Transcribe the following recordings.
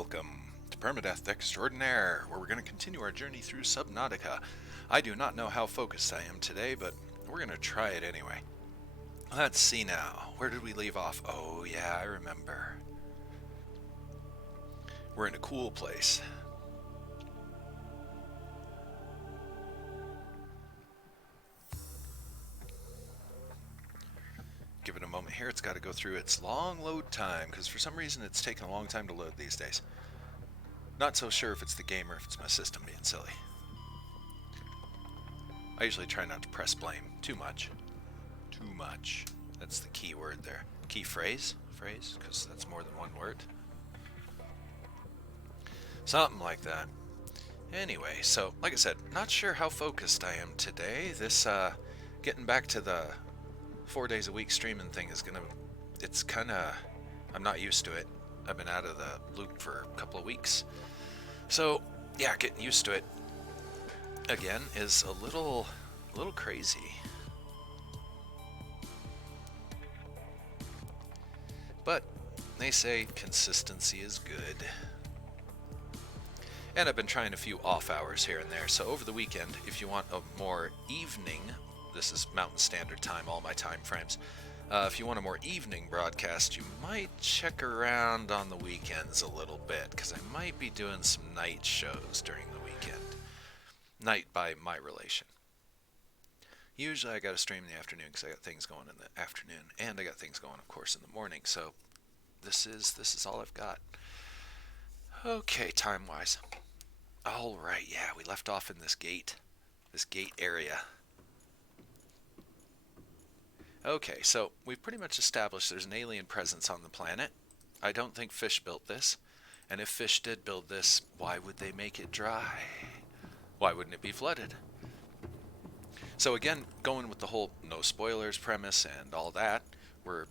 welcome to Permadeath Extraordinaire, where we're going to continue our journey through Subnautica. I do not know how focused I am today, but we're going to try it anyway. Let's see now. Where did we leave off? Oh yeah, I remember. We're in a cool place. Give it a moment here. It's got to go through its long load time, because for some reason it's taking a long time to load these days. Not so sure if it's the game or if it's my system being silly. I usually try not to press blame too much. Too much. That's the key word there. Key phrase? Phrase? Because that's more than one word. Something like that. Anyway, so, like I said, not sure how focused I am today. This, getting back to the 4 days a week streaming thing is gonna... It's kinda... I'm not used to it. I've been out of the loop for a couple of weeks. So, yeah, getting used to it, again, is a little crazy. But they say consistency is good. And I've been trying a few off hours here and there. So over the weekend, if you want a more evening, this is Mountain Standard Time, all my time frames. If you want a more evening broadcast, you might check around on the weekends a little bit, because I might be doing some night shows during the weekend. Night by my relation. Usually I got to stream in the afternoon because I got things going in the afternoon, and I got things going, of course, in the morning. So this is all I've got. Okay, time-wise. All right, yeah, we left off in this gate area. Okay, so we've pretty much established there's an alien presence on the planet. I don't think fish built this. And if fish did build this, why would they make it dry? Why wouldn't it be flooded? So again, going with the whole no spoilers premise and all that, we're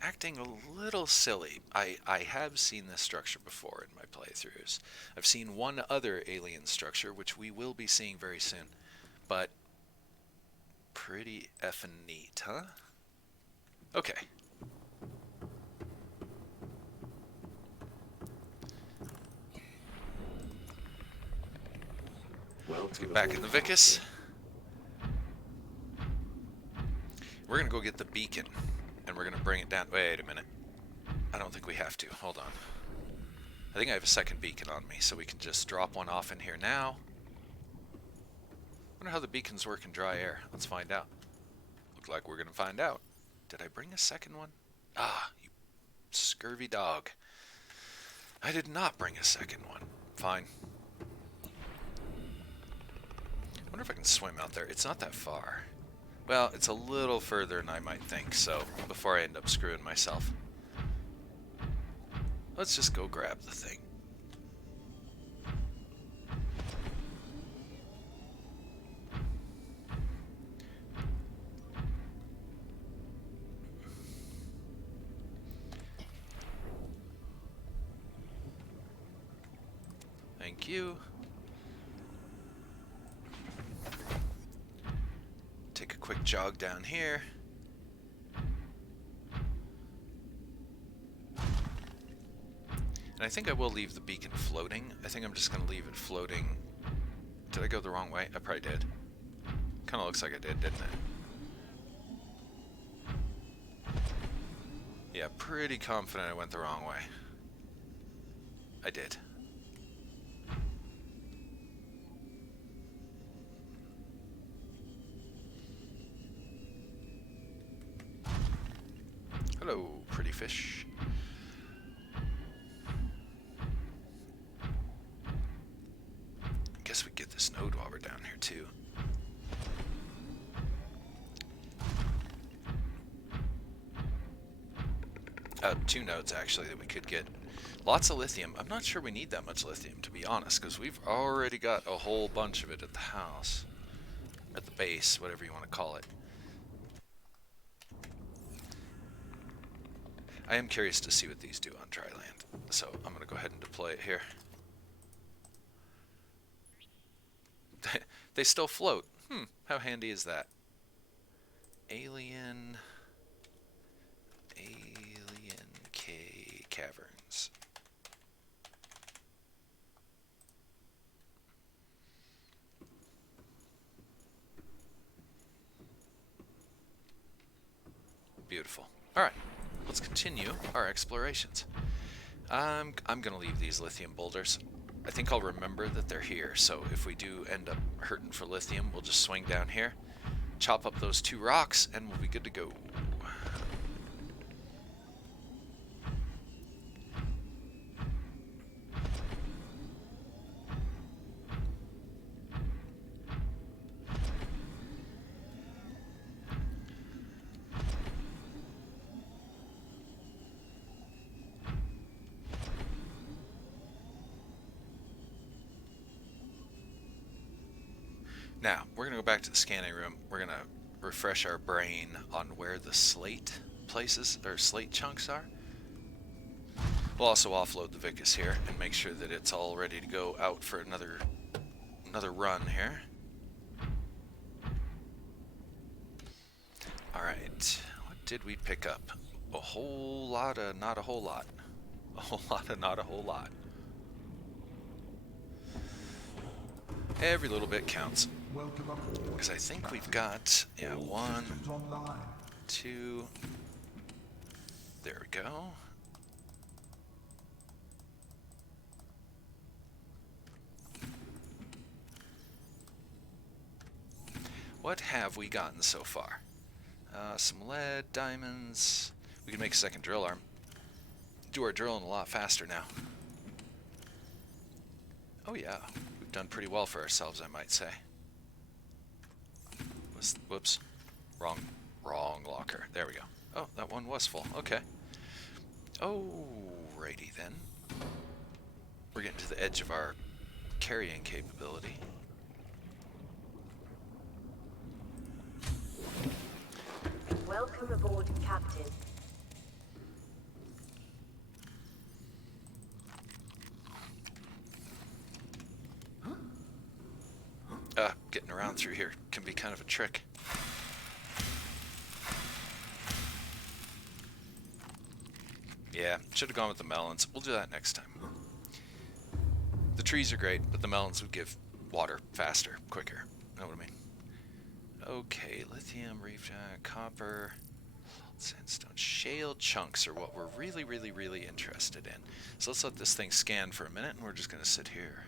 acting a little silly. I have seen this structure before in my playthroughs. I've seen one other alien structure, which we will be seeing very soon. But pretty effing neat, huh? Okay. Let's get back in the Vicus. We're going to go get the beacon, and we're going to bring it down. Wait a minute. I don't think we have to. Hold on. I think I have a second beacon on me, so we can just drop one off in here now. Wonder how the beacons work in dry air. Let's find out. Look like we're going to find out. Did I bring a second one? Ah, you scurvy dog. I did not bring a second one. Fine. Wonder if I can swim out there. It's not that far. Well, it's a little further than I might think, so before I end up screwing myself. Let's just go grab the thing. Thank you. Take a quick jog down here. And I think I will leave the beacon floating. I think I'm just going to leave it floating. Did I go the wrong way? I probably did. Kind of looks like I did, didn't it? Yeah, pretty confident I went the wrong way. I did. Hello, pretty fish. Guess we get this node while we're down here too. Two nodes actually that we could get. Lots of lithium. I'm not sure we need that much lithium, to be honest, because we've already got a whole bunch of it at the house. At the base, whatever you want to call it. I am curious to see what these do on dry land, so I'm going to go ahead and deploy it here. They still float. How handy is that? Alien K caverns. Beautiful. Alright, let's continue our explorations. I'm gonna leave these lithium boulders. I think I'll remember that they're here, so if we do end up hurting for lithium, we'll just swing down here, chop up those 2 rocks, and we'll be good to go. Now, we're going to go back to the scanning room. We're going to refresh our brain on where the slate places, or slate chunks are. We'll also offload the Vicus here and make sure that it's all ready to go out for another run here. Alright, what did we pick up? A whole lot of not a whole lot. A whole lot of not a whole lot. Every little bit counts. Because I think we've got, yeah, 1, 2, there we go. What have we gotten so far? Some lead, diamonds. We can make a second drill arm. Do our drilling a lot faster now. Oh yeah, we've done pretty well for ourselves, I might say. Whoops. Wrong locker. There we go. Oh, that one was full. Okay. Alrighty then. We're getting to the edge of our carrying capability. Welcome aboard, Captain. Getting around through here can be kind of a trick. Yeah, should have gone with the melons. We'll do that next time. The trees are great, but the melons would give water faster, quicker. Know what I mean? Okay, lithium, reef, copper, sandstone. Shale chunks are what we're really interested in. So let's let this thing scan for a minute, and we're just going to sit here.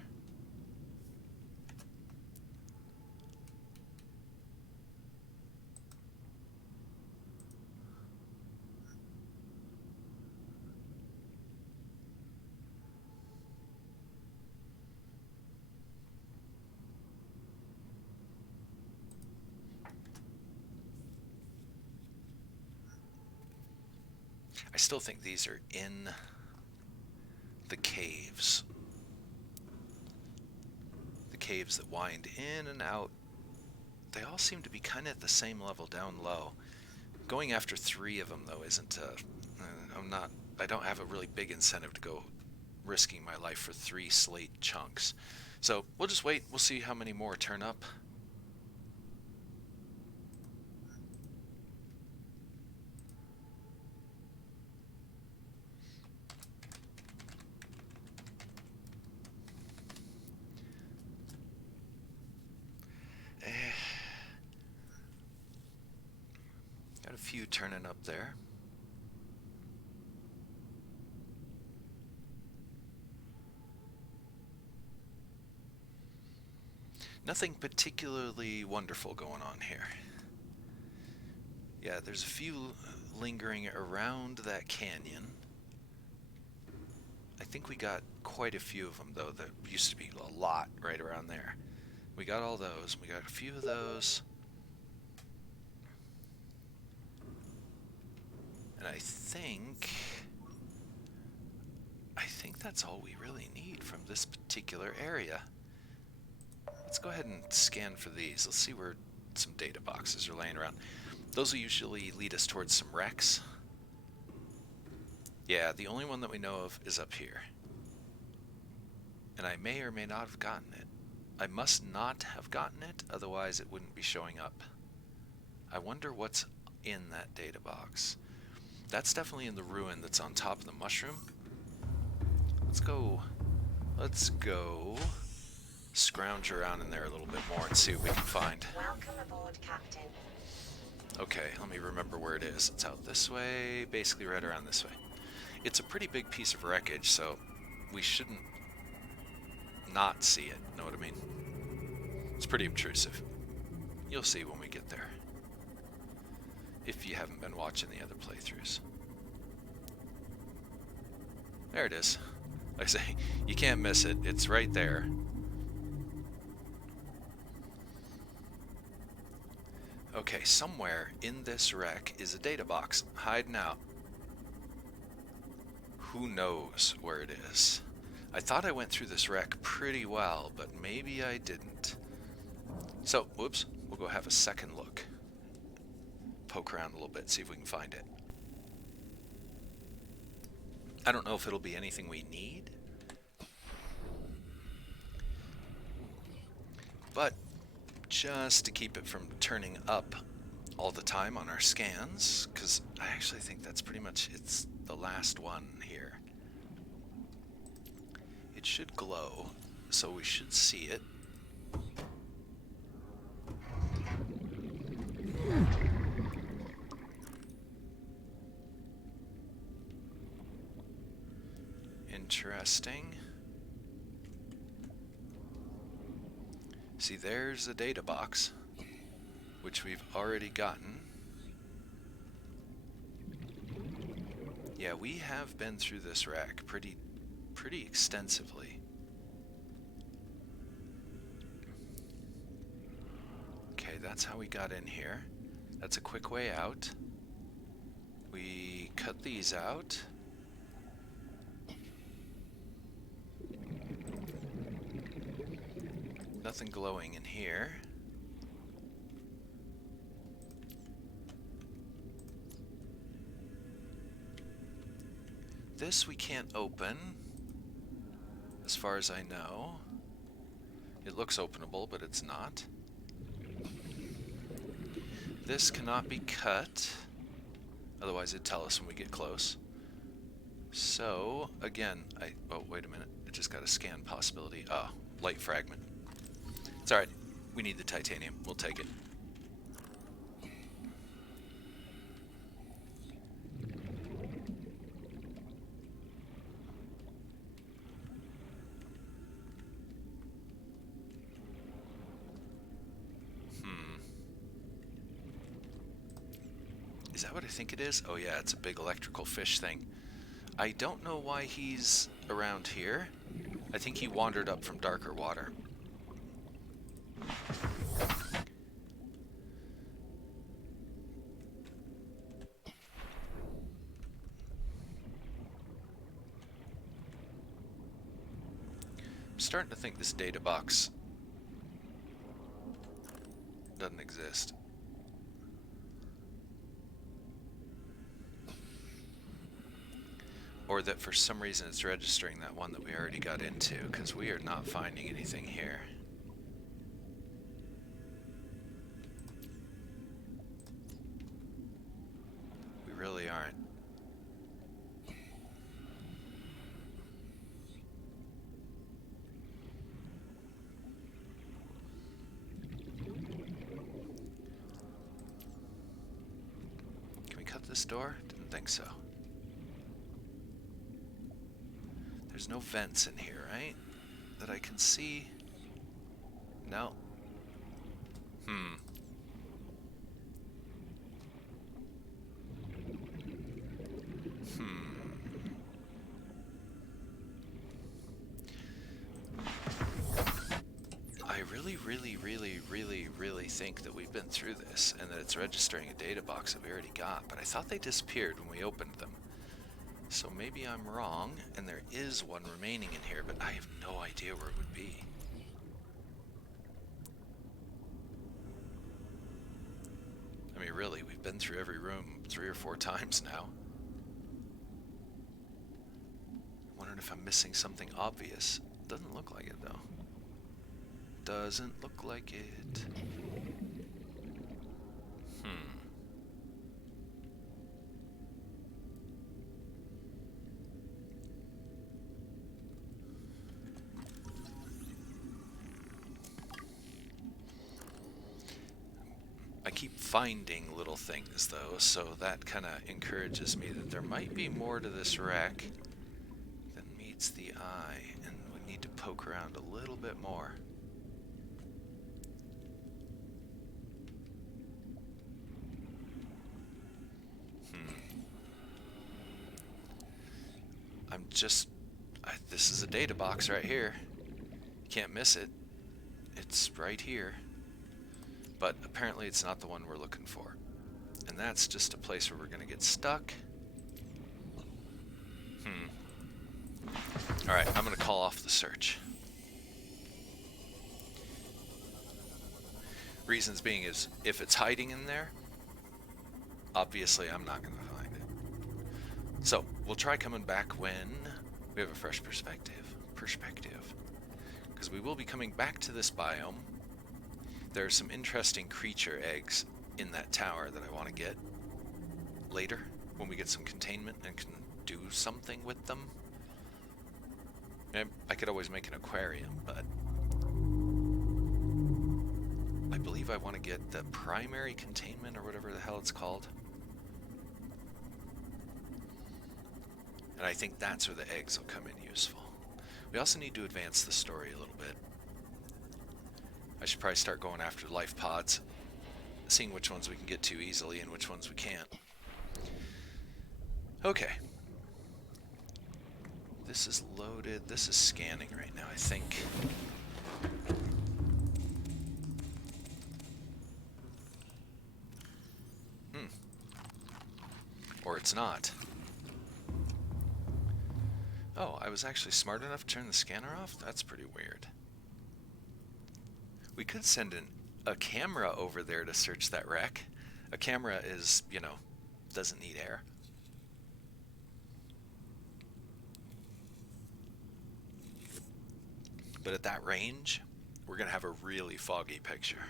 I still think these are in the caves. The caves that wind in and out. They all seem to be kind of at the same level down low. Going after 3 of them, though, isn't... I don't have a really big incentive to go risking my life for 3 slate chunks. So we'll just wait. We'll see how many more turn up. Got a few turning up there. Nothing particularly wonderful going on here. Yeah, there's a few lingering around that canyon. I think we got quite a few of them, though. There used to be a lot right around there. We got all those. We got a few of those. And I think that's all we really need from this particular area. Let's go ahead and scan for these. Let's see where some data boxes are laying around. Those will usually lead us towards some wrecks. Yeah, the only one that we know of is up here. And I may or may not have gotten it. I must not have gotten it, otherwise it wouldn't be showing up. I wonder what's in that data box. That's definitely in the ruin that's on top of the mushroom. Let's go scrounge around in there a little bit more and see what we can find. Welcome aboard, Captain. Okay, let me remember where it is. It's out this way, basically right around this way. It's a pretty big piece of wreckage, so we shouldn't not see it, know what I mean? It's pretty obtrusive. You'll see when we get there, if you haven't been watching the other playthroughs. There it is. Like I say, you can't miss it. It's right there. Okay, somewhere in this wreck is a data box hiding out. Who knows where it is? I thought I went through this wreck pretty well, but maybe I didn't. So, whoops, we'll go have a second look. Poke around a little bit, see if we can find it. I don't know if it'll be anything we need, but just to keep it from turning up all the time on our scans, because I actually think that's pretty much, it's the last one here. It should glow, so we should see it. Interesting. See, there's the data box, which we've already gotten. Yeah, we have been through this wreck pretty extensively. Okay, that's how we got in here. That's a quick way out. We cut these out. Nothing glowing in here. This we can't open, as far as I know. It looks openable, but it's not. This cannot be cut, otherwise it'd tell us when we get close. So, again, oh, wait a minute. I just got a scan possibility. Oh, light fragment. It's alright. We need the titanium. We'll take it. Is that what I think it is? Oh yeah, it's a big electrical fish thing. I don't know why he's around here. I think he wandered up from darker water. I'm starting to think this data box doesn't exist. Or that for some reason it's registering that one that we already got into, because we are not finding anything here. We really aren't. Can we cut this door? Didn't think so. There's no vents in here, right? That I can see? No. I really think that we've been through this and that it's registering a data box that we already got, but I thought they disappeared when we opened them. So maybe I'm wrong, and there is one remaining in here, but I have no idea where it would be. I mean, really, we've been through every room 3 or 4 times now. Wondering if I'm missing something obvious. Doesn't look like it, though. Doesn't look like it. finding little things, though, so that kind of encourages me that there might be more to this wreck than meets the eye, and we need to poke around a little bit more. This is a data box right here. You can't miss it. It's right here. But apparently it's not the one we're looking for. And that's just a place where we're going to get stuck. Alright, I'm going to call off the search. Reasons being is, if it's hiding in there, obviously I'm not going to find it. So, we'll try coming back when we have a fresh perspective. Because we will be coming back to this biome. There are some interesting creature eggs in that tower that I want to get later, when we get some containment and can do something with them. I could always make an aquarium, but I believe I want to get the primary containment, or whatever the hell it's called. And I think that's where the eggs will come in useful. We also need to advance the story a little bit. I should probably start going after life pods, seeing which ones we can get to easily and which ones we can't. Okay. This is loaded. This is scanning right now, I think. Or it's not. Oh, I was actually smart enough to turn the scanner off? That's pretty weird. We could send a camera over there to search that wreck. A camera is, doesn't need air. But at that range, we're going to have a really foggy picture.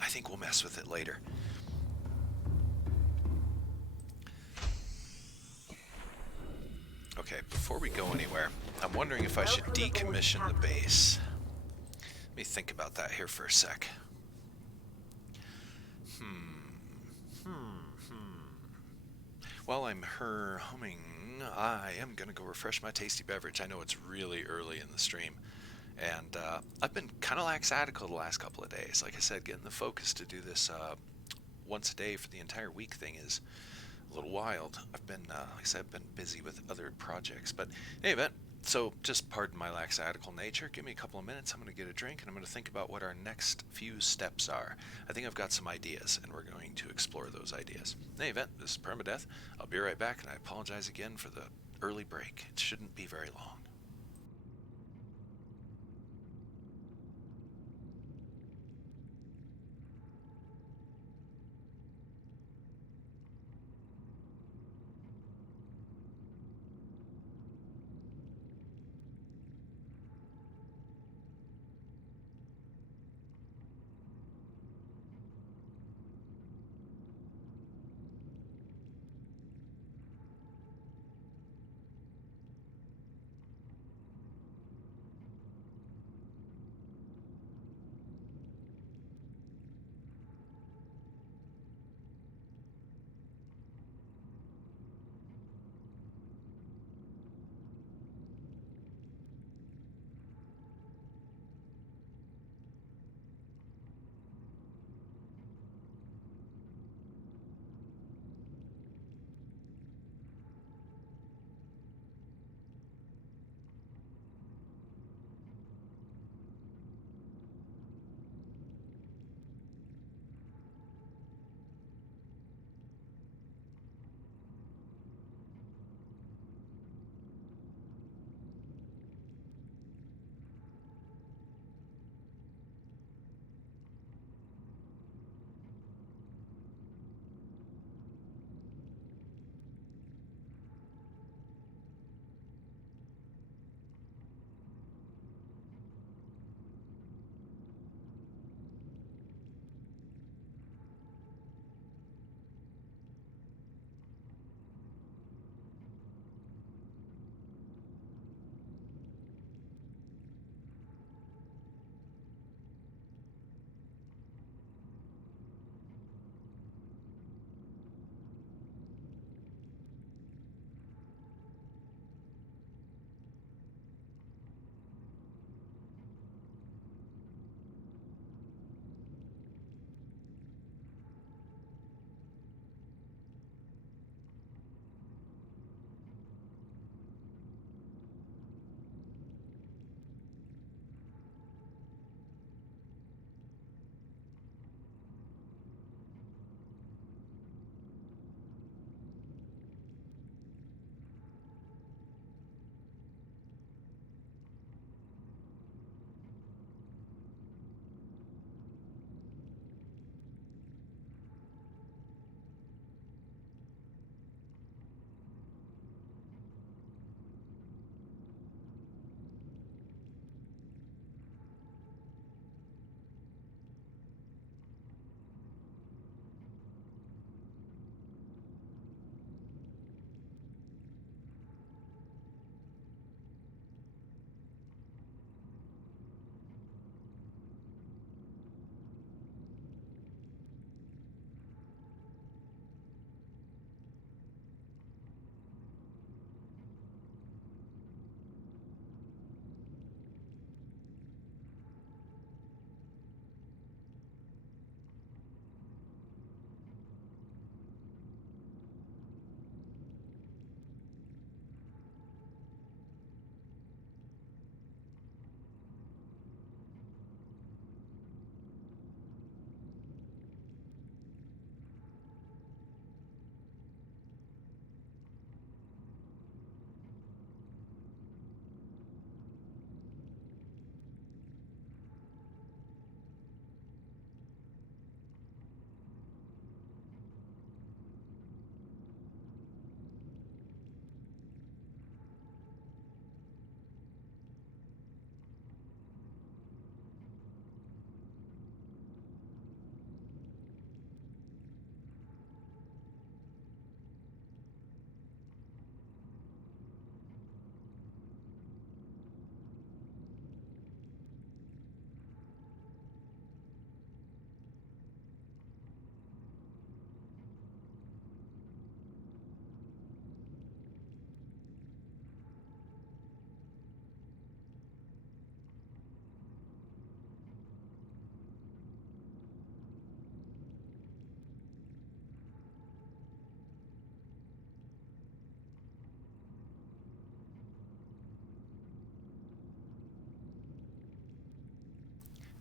I think we'll mess with it later. Okay, before we go anywhere, I'm wondering if I should decommission the base. Let me think about that here for a sec. While I'm humming, I am going to go refresh my tasty beverage. I know it's really early in the stream, and I've been kind of laxatical the last couple of days. Like I said, getting the focus to do this once a day for the entire week thing is a little wild. I've been, like I said, I've been busy with other projects, but in any event, so just pardon my laxatical nature. Give me a couple of minutes. I'm going to get a drink, and I'm going to think about what our next few steps are. I think I've got some ideas, and we're going to explore those ideas. In any event, this is Permadeath. I'll be right back, and I apologize again for the early break. It shouldn't be very long.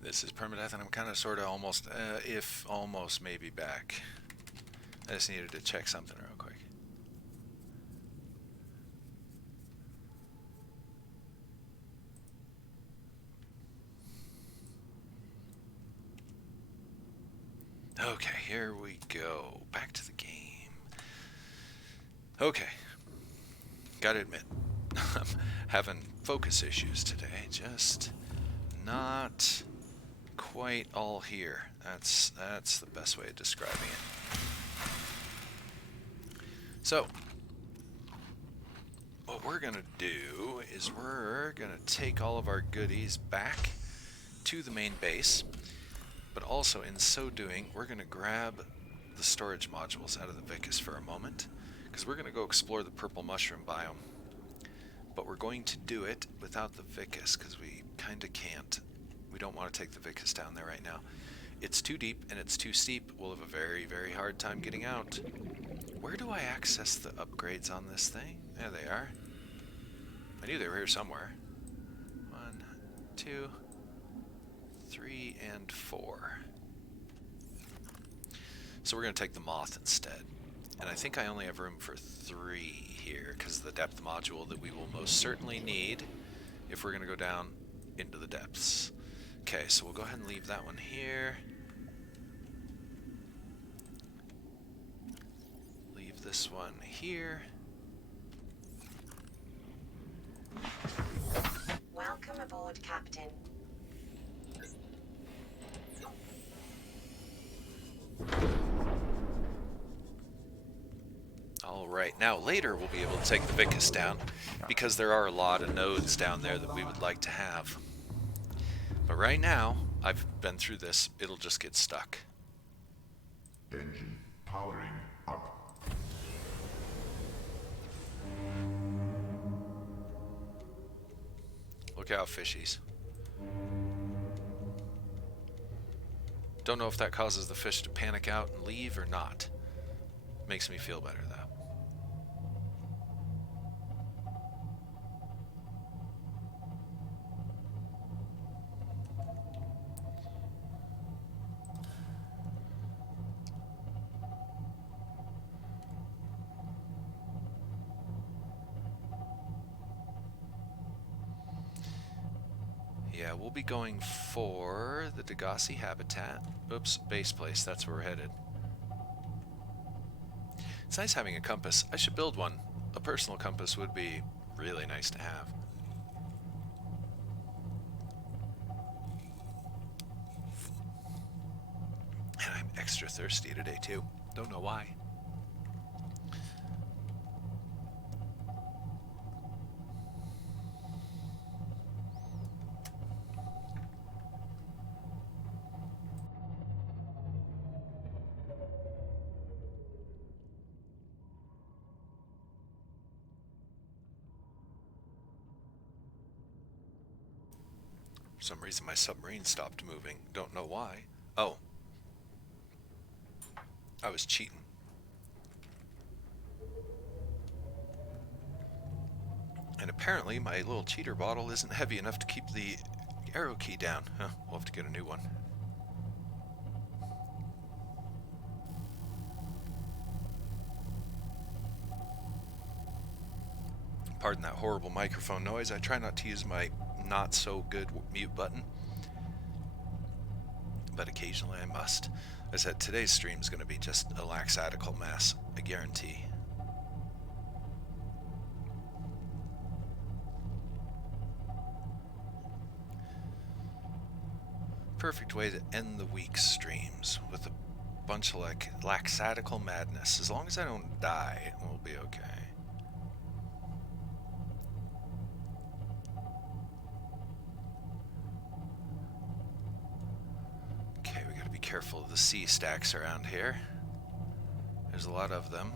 This is permadeath, and I'm kind of, sort of, almost, if almost maybe back. I just needed to check something real quick. Okay, here we go. Back to the game. Okay. Gotta admit, I'm having focus issues today. Just not quite all here. That's the best way of describing it. So, what we're gonna do is we're gonna take all of our goodies back to the main base, but also in so doing, we're gonna grab the storage modules out of the Vicus for a moment, because we're gonna go explore the purple mushroom biome. But we're going to do it without the Vicus, because we kinda can't. We don't want to take the Vicus down there right now. It's too deep and it's too steep. We'll have a very, very hard time getting out. Where do I access the upgrades on this thing? There they are. I knew they were here somewhere. 1, 2, 3, and 4. So we're going to take the moth instead. And I think I only have room for 3 here, because of the depth module that we will most certainly need if we're going to go down into the depths. Okay, so we'll go ahead and leave that one here. Leave this one here. Welcome aboard, Captain. Alright, now later we'll be able to take the Vicus down, because there are a lot of nodes down there that we would like to have. But right now, I've been through this, it'll just get stuck. Engine powering up. Look out, fishies. Don't know if that causes the fish to panic out and leave or not. Makes me feel better, though. Yeah, we'll be going for the Degassi habitat. Oops, base place, that's where we're headed. It's nice having a compass. I should build one. A personal compass would be really nice to have. And I'm extra thirsty today too. Don't know why. For some reason my submarine stopped moving. Don't know why. Oh. I was cheating. And apparently my little cheater bottle isn't heavy enough to keep the arrow key down. Huh, we'll have to get a new one. Pardon that horrible microphone noise. I try not to use my not so good mute button, but occasionally I must. I said today's stream is going to be just a laxatical mess, I guarantee. Perfect way to end the week's streams, with a bunch of like laxatical madness. As long as I don't die, we'll be okay. Okay, we gotta be careful of the sea stacks around here. There's a lot of them.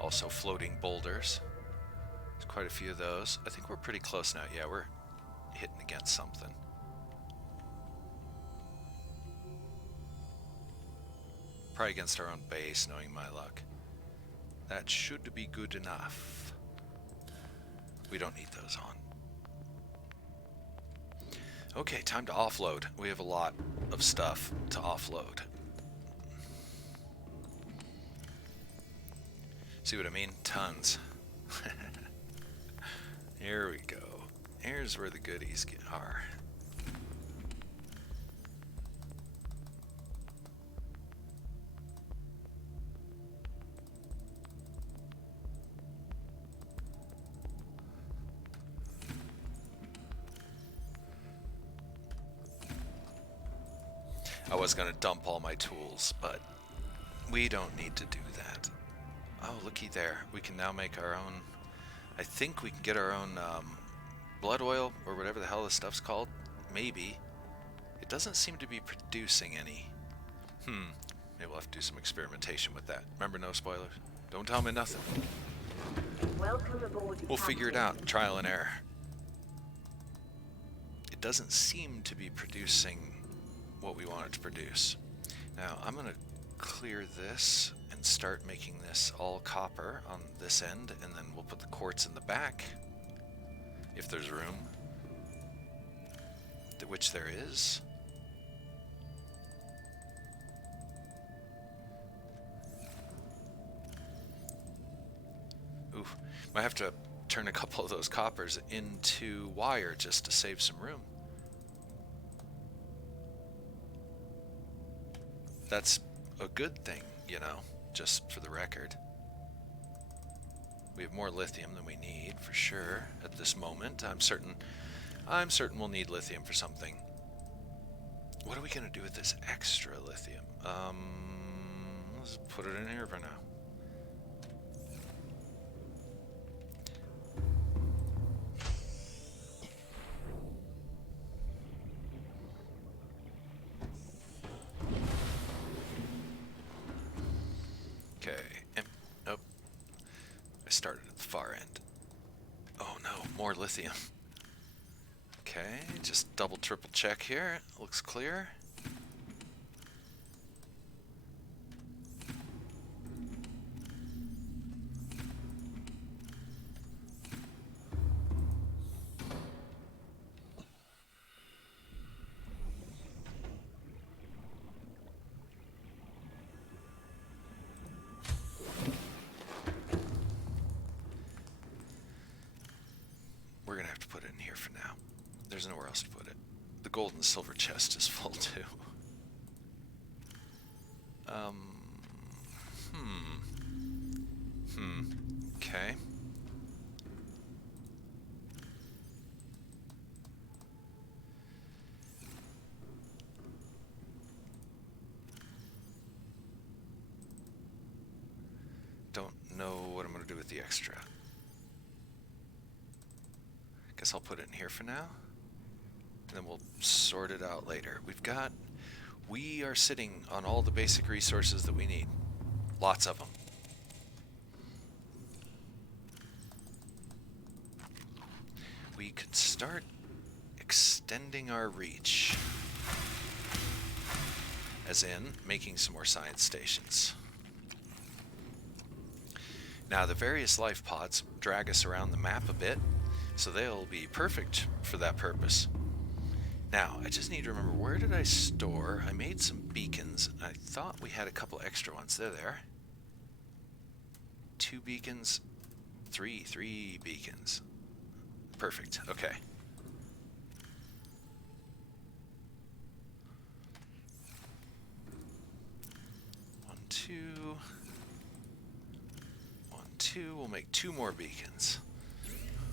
Also floating boulders. There's quite a few of those. I think we're pretty close now. Yeah, we're hitting against something. Probably against our own base, knowing my luck. That should be good enough. We don't need those on. Okay, time to offload. We have a lot of stuff to offload. See what I mean? Tons. Here we go. Here's where the goodies are. I was going to dump all my tools, but we don't need to do that. Oh, looky there. We can now make our own... I think we can get our own blood oil, or whatever the hell this stuff's called. Maybe. It doesn't seem to be producing any. Maybe we'll have to do some experimentation with that. Remember, no spoilers? Don't tell me nothing. Welcome aboard. We'll figure it out. Trial and error. It doesn't seem to be producing what we want it to produce. Now, I'm going to clear this and start making this all copper on this end, and then we'll put the quartz in the back, if there's room, which there is. Ooh, might have to turn a couple of those coppers into wire just to save some room. That's a good thing, you know, just for the record. We have more lithium than we need, for sure, at this moment. I'm certain we'll need lithium for something. What are we going to do with this extra lithium? Let's put it in here for now. Okay, nope. I started at the far end. Oh no, more lithium. Okay, just double triple check here. Looks clear. We're gonna have to put it in here for now. There's nowhere else to put it. The gold and silver chest is full too. Okay. Don't know what I'm gonna do with the extra. Guess I'll put it in here for now, and then we'll sort it out later. We are sitting on all the basic resources that we need. Lots of them. We could start extending our reach, as in making some more science stations. Now, the various life pods drag us around the map a bit, so they'll be perfect for that purpose. Now, I just need to remember, where did I store? I made some beacons. I thought we had a couple extra ones. They're there. 2 beacons. 3 beacons. Perfect. Okay. One, two. We'll make 2 more beacons.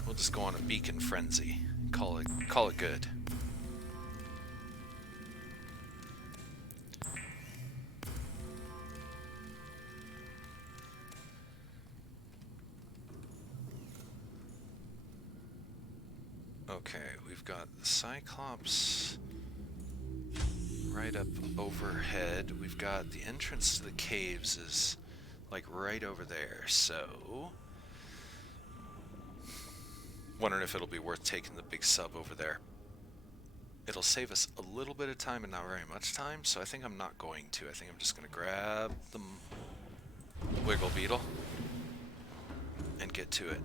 We'll just go on a beacon frenzy. Call it good. Okay, we've got the Cyclops right up overhead. We've got the entrance to the caves is like right over there, so wondering if it'll be worth taking the big sub over there. It'll save us a little bit of time and not very much time, so I think I'm not going to. I think I'm just going to grab the Wiggle Beetle and get to it.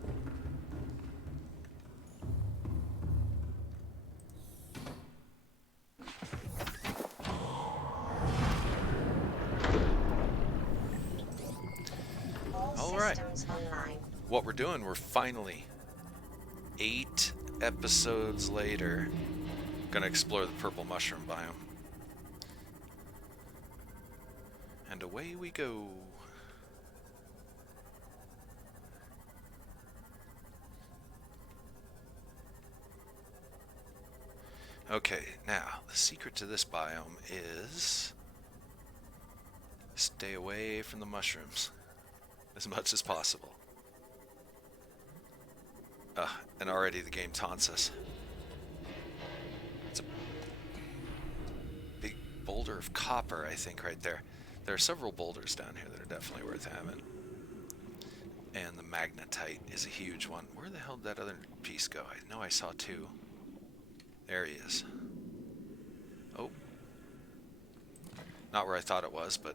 right. Systems online. What we're doing, we're finally 8 episodes later gonna explore the purple mushroom biome. And away we go. Okay, now the secret to this biome is stay away from the mushrooms as much as possible. And already the game taunts us. It's a big boulder of copper, I think, right there. There are several boulders down here that are definitely worth having. And the magnetite is a huge one. Where the hell did that other piece go? I know I saw 2. There he is. Oh. Not where I thought it was, but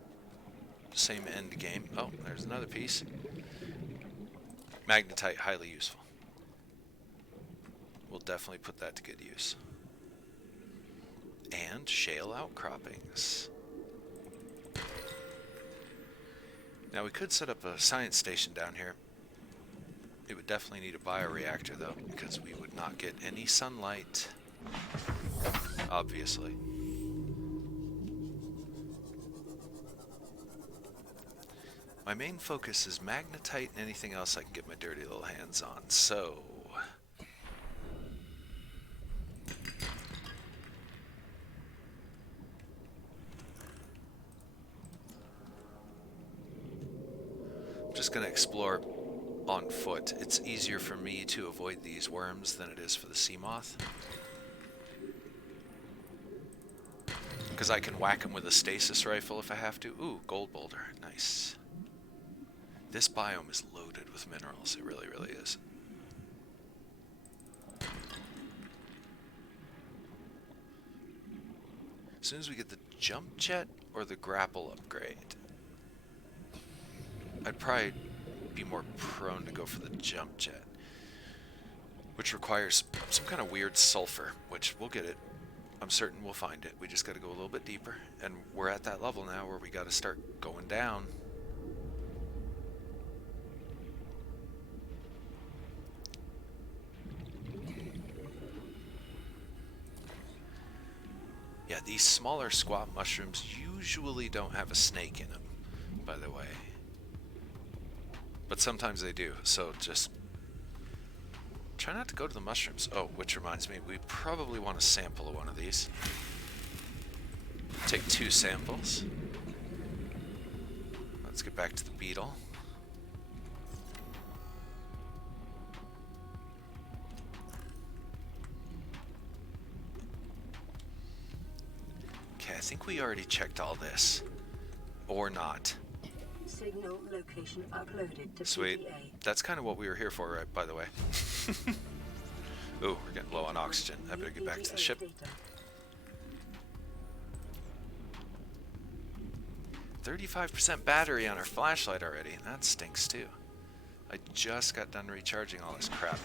same end game. Oh, there's another piece. Magnetite, highly useful. We'll definitely put that to good use. And shale outcroppings. Now we could set up a science station down here. It would definitely need a bioreactor though, because we would not get any sunlight. Obviously. My main focus is magnetite and anything else I can get my dirty little hands on, so... I'm just going to explore on foot. It's easier for me to avoid these worms than it is for the sea moth. Because I can whack them with a stasis rifle if I have to. Ooh, gold boulder. Nice. This biome is loaded with minerals. It really, really is. As soon as we get the jump jet or the grapple upgrade, I'd probably be more prone to go for the jump jet, which requires some kind of weird sulfur, which we'll get it. I'm certain we'll find it. We just got to go a little bit deeper, and we're at that level now where we got to start going down. Yeah, these smaller squat mushrooms usually don't have a snake in them, by the way. But sometimes they do, so just try not to go to the mushrooms. Oh, which reminds me, we probably want a sample of one of these. Take 2 samples. Let's get back to the beetle. Okay, I think we already checked all this. Or not. Signal location uploaded to Sweet. PDA. That's kind of what we were here for, right, by the way. Ooh, we're getting low on oxygen. I better get back to the ship. Data. 35% battery on our flashlight already. That stinks too. I just got done recharging all this crap.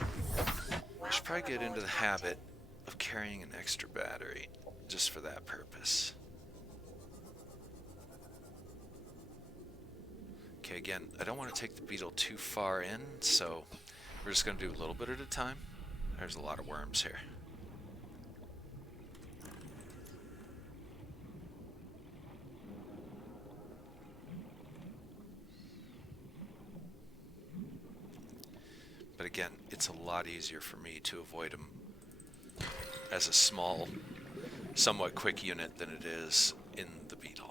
I should probably get into the habit of carrying an extra battery just for that purpose. Okay, again, I don't want to take the beetle too far in, so we're just going to do a little bit at a time. There's a lot of worms here. But again, it's a lot easier for me to avoid them as a small, somewhat quick unit than it is in the beetle.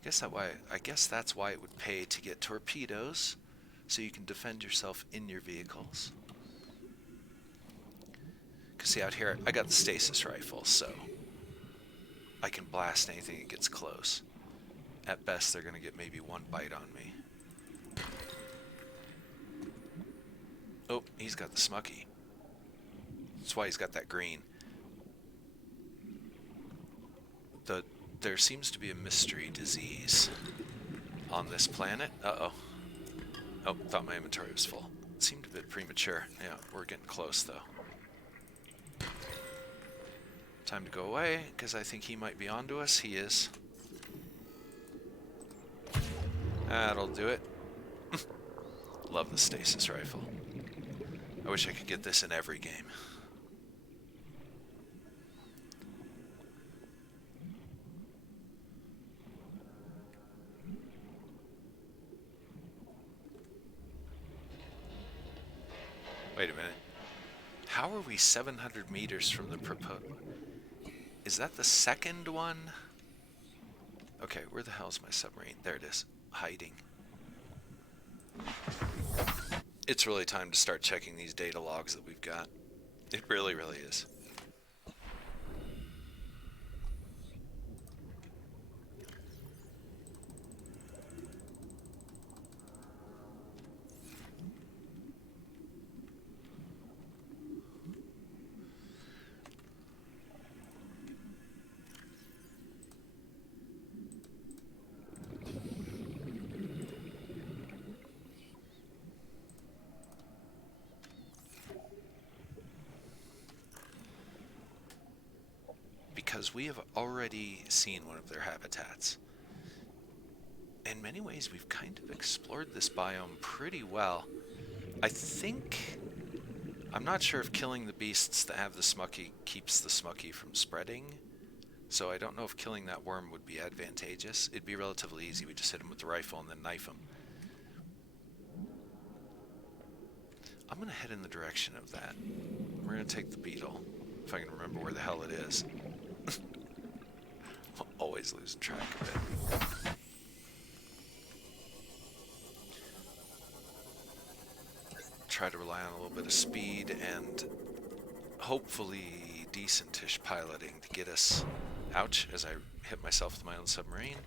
I guess that's why it would pay to get torpedoes, so you can defend yourself in your vehicles. Because see, out here, I got the stasis rifle, so I can blast anything that gets close. At best, they're going to get maybe 1 bite on me. Oh, he's got the smucky. That's why he's got that green. There seems to be a mystery disease on this planet. Uh-oh. Oh, thought my inventory was full. It seemed a bit premature. Yeah, we're getting close, though. Time to go away, because I think he might be onto us. He is. That'll do it. Love the stasis rifle. I wish I could get this in every game. Wait a minute. How are we 700 meters from the proposed... Is that the second one? Okay, where the hell is my submarine? There it is. Hiding. It's really time to start checking these data logs that we've got. It really, really is. Because we have already seen one of their habitats. In many ways, we've kind of explored this biome pretty well. I think... I'm not sure if killing the beasts that have the smucky keeps the smucky from spreading. So I don't know if killing that worm would be advantageous. It'd be relatively easy. We just hit him with the rifle and then knife him. I'm going to head in the direction of that. We're going to take the beetle, if I can remember where the hell it is. I'm always losing track of it. Try to rely on a little bit of speed and hopefully decentish piloting to get us, ouch, as I hit myself with my own submarine,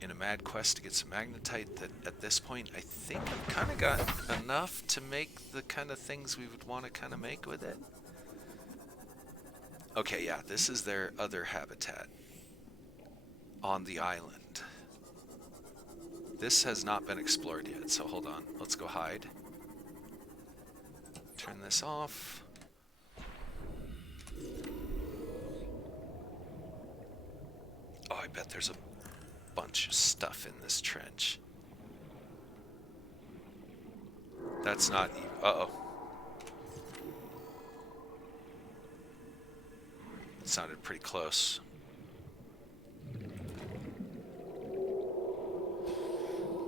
in a mad quest to get some magnetite that at this point I think I've kind of got enough to make the kind of things we would want to kind of make with it. Okay, yeah, this is their other habitat on the island. This has not been explored yet, so hold on. Let's go hide. Turn this off. Oh, I bet there's a bunch of stuff in this trench. That's not even... Uh-oh. It sounded pretty close.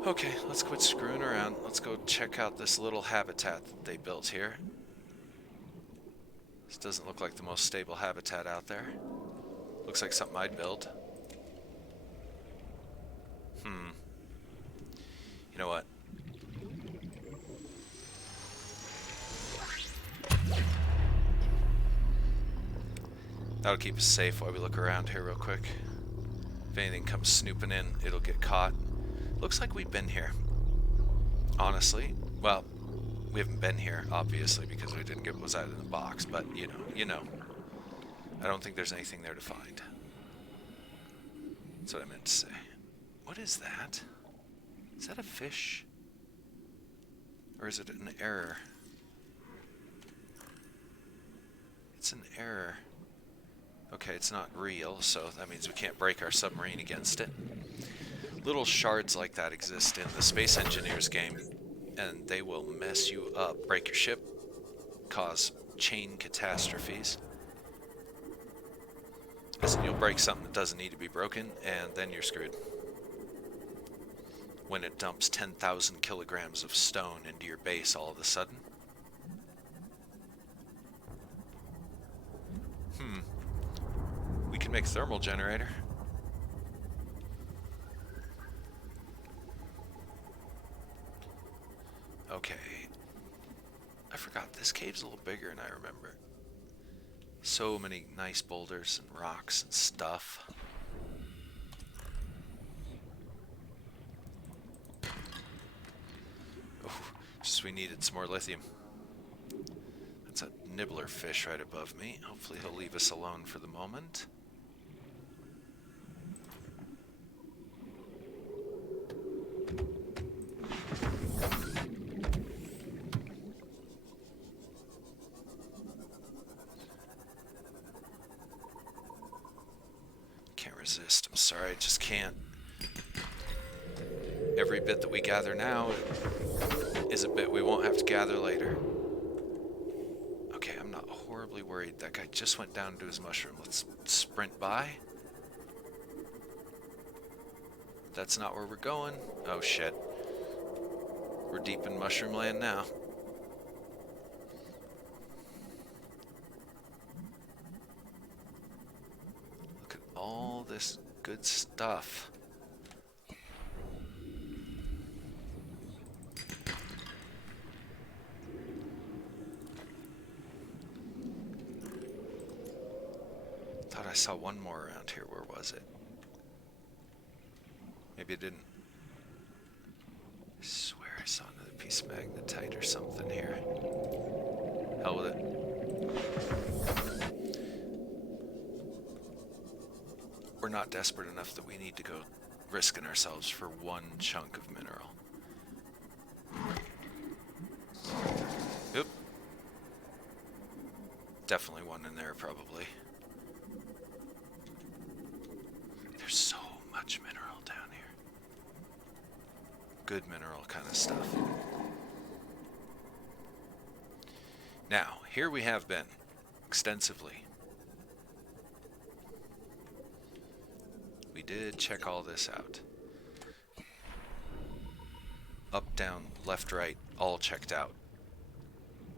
Okay, let's quit screwing around. Let's go check out this little habitat that they built here. This doesn't look like the most stable habitat out there. Looks like something I'd build. You know what? That'll keep us safe while we look around here real quick. If anything comes snooping in, it'll get caught. Looks like we've been here. Honestly, well, we haven't been here, obviously, because we didn't get what was out of the box, but you know. I don't think there's anything there to find. That's what I meant to say. What is that? Is that a fish? Or is it an error? It's an error. Okay, it's not real, so that means we can't break our submarine against it. Little shards like that exist in the Space Engineers game, and they will mess you up, break your ship, cause chain catastrophes. As in, you'll break something that doesn't need to be broken, and then you're screwed. When it dumps 10,000 kilograms of stone into your base all of a sudden. We can make a thermal generator. Okay. I forgot, this cave's a little bigger than I remember. So many nice boulders and rocks and stuff. Oh, just we needed some more lithium. That's a nibbler fish right above me. Hopefully he'll leave us alone for the moment. resist. I'm sorry, I just can't. Every bit that we gather now is a bit we won't have to gather later. Okay, I'm not horribly worried. That guy just went down to his mushroom. Let's sprint by. That's not where we're going. Oh shit. We're deep in mushroom land now. Look at all this good stuff. Thought I saw one more around here. Where was it? Maybe it didn't. I swear I saw another piece of magnetite or something here. Hell with it. We're not desperate enough that we need to go risking ourselves for one chunk of mineral. Oop. Definitely one in there, probably. There's so much mineral down here. Good mineral kind of stuff. Now, here we have been, extensively. We did check all this out. Up, down, left, right, all checked out.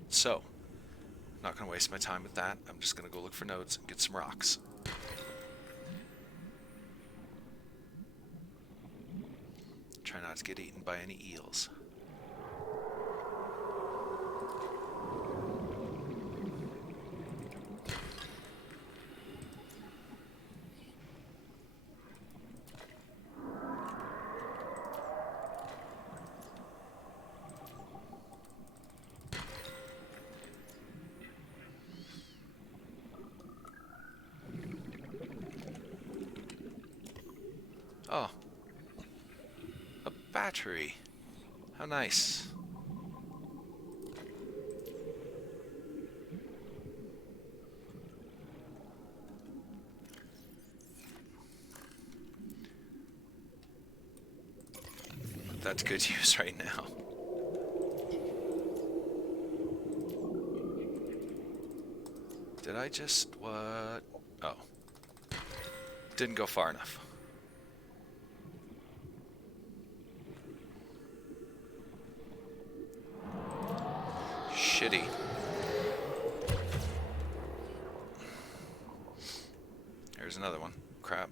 So, not going to waste my time with that. I'm just going to go look for nodes and get some rocks. Try not to get eaten by any eels. Oh. A battery. How nice. That's good use right now. Did I just what? Oh. Didn't go far enough. Shitty. There's another one. Crap.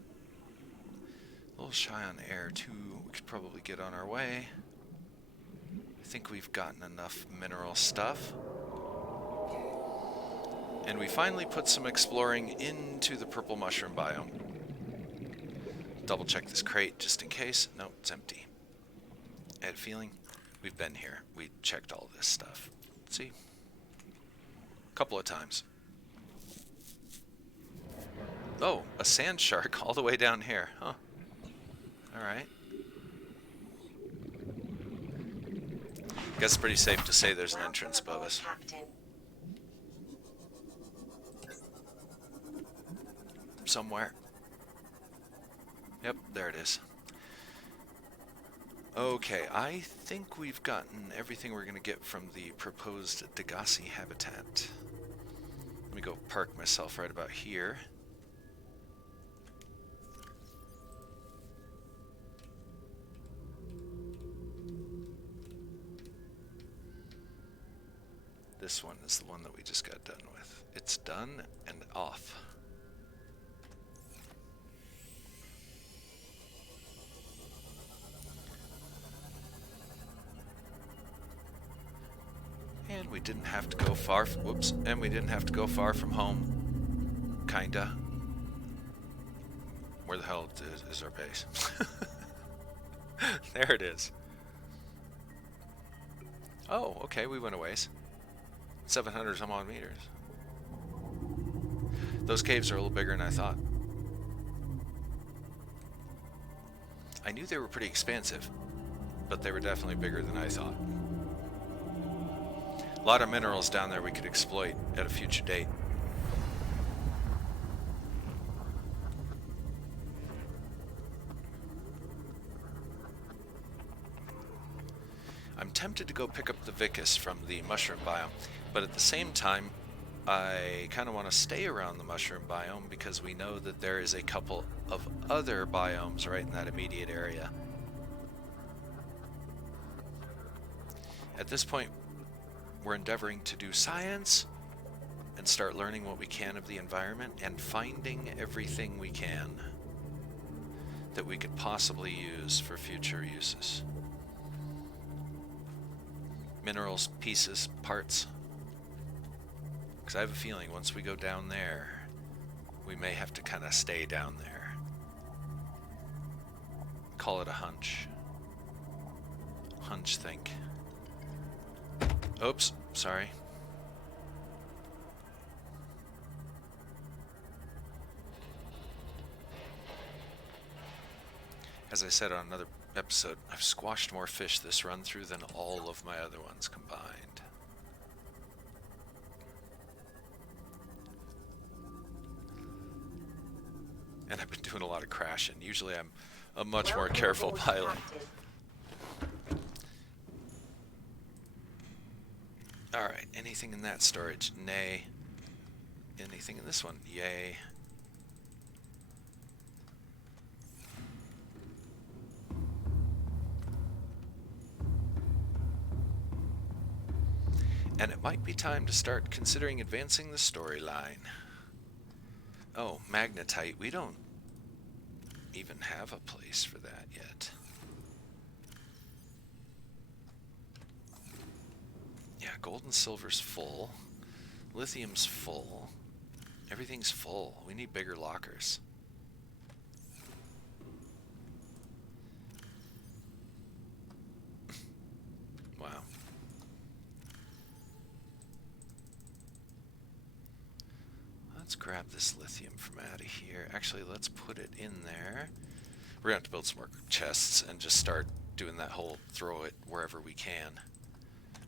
A little shy on air too. We could probably get on our way. I think we've gotten enough mineral stuff. And we finally put some exploring into the purple mushroom biome. Double check this crate just in case. Nope, it's empty. I had a feeling we've been here. We checked all this stuff. See? A couple of times. Oh, a sand shark all the way down here. Huh. Alright. Guess it's pretty safe to say there's an entrance above us. Somewhere. Yep, there it is. Okay, I think we've gotten everything we're going to get from the proposed Degassi habitat. Let me go park myself right about here. This one is the one that we just got done with. It's done and off. And we didn't have to go far. Whoops! And we didn't have to go far from home. Kinda. Where the hell is our base? There it is. Oh, okay. We went a ways. 700 some odd meters. Those caves are a little bigger than I thought. I knew they were pretty expansive, but they were definitely bigger than I thought. A lot of minerals down there we could exploit at a future date. tempted to go pick up the Vicus from the mushroom biome, but at the same time, I kind of want to stay around the mushroom biome because we know that there is a couple of other biomes right in that immediate area. At this point, we're endeavoring to do science and start learning what we can of the environment and finding everything we can that we could possibly use for future uses. Minerals, pieces, parts. Because I have a feeling once we go down there, we may have to kind of stay down there. Call it a hunch. Hunch think. Oops, sorry. As I said on another episode, I've squashed more fish this run through than all of my other ones combined. And I've been doing a lot of crashing. Usually I'm a much more careful pilot. Alright, anything in that storage? Nay. Anything in this one? Yay. And it might be time to start considering advancing the storyline. Oh, magnetite. We don't even have a place for that yet. Yeah, gold and silver's full. Lithium's full. Everything's full. We need bigger lockers. Wow. Let's grab this lithium from out of here. Actually, let's put it in there. We're going to have to build some more chests and just start doing that whole throw it wherever we can.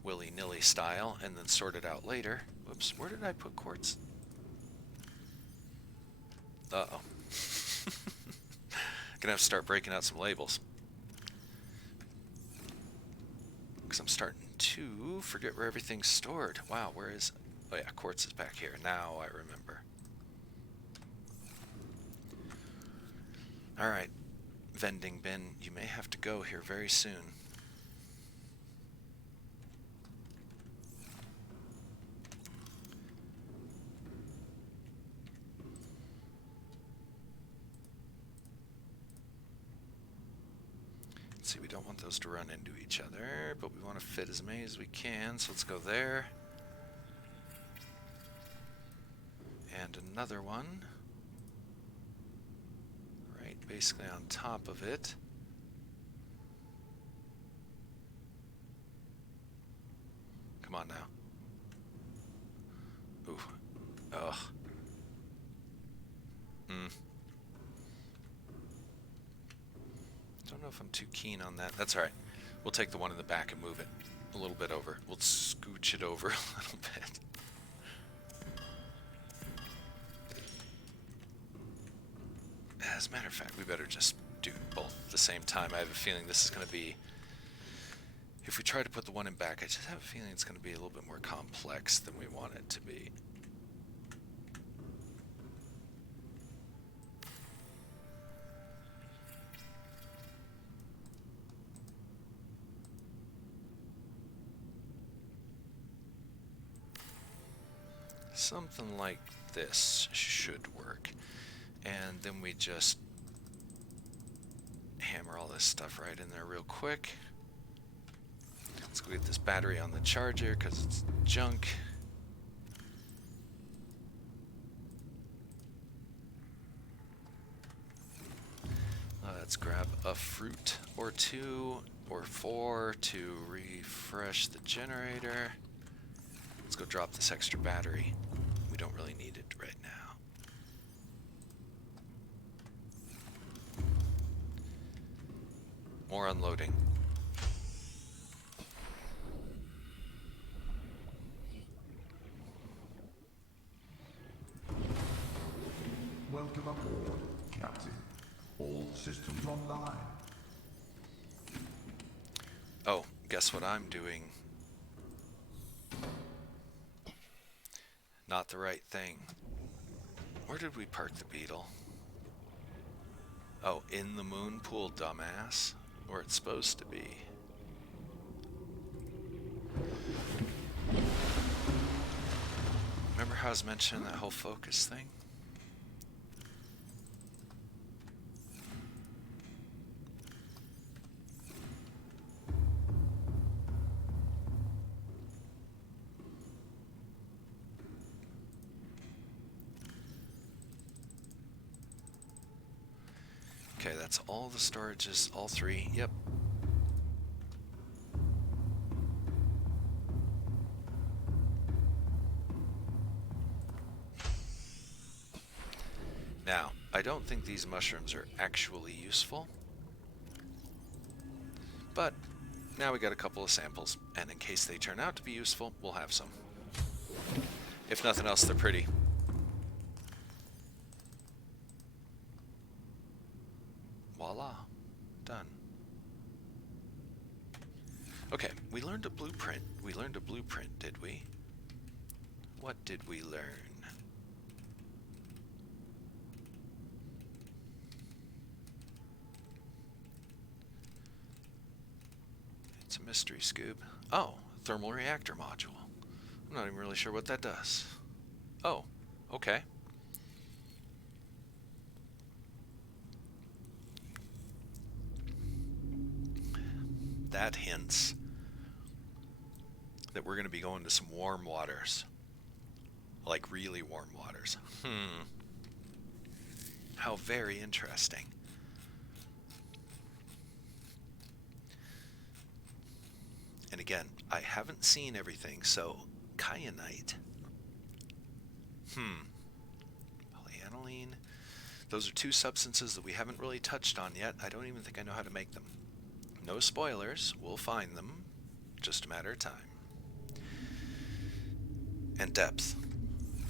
Willy-nilly style, and then sort it out later. Whoops, where did I put quartz? Uh-oh. Gonna have to start breaking out some labels. Because I'm starting to forget where everything's stored. Wow, where is... Oh yeah, quartz is back here. Now I remember. Alright, vending bin, you may have to go here very soon. See, we don't want those to run into each other, but we want to fit as many as we can, so let's go there. And another one. Right, basically on top of it. Come on now. Ooh. Ugh. Don't know if I'm too keen on that. That's alright. We'll take the one in the back and move it a little bit over. We'll scooch it over a little bit. As a matter of fact, we better just do both at the same time. I have a feeling this is going to be... If we try to put the one in back, I just have a feeling it's going to be a little bit more complex than we want it to be. Something like this should work. And then we just hammer all this stuff right in there real quick. Let's go get this battery on the charger because it's junk. Let's grab a fruit or two or four to refresh the generator. Let's go drop this extra battery. We don't really need it right now. More unloading. Welcome aboard, Captain. All systems online. Oh, guess what I'm doing? Not the right thing. Where did we park the Beetle? Oh, in the moon pool, dumbass. Where it's supposed to be. Remember how I was mentioning that whole focus thing? Okay, that's all the storages, all three. Yep. Now, I don't think these mushrooms are actually useful, but now we got a couple of samples, and in case they turn out to be useful, we'll have some. If nothing else, they're pretty. Voila. Done. Okay, we learned a blueprint. We learned a blueprint, did we? What did we learn? It's a mystery, Scoob. Oh, thermal reactor module. I'm not even really sure what that does. Oh, okay. That hints that we're going to be going to some warm waters. Like really warm waters. How very interesting. And again, I haven't seen everything, so kyanite. Polyaniline. Those are two substances that we haven't really touched on yet. I don't even think I know how to make them. No spoilers. We'll find them. Just a matter of time. And depth.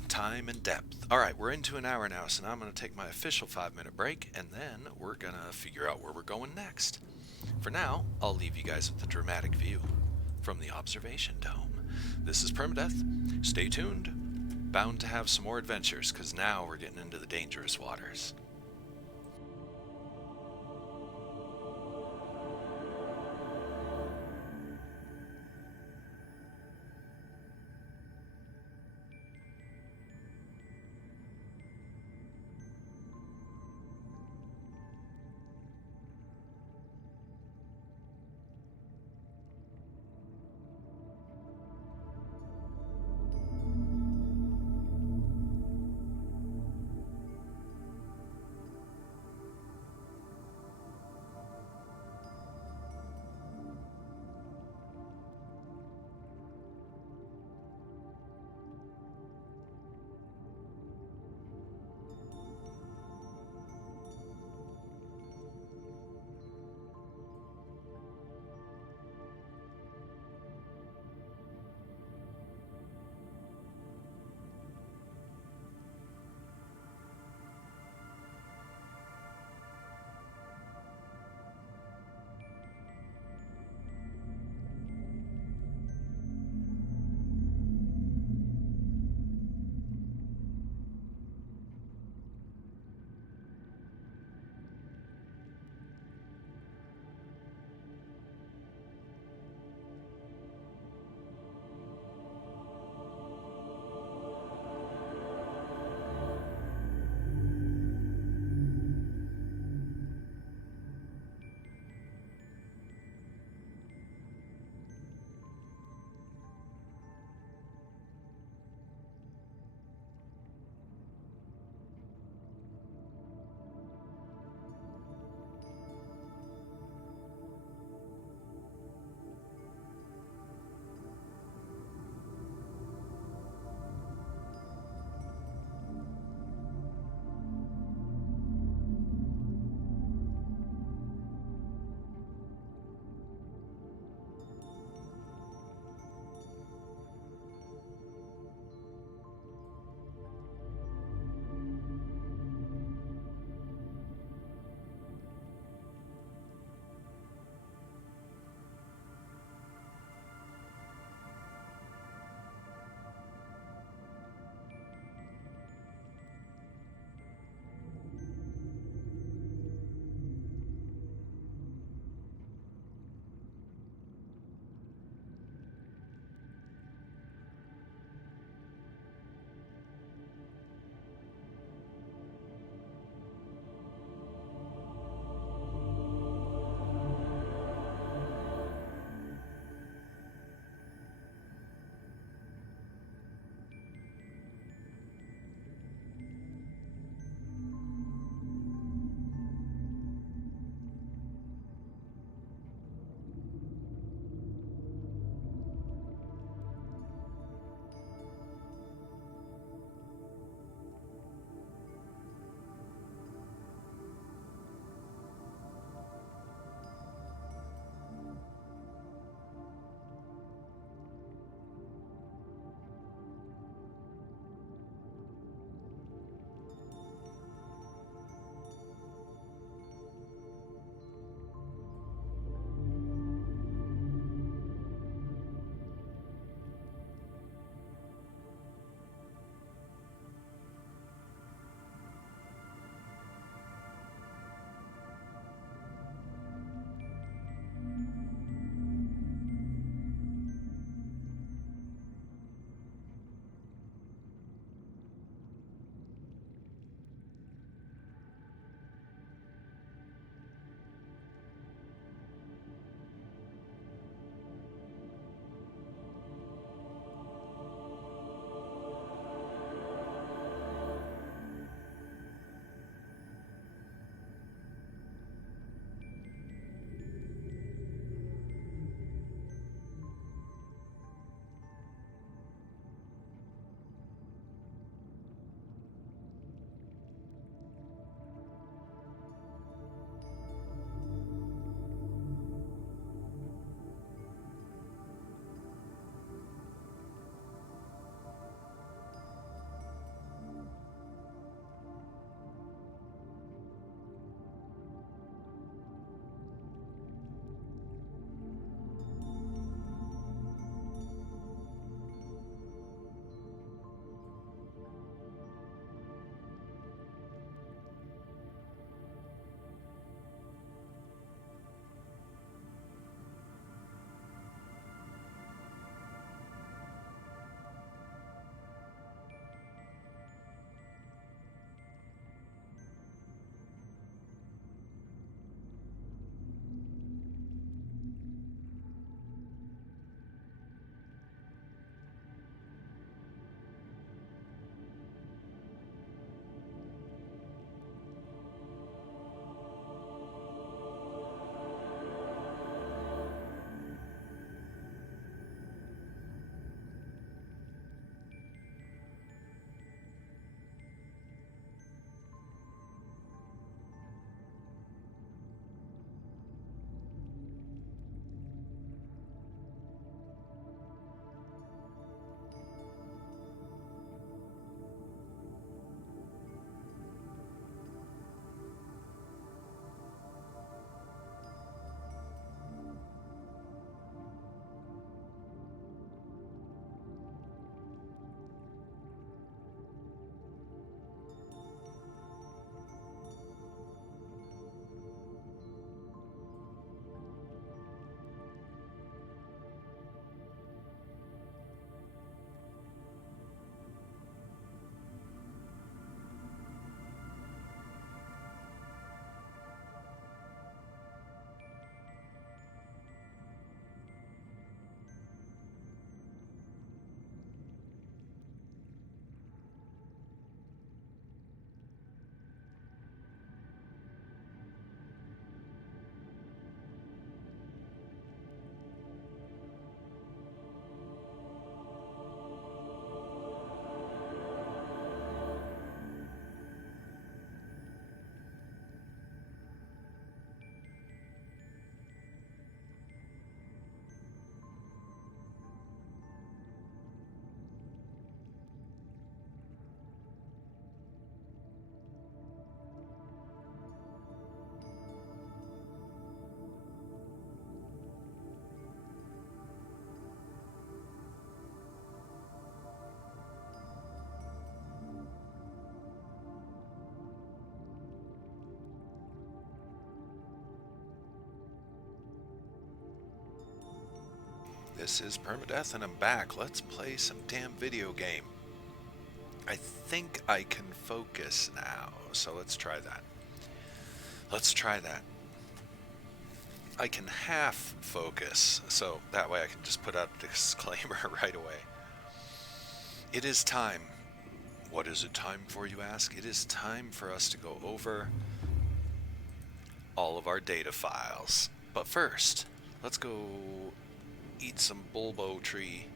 Time and depth. Alright, we're into an hour now, so now I'm going to take my official 5-minute break, and then we're going to figure out where we're going next. For now, I'll leave you guys with the dramatic view from the observation dome. This is Permadeath. Stay tuned. Bound to have some more adventures, because now we're getting into the dangerous waters. This is Permadeath and I'm back. Let's play some damn video game. I think I can focus now, so let's try that. Let's try that. I can half focus, so that way I can just put out a disclaimer right away. It is time. What is it time for, you ask? It is time for us to go over all of our data files. But first, let's go eat some bulbo tree.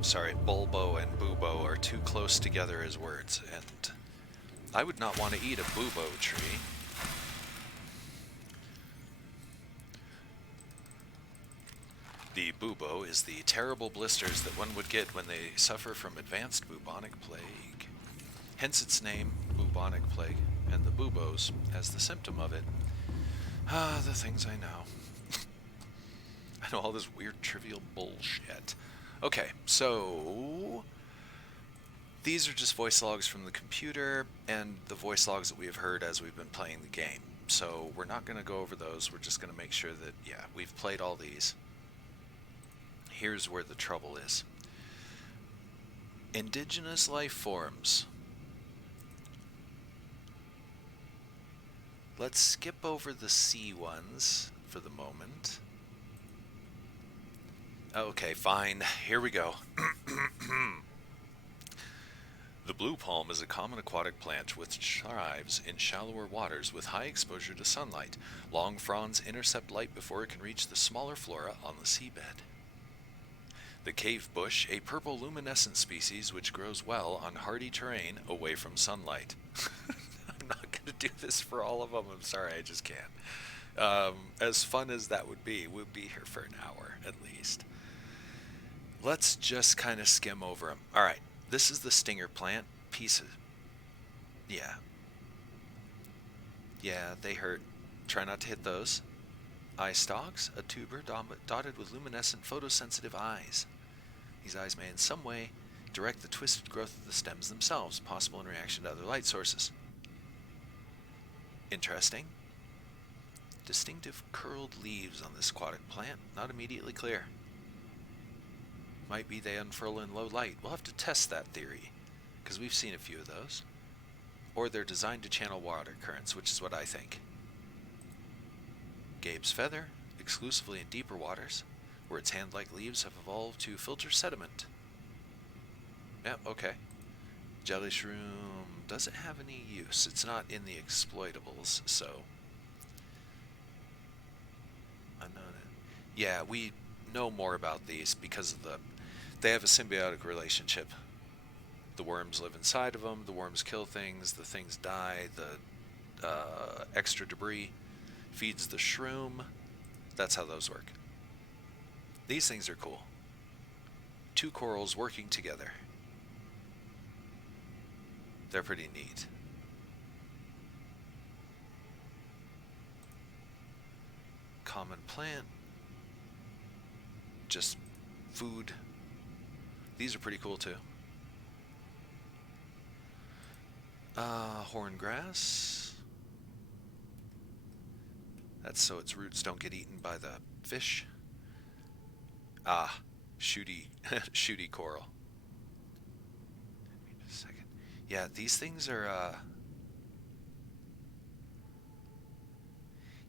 Sorry, bulbo and bubo are too close together as words, and I would not want to eat a bubo tree. The bubo is the terrible blisters that one would get when they suffer from advanced bubonic plague. Hence its name, bubonic plague, and the buboes as the symptom of it. Ah, the things I know. I know all this weird trivial bullshit. Okay, so these are just voice logs from the computer and the voice logs that we have heard as we've been playing the game. So we're not going to go over those. We're just going to make sure that, yeah, we've played all these. Here's where the trouble is. Indigenous life forms. Let's skip over the sea ones for the moment. Okay, fine. Here we go. The blue palm is a common aquatic plant which thrives in shallower waters with high exposure to sunlight. Long fronds intercept light before it can reach the smaller flora on the seabed. The cave bush, a purple luminescent species which grows well on hardy terrain away from sunlight. I'm not going to do this for all of them. I'm sorry, I just can't. As fun as that would be, we'd be here for an hour at least. Let's just kind of skim over them. All right, this is the stinger plant pieces. Yeah. Yeah, they hurt. Try not to hit those. Eye stalks, a tuber dotted with luminescent photosensitive eyes. These eyes may in some way direct the twisted growth of the stems themselves, possible in reaction to other light sources. Interesting. Distinctive curled leaves on this aquatic plant, not immediately clear. Might be they unfurl in low light. We'll have to test that theory, because we've seen a few of those. Or they're designed to channel water currents, which is what I think. Gabe's feather, exclusively in deeper waters, where its hand-like leaves have evolved to filter sediment. Yep, okay. Jelly shroom doesn't have any use. It's not in the exploitables, so... Yeah, we know more about these because of they have a symbiotic relationship. The worms live inside of them, the worms kill things, the things die, the extra debris feeds the shroom. That's how those work. These things are cool. Two corals working together. They're pretty neat. Common plant. Just food. These are pretty cool too. Horn grass. That's so its roots don't get eaten by the fish. Ah, shooty, shooty coral. Wait a second. Yeah, these things are,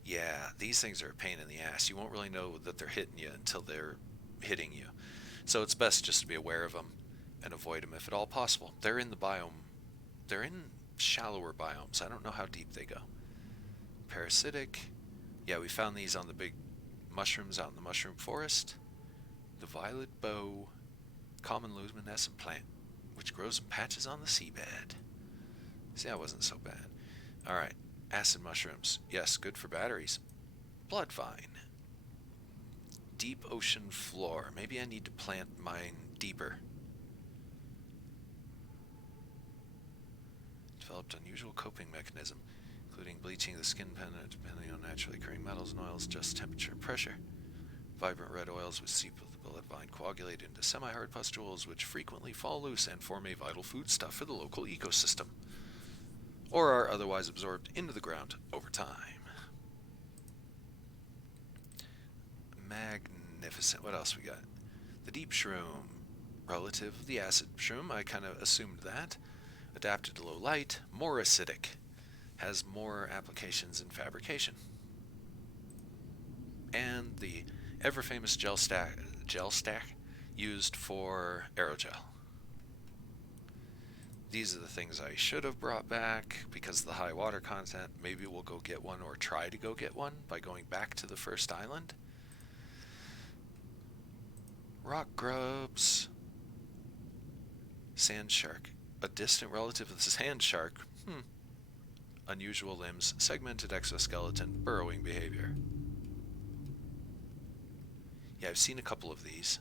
yeah, these things are a pain in the ass. You won't really know that they're hitting you until they're hitting you. So it's best just to be aware of them and avoid them if at all possible. They're in the biome. They're in shallower biomes. I don't know how deep they go. Parasitic. Yeah, we found these on the big mushrooms out in the mushroom forest. The violet bow, common luminescent plant, which grows in patches on the seabed. See, that wasn't so bad. Alright, acid mushrooms. Yes, good for batteries. Blood vine. Deep ocean floor. Maybe I need to plant mine deeper. Developed unusual coping mechanism, including bleaching the skin depending on naturally occurring metals and oils, just temperature and pressure. Vibrant red oils which seep with the blood vine coagulate into semi-hard pustules which frequently fall loose and form a vital foodstuff for the local ecosystem, or are otherwise absorbed into the ground over time. Magnificent. What else we got? The deep shroom. Relative of the acid shroom. I kind of assumed that. Adapted to low light. More acidic. Has more applications in fabrication. And the ever-famous gel stack used for aerogel. These are the things I should have brought back because of the high water content. Maybe we'll go get one or try to go get one by going back to the first island. Rock grubs. Sand shark. A distant relative of the sand shark. Unusual limbs, segmented exoskeleton, burrowing behavior. Yeah, I've seen a couple of these.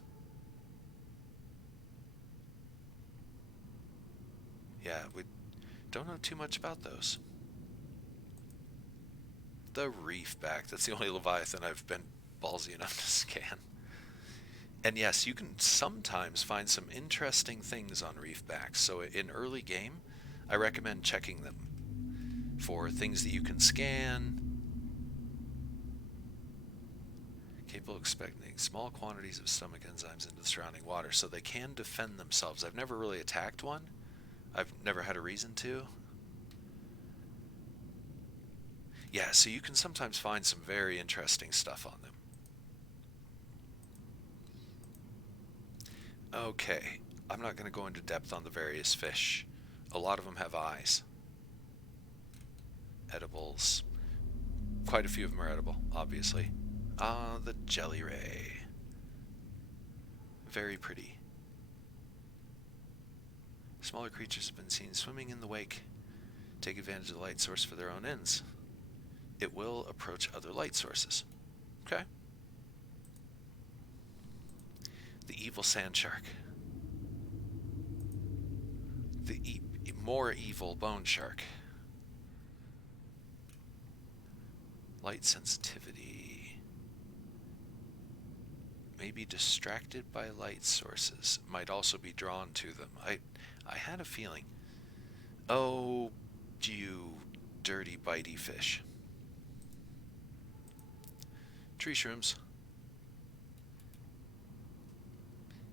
Yeah, we don't know too much about those. The reefback, that's the only Leviathan I've been ballsy enough to scan. And yes, you can sometimes find some interesting things on reefbacks, so in early game, I recommend checking them for things that you can scan. Capable of expecting small quantities of stomach enzymes into the surrounding water, so they can defend themselves. I've never really attacked one. I've never had a reason to. Yeah, so you can sometimes find some very interesting stuff on them. Okay, I'm not going to go into depth on the various fish. A lot of them have eyes. Edibles. Quite a few of them are edible, obviously. The jelly ray. Very pretty. Smaller creatures have been seen swimming in the wake. Take advantage of the light source for their own ends. It will approach other light sources. Okay. The evil sand shark. The more evil bone shark. Light sensitivity. May be distracted by light sources. Might also be drawn to them. I had a feeling. Oh, you dirty bitey fish. Tree shrooms.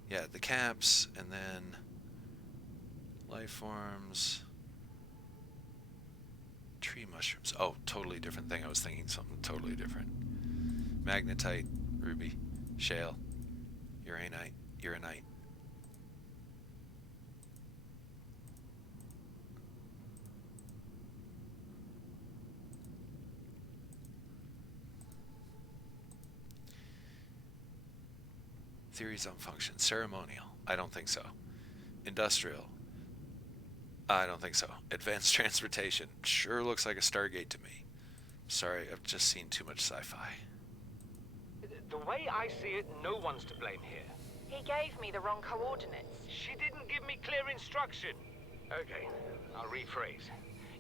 Yeah, the caps, and then life forms. Tree mushrooms. Oh, totally different thing. I was thinking something totally different. Magnetite, ruby, shale, uranite. Theories on function. Ceremonial. I don't think so. Industrial. I don't think so. Advanced transportation. Sure looks like a Stargate to me. Sorry, I've just seen too much sci-fi. The way I see it, no one's to blame here. He gave me the wrong coordinates. She didn't give me clear instruction. Okay, I'll rephrase.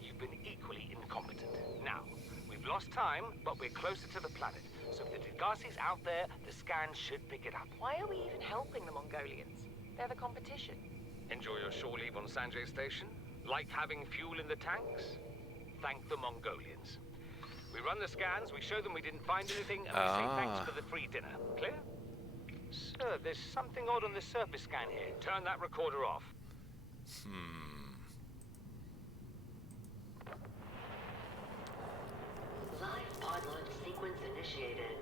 You've been equally incompetent. Now, we've lost time, but we're closer to the planet. So if the Degassi's out there, the scans should pick it up. Why are we even helping the Mongolians? They're the competition. Enjoy your shore leave on Sanjay Station? Like having fuel in the tanks? Thank the Mongolians. We run the scans, we show them we didn't find anything, and we say thanks for the free dinner. Clear? Sir, there's something odd on the surface scan here. Turn that recorder off. Live pod launch sequence initiated.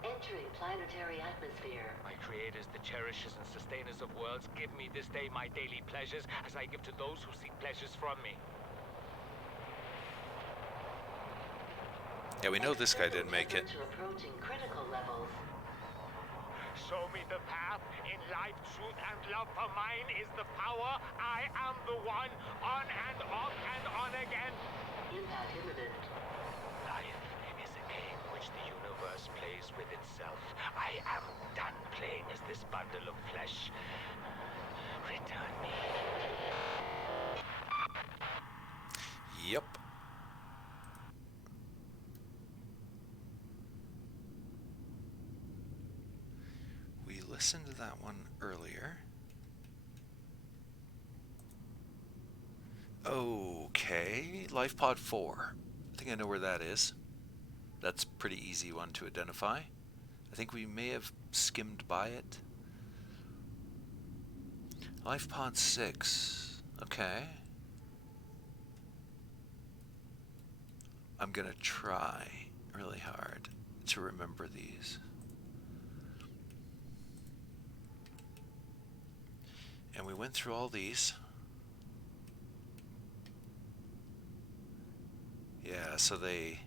Entering planetary atmosphere. My creators, the cherishers and sustainers of worlds, give me this day my daily pleasures as I give to those who seek pleasures from me. Yeah, we know this guy didn't make it. Approaching critical levels. Show me the path. In life, truth, and love for mine is the power. I am the one. On and off and on again. Impact imminent. Life is a game which the universe plays with itself. I am done playing as this bundle of flesh. Return me. Yep. We listened to that one earlier. Okay, LifePod 4. I think I know where that is. That's a pretty easy one to identify. I think we may have skimmed by it. Life pod 6. Okay. I'm gonna try really hard to remember these. And we went through all these. Yeah, so they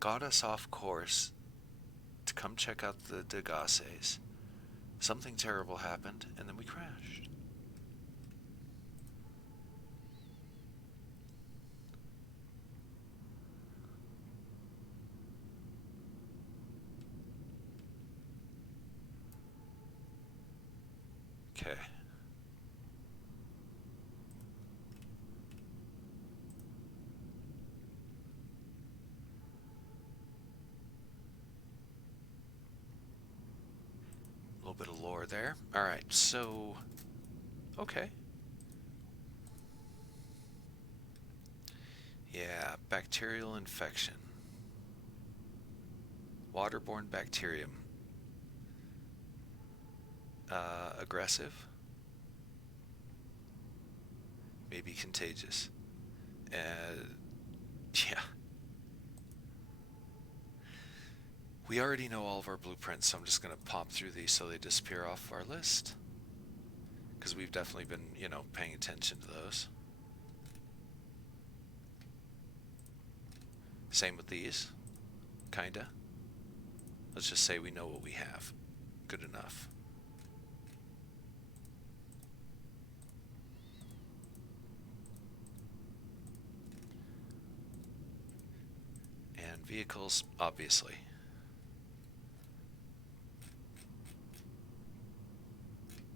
got us off course to come check out the Degasses. Something terrible happened, and then we crashed. Okay. A little bit of lore there. Alright, so... Okay. Yeah, bacterial infection. Waterborne bacterium. Aggressive. Maybe contagious. Yeah. We already know all of our blueprints, so I'm just going to pop through these so they disappear off our list. Because we've definitely been, you know, paying attention to those. Same with these. Kinda. Let's just say we know what we have. Good enough. And vehicles, obviously.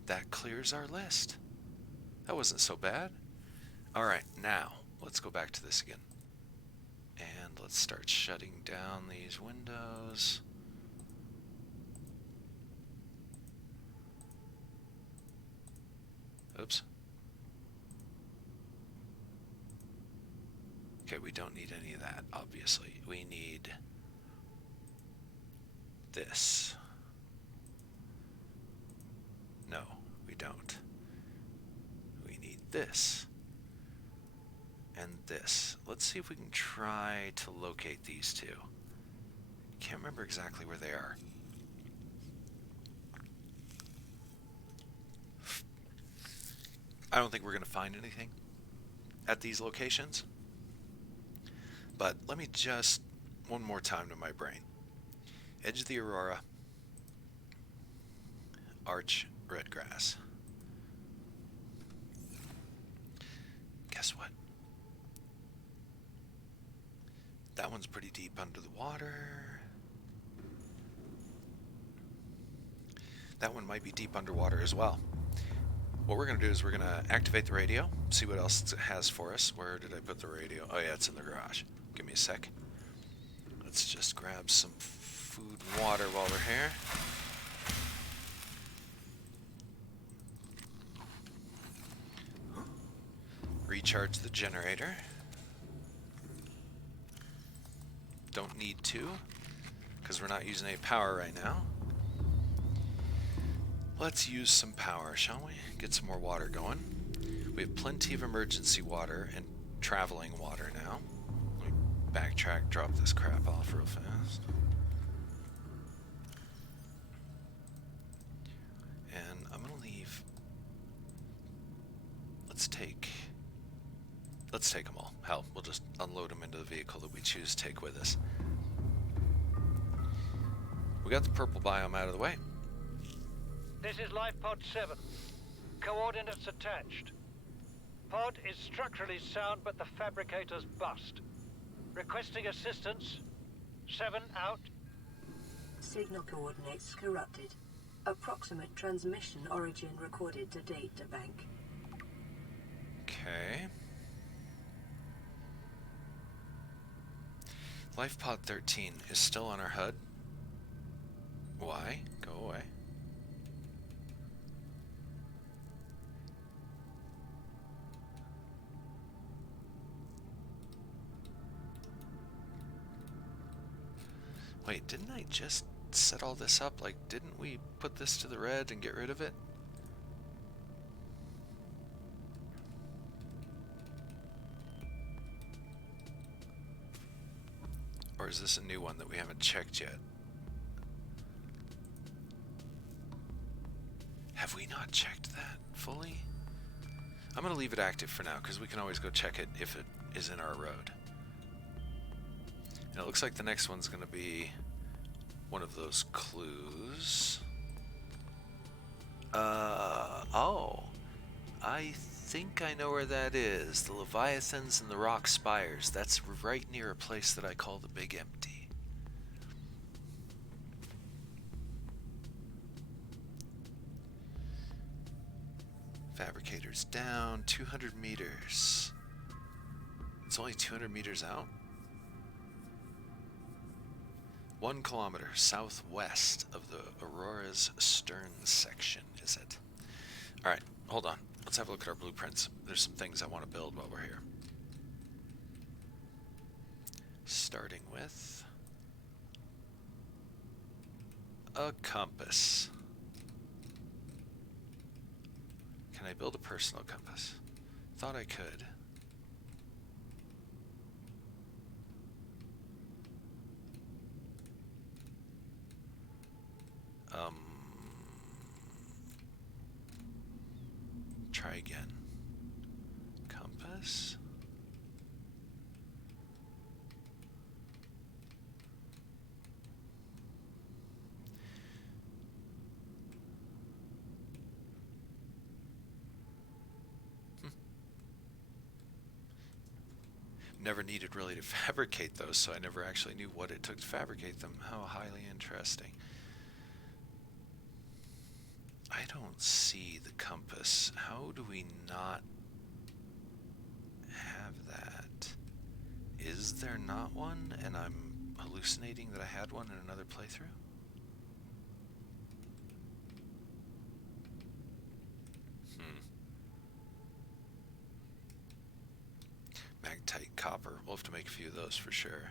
That clears our list. That wasn't so bad. Alright, now, let's go back to this again. And let's start shutting down these windows. Oops. Okay, we don't need any of that, obviously. We need this. No, we don't. We need this. And this. Let's see if we can try to locate these two. Can't remember exactly where they are. I don't think we're going to find anything at these locations. But let me just, one more time to my brain. Edge of the Aurora. Arch Redgrass. Guess what? That one's pretty deep under the water. That one might be deep underwater as well. What we're going to do is we're going to activate the radio, see what else it has for us. Where did I put the radio? Oh yeah, it's in the garage. Give me a sec. Let's just grab some food and water while we're here. Recharge the generator. Don't need to, because we're not using any power right now. Let's use some power, shall we? Get some more water going. We have plenty of emergency water and traveling water now. Let me backtrack, drop this crap off real fast. And I'm gonna leave. Let's take them all. Hell, we'll just unload them into the vehicle that we choose to take with us. We got the purple biome out of the way. This is Life Pod 7. Coordinates attached. Pod is structurally sound, but the fabricator's bust. Requesting assistance. 7 out. Signal coordinates corrupted. Approximate transmission origin recorded to data bank. Okay. Life Pod 13 is still on our HUD. Why? Go away. Wait, didn't I just set all this up? Like, didn't we put this to the red and get rid of it? Or is this a new one that we haven't checked yet? Have we not checked that fully? I'm going to leave it active for now, because we can always go check it if it is in our road. And it looks like the next one's going to be one of those clues. Oh. I think I know where that is. The Leviathans and the Rock Spires. That's right near a place that I call the Big Empty. Fabricators down, 200 meters. It's only 200 meters out. 1 kilometer southwest of the Aurora's stern section, is it? Alright, hold on. Let's have a look at our blueprints. There's some things I want to build while we're here. Starting with a compass. Can I build a personal compass? Thought I could. Try again. Compass. Never needed really to fabricate those, so I never actually knew what it took to fabricate them. How highly interesting. I don't see the compass. How do we not have that? Is there not one, and I'm hallucinating that I had one in another playthrough? Magnetite copper. We'll have to make a few of those for sure.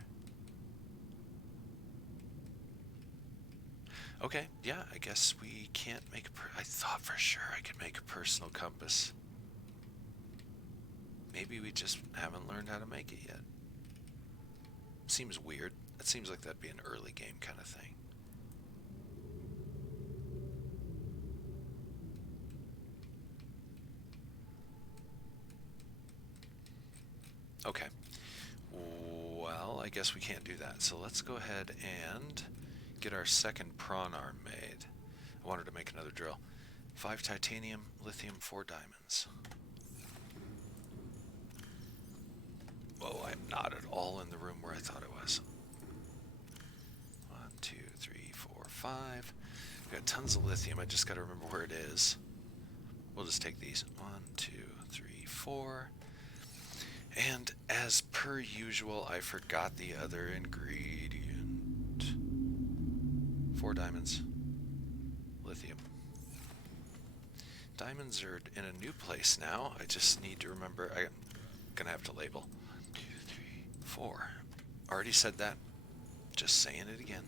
Okay, yeah, I guess we can't make a I thought for sure I could make a personal compass. Maybe we just haven't learned how to make it yet. Seems weird. It seems like that'd be an early game kind of thing. Okay. Well, I guess we can't do that. So let's go ahead and get our second prawn arm made. I wanted to make another drill. 5 titanium, lithium, 4 diamonds. Whoa, I'm not at all in the room where I thought it was. 1, 2, 3, 4, 5. We've got tons of lithium. I just got to remember where it is. We'll just take these. 1, 2, 3, 4. And as per usual, I forgot the other ingredient. 4 diamonds. Lithium. Diamonds are in a new place now. I just need to remember. I'm gonna have to label. 1, 2, 3, 4. Already said that. Just saying it again.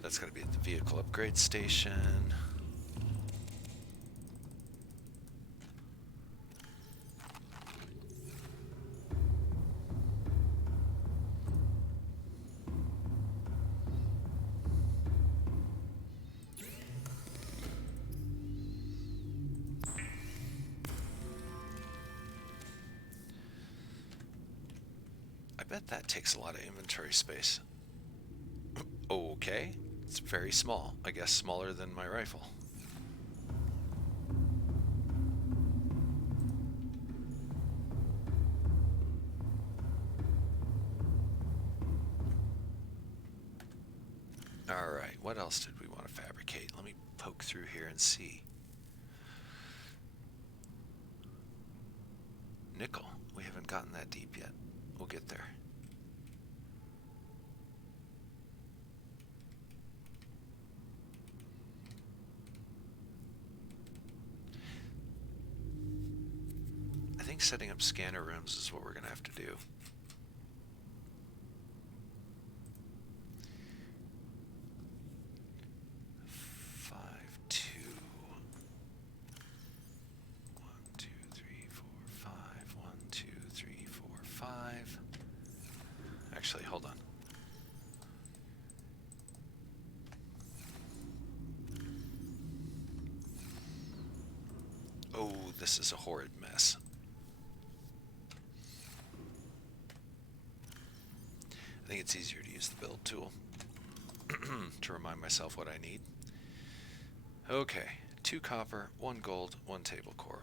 That's gonna be at the vehicle upgrade station. I bet that takes a lot of inventory space. Okay, it's very small. I guess smaller than my rifle. Alright, what else did we want to fabricate? Let me poke through here and see. Nickel. We haven't gotten that deep yet. We'll get there. I think setting up scanner rooms is what we're going to have to do. Oh, this is a horrid mess. I think it's easier to use the build tool to remind myself what I need. Okay, 2 copper, 1 gold, 1 table coral.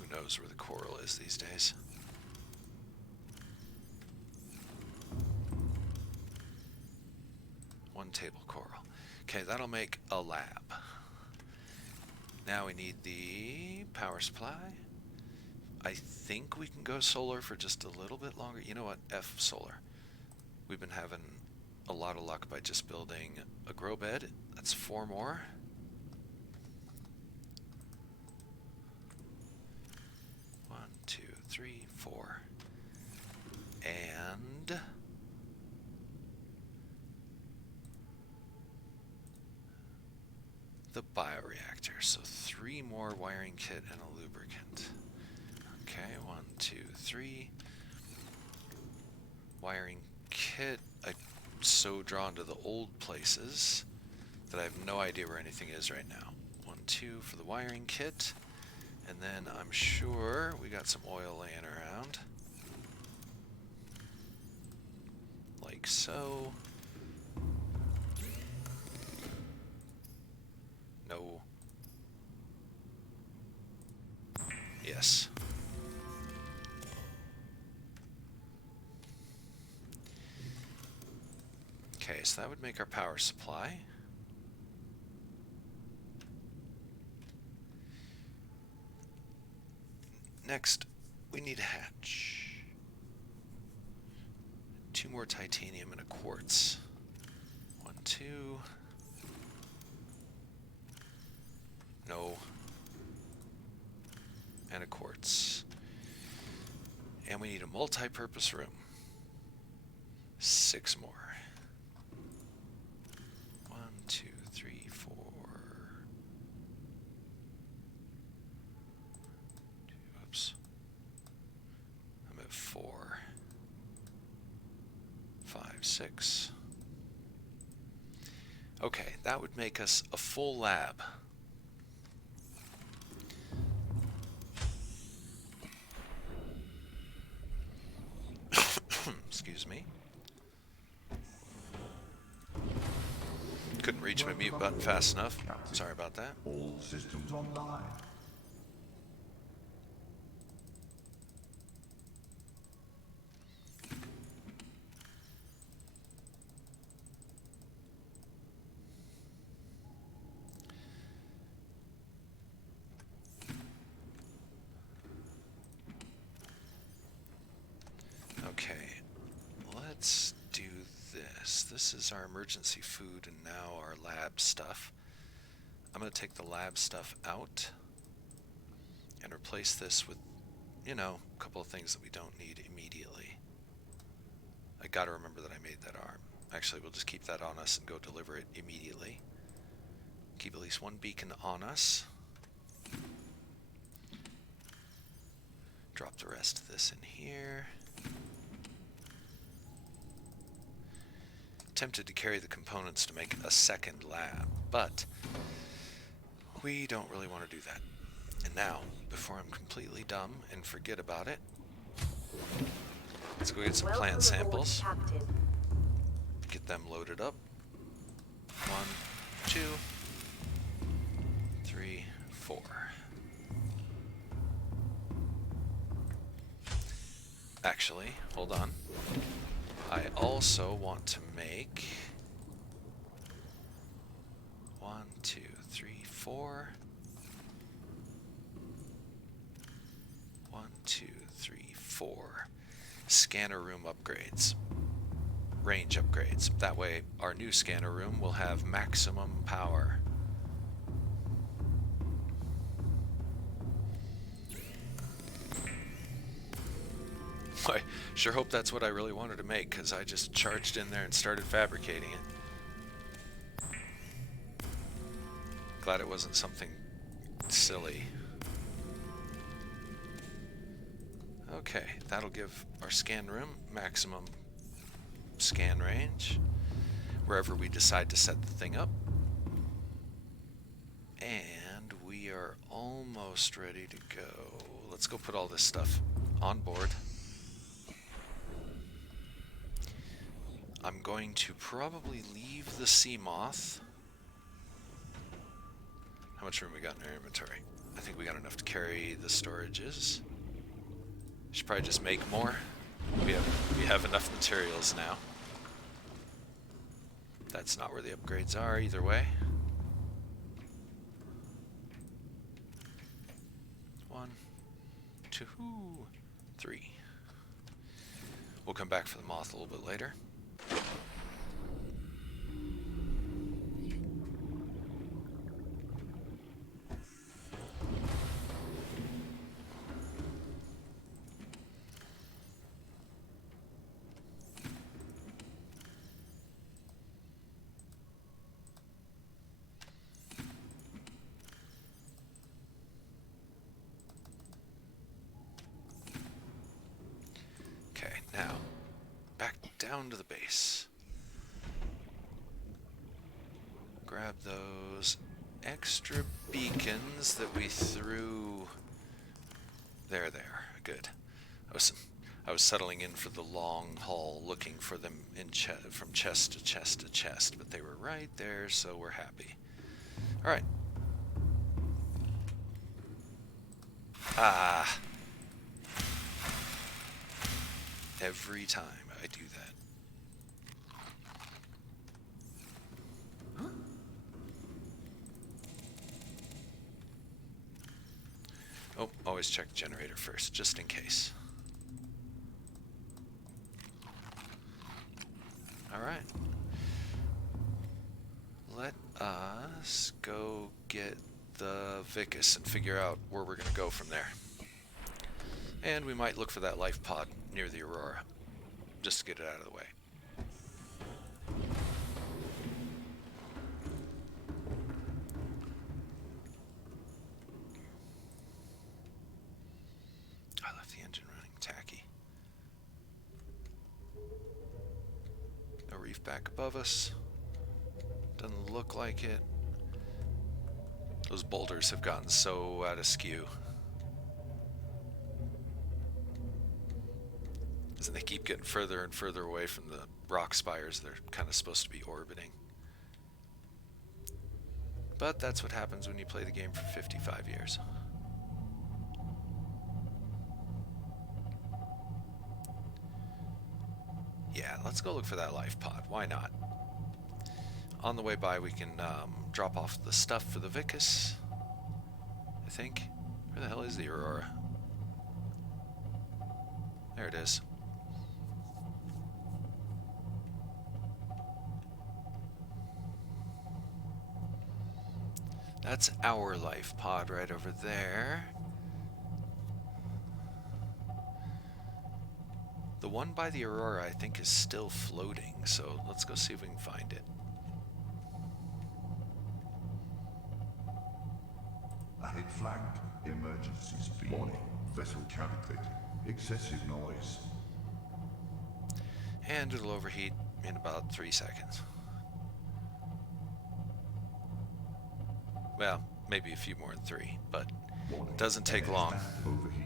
Who knows where the coral is these days? One table coral. Okay, that'll make a lab. Now we need the power supply. I think we can go solar for just a little bit longer. You know what? F solar. We've been having a lot of luck by just building a grow bed. That's 4 more. One, 2, 3, 4. And the bioreactor. So 3 more wiring kit and a lubricant. Okay, 1, 2, 3. Wiring kit. I'm so drawn to the old places that I have no idea where anything is right now. 1, 2 for the wiring kit. And then I'm sure we got some oil laying around. Like so. No. Yes. Okay, so that would make our power supply. Next, we need a hatch. 2 more titanium and a quartz. 1, 2. No. And a quartz. And we need a multi-purpose room. 6 more. 1, 2, 3, 4. Oops. I'm at 4. 5, 6. Okay, that would make us a full lab. Excuse me. Couldn't reach my mute button fast enough. Sorry about that. All systems online. Okay, let's do this. This is our emergency food and now our lab stuff. I'm going to take the lab stuff out and replace this with, you know, a couple of things that we don't need immediately. I got to remember that I made that arm. Actually, we'll just keep that on us and go deliver it immediately. Keep at least 1 beacon on us. Drop the rest of this in here. Tempted to carry the components to make a second lab, but we don't really want to do that. And now, before I'm completely dumb and forget about it, let's go get some plant samples. Get them loaded up. 1, 2, 3, 4. Actually, hold on. I also want to make 1, 2, 3, 4. 1, 2, 3, 4. Scanner room upgrades. Range upgrades. That way, our new scanner room will have maximum power. I sure hope that's what I really wanted to make, because I just charged in there and started fabricating it. Glad it wasn't something silly. Okay, that'll give our scan room maximum scan range, wherever we decide to set the thing up. And we are almost ready to go. Let's go put all this stuff on board. I'm going to probably leave the sea moth. How much room we got in our inventory? I think we got enough to carry the storages. Should probably just make more. We have enough materials now. That's not where the upgrades are either way. 1, 2, 3. We'll come back for the moth a little bit later. Okay, now back down to the base. Grab those extra beacons that we threw. There. Good. I was settling in for the long haul, looking for them in from chest to chest to chest, but they were right there, so we're happy. All right. Ah. Every time I do that. Oh, always check the generator first, just in case. Alright. Let us go get the Vicus and figure out where we're going to go from there. And we might look for that life pod near the Aurora, just to get it out of the way. I left the engine running tacky. No reef back above us. Doesn't look like it. Those boulders have gotten so out of skew. And they keep getting further and further away from the rock spires they're kind of supposed to be orbiting. But that's what happens when you play the game for 55 years. Yeah, let's go look for that life pod. Why not? On the way by, we can drop off the stuff for the Vicus, I think. Where the hell is the Aurora? There it is. That's our life pod right over there. The one by the Aurora, I think, is still floating, so let's go see if we can find it. Ahead flank. Emergency speed. Warning. Vessel calculating. Excessive noise. And it'll overheat in about 3 seconds. Well, maybe a few more than 3, but it doesn't take long. Overheat.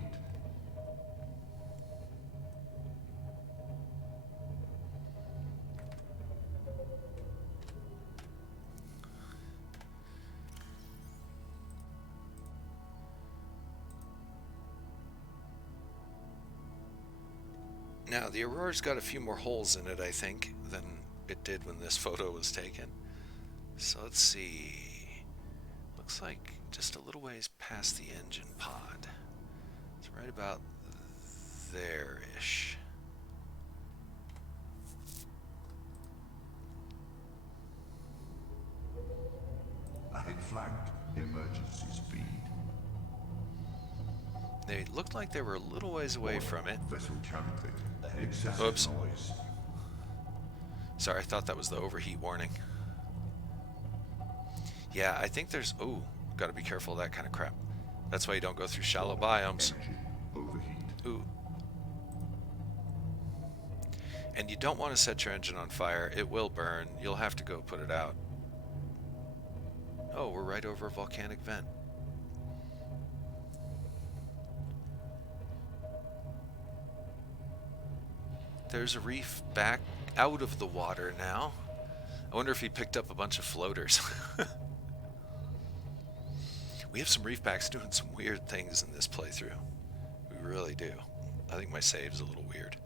Now, the Aurora's got a few more holes in it, I think, than it did when this photo was taken. So let's see. Looks like just a little ways past the engine pod. It's right about there-ish. Ahead flank. Emergency speed. They looked like they were a little ways away from it. Vessel calculating. Excessive Oops. noise. Sorry, I thought that was the overheat warning. Yeah, I think there's... Ooh, gotta be careful of that kind of crap. That's why you don't go through shallow biomes. Engine overheat. Ooh. And you don't want to set your engine on fire. It will burn. You'll have to go put it out. Oh, we're right over a volcanic vent. There's a reef back out of the water now. I wonder if he picked up a bunch of floaters. We have some reefbacks doing some weird things in this playthrough. We really do. I think my save's a little weird.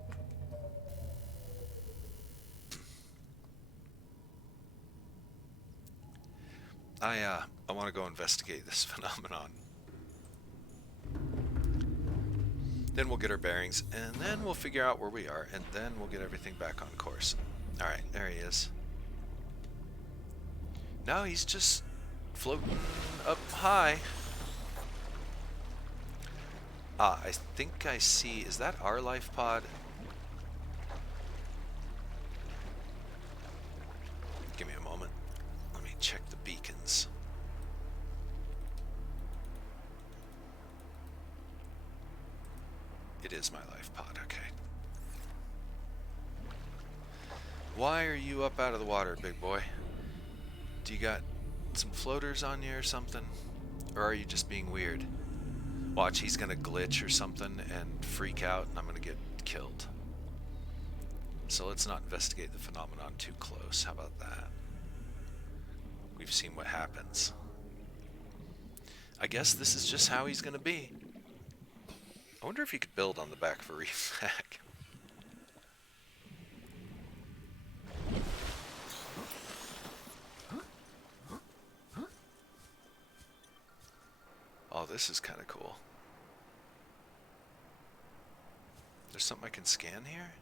I want to go investigate this phenomenon. Then we'll get our bearings, and then we'll figure out where we are, and then we'll get everything back on course. Alright, there he is. No, he's just floating up high. Ah, I think I see... Is that our life pod? Give me a moment. Let me check the beacons. It is my life pod, okay. Why are you up out of the water, big boy? Do you got some floaters on you or something? Or are you just being weird? Watch, he's gonna glitch or something and freak out and I'm gonna get killed. So let's not investigate the phenomenon too close. How about that? We've seen what happens. I guess this is just how he's gonna be. I wonder if you could build on the back of a reef pack. Oh, this is kind of cool. There's something I can scan here?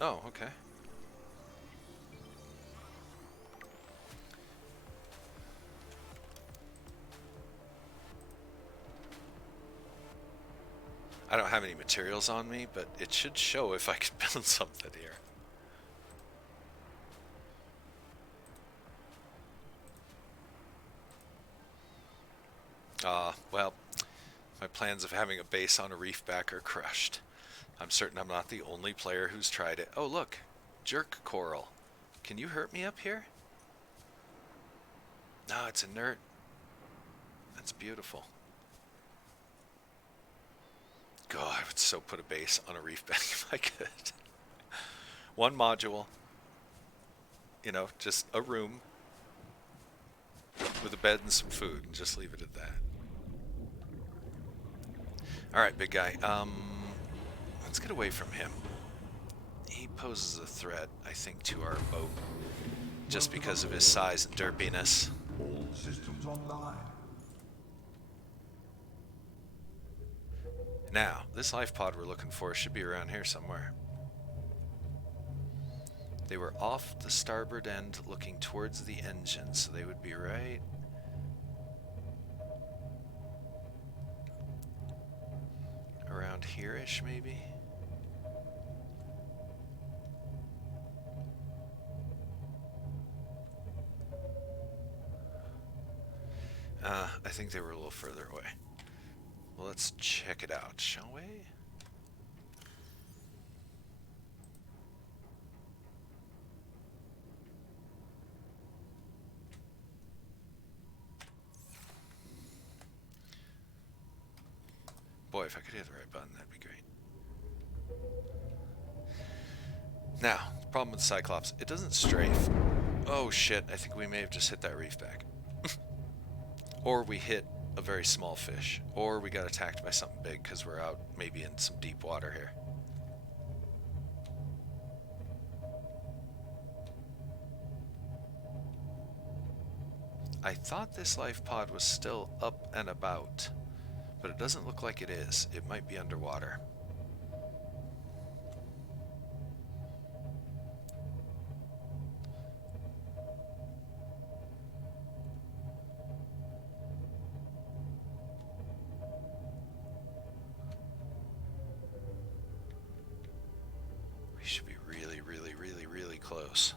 Oh, okay. I don't have any materials on me, but it should show if I can build something here. Well, my plans of having a base on a reef back are crushed. I'm certain I'm not the only player who's tried it. Oh, look. Jerk coral. Can you hurt me up here? No, it's inert. That's beautiful. God, I would so put a base on a reef back if I could. One module. You know, just a room with a bed and some food, and just leave it at that. Alright, big guy. Let's get away from him. He poses a threat, I think, to our boat. Just because of his size and derpiness. All systems online. Now, this life pod we're looking for should be around here somewhere. They were off the starboard end looking towards the engine, so they would be right... around here-ish, maybe? I think they were a little further away. Well, let's check it out, shall we? Boy, if I could hit the right button, that'd be great. Now, the problem with the Cyclops, it doesn't strafe. Oh shit, I think we may have just hit that reef back. Or we hit a very small fish. Or we got attacked by something big because we're out maybe in some deep water here. I thought this life pod was still up and about, but it doesn't look like it is. It might be underwater. We should be really, really, really, really close.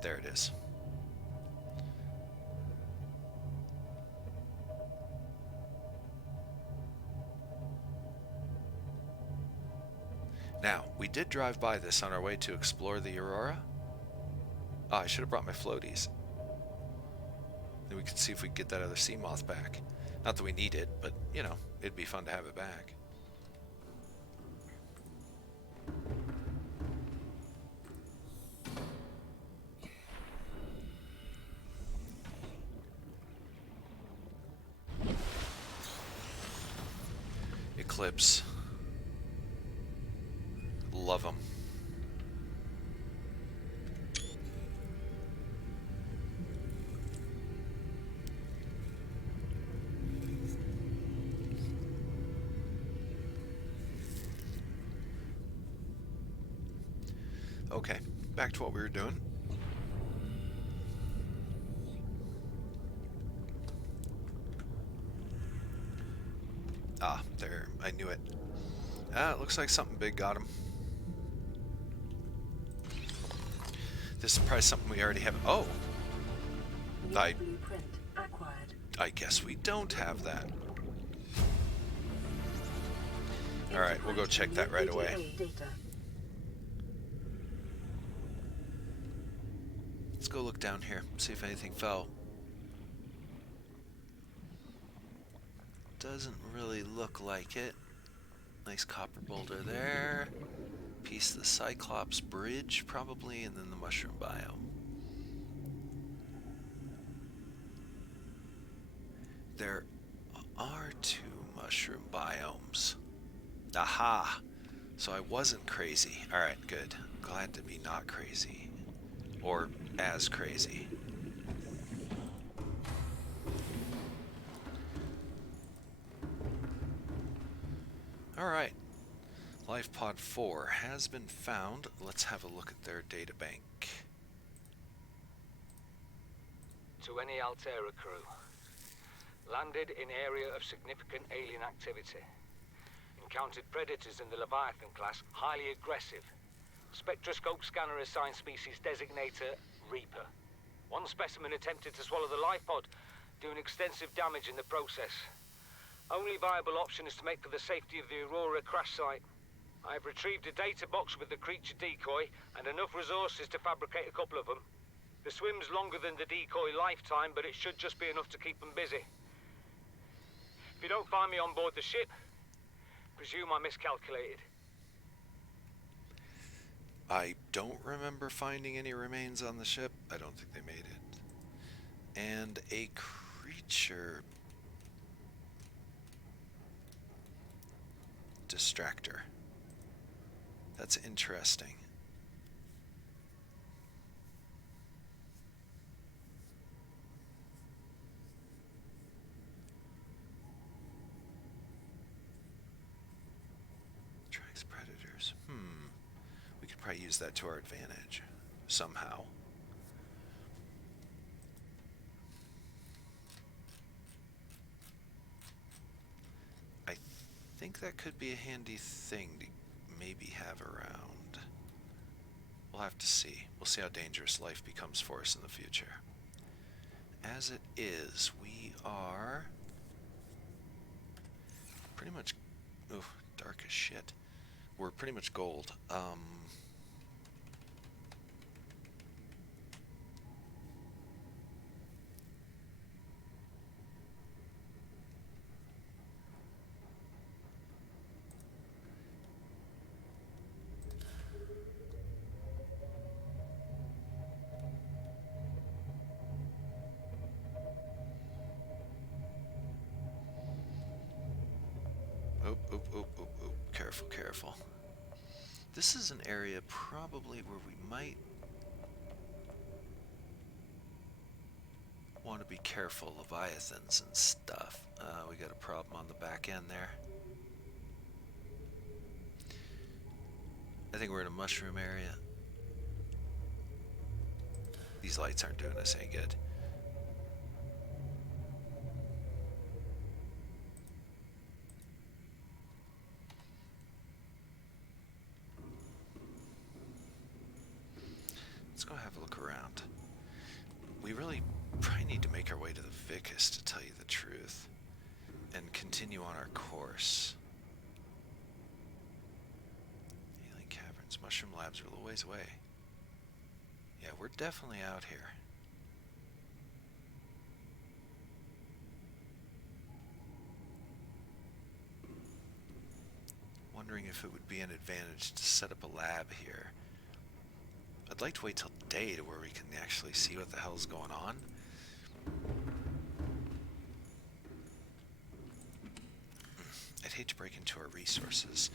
There it is. Now, we did drive by this on our way to explore the Aurora. Oh, I should have brought my floaties. Then we could see if we could get that other sea moth back. Not that we need it, but, you know, it'd be fun to have it back. Eclipse. Love them. Okay, back to what we were doing. Ah, there. I knew it. Ah, it looks like something big got him. This is probably something we already have. Oh! New blueprint acquired. I guess we don't have that. Alright, we'll go check that right away. Data. Let's go look down here, see if anything fell. Doesn't really look like it. Nice copper boulder there. Piece of the Cyclops bridge, probably, and then the mushroom biome. There are 2 mushroom biomes. Aha! So I wasn't crazy. Alright, good. Glad to be not crazy. Or as crazy. Alright. Life Pod 4 has been found. Let's have a look at their data bank. To any Altera crew. Landed in area of significant alien activity. Encountered predators in the Leviathan class, highly aggressive. Spectroscope scanner assigned species designator Reaper. One specimen attempted to swallow the life pod, doing extensive damage in the process. Only viable option is to make for the safety of the Aurora crash site. I have retrieved a data box with the creature decoy and enough resources to fabricate a couple of them. The swim's longer than the decoy lifetime, but it should just be enough to keep them busy. If you don't find me on board the ship, presume I miscalculated. I don't remember finding any remains on the ship. I don't think they made it. And a creature distractor. That's interesting. Tracks predators. We could probably use that to our advantage somehow. I think that could be a handy thing to maybe have around. We'll have to see. We'll see how dangerous life becomes for us in the future. As it is, we are pretty much... Ooh, dark as shit. We're pretty much gold. Oh, careful, careful. This is an area probably where we might want to be careful, Leviathans and stuff. We got a problem on the back end there. I think we're in a mushroom area. These lights aren't doing us any good. Let's go have a look around. Vicus, to tell you the truth, and continue on our course. Healing Caverns, Mushroom Labs are a little ways away. Yeah, we're definitely out here. Wondering if it would be an advantage to set up a lab here. I'd like to wait till day to where we can actually see what the hell's going on. I'd hate to break into our resources.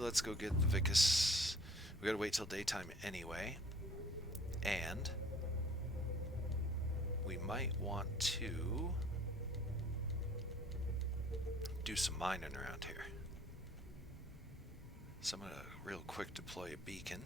Let's go get the Vicus. We gotta wait till daytime anyway. And we might want to do some mining around here. So I'm gonna real quick deploy a beacon.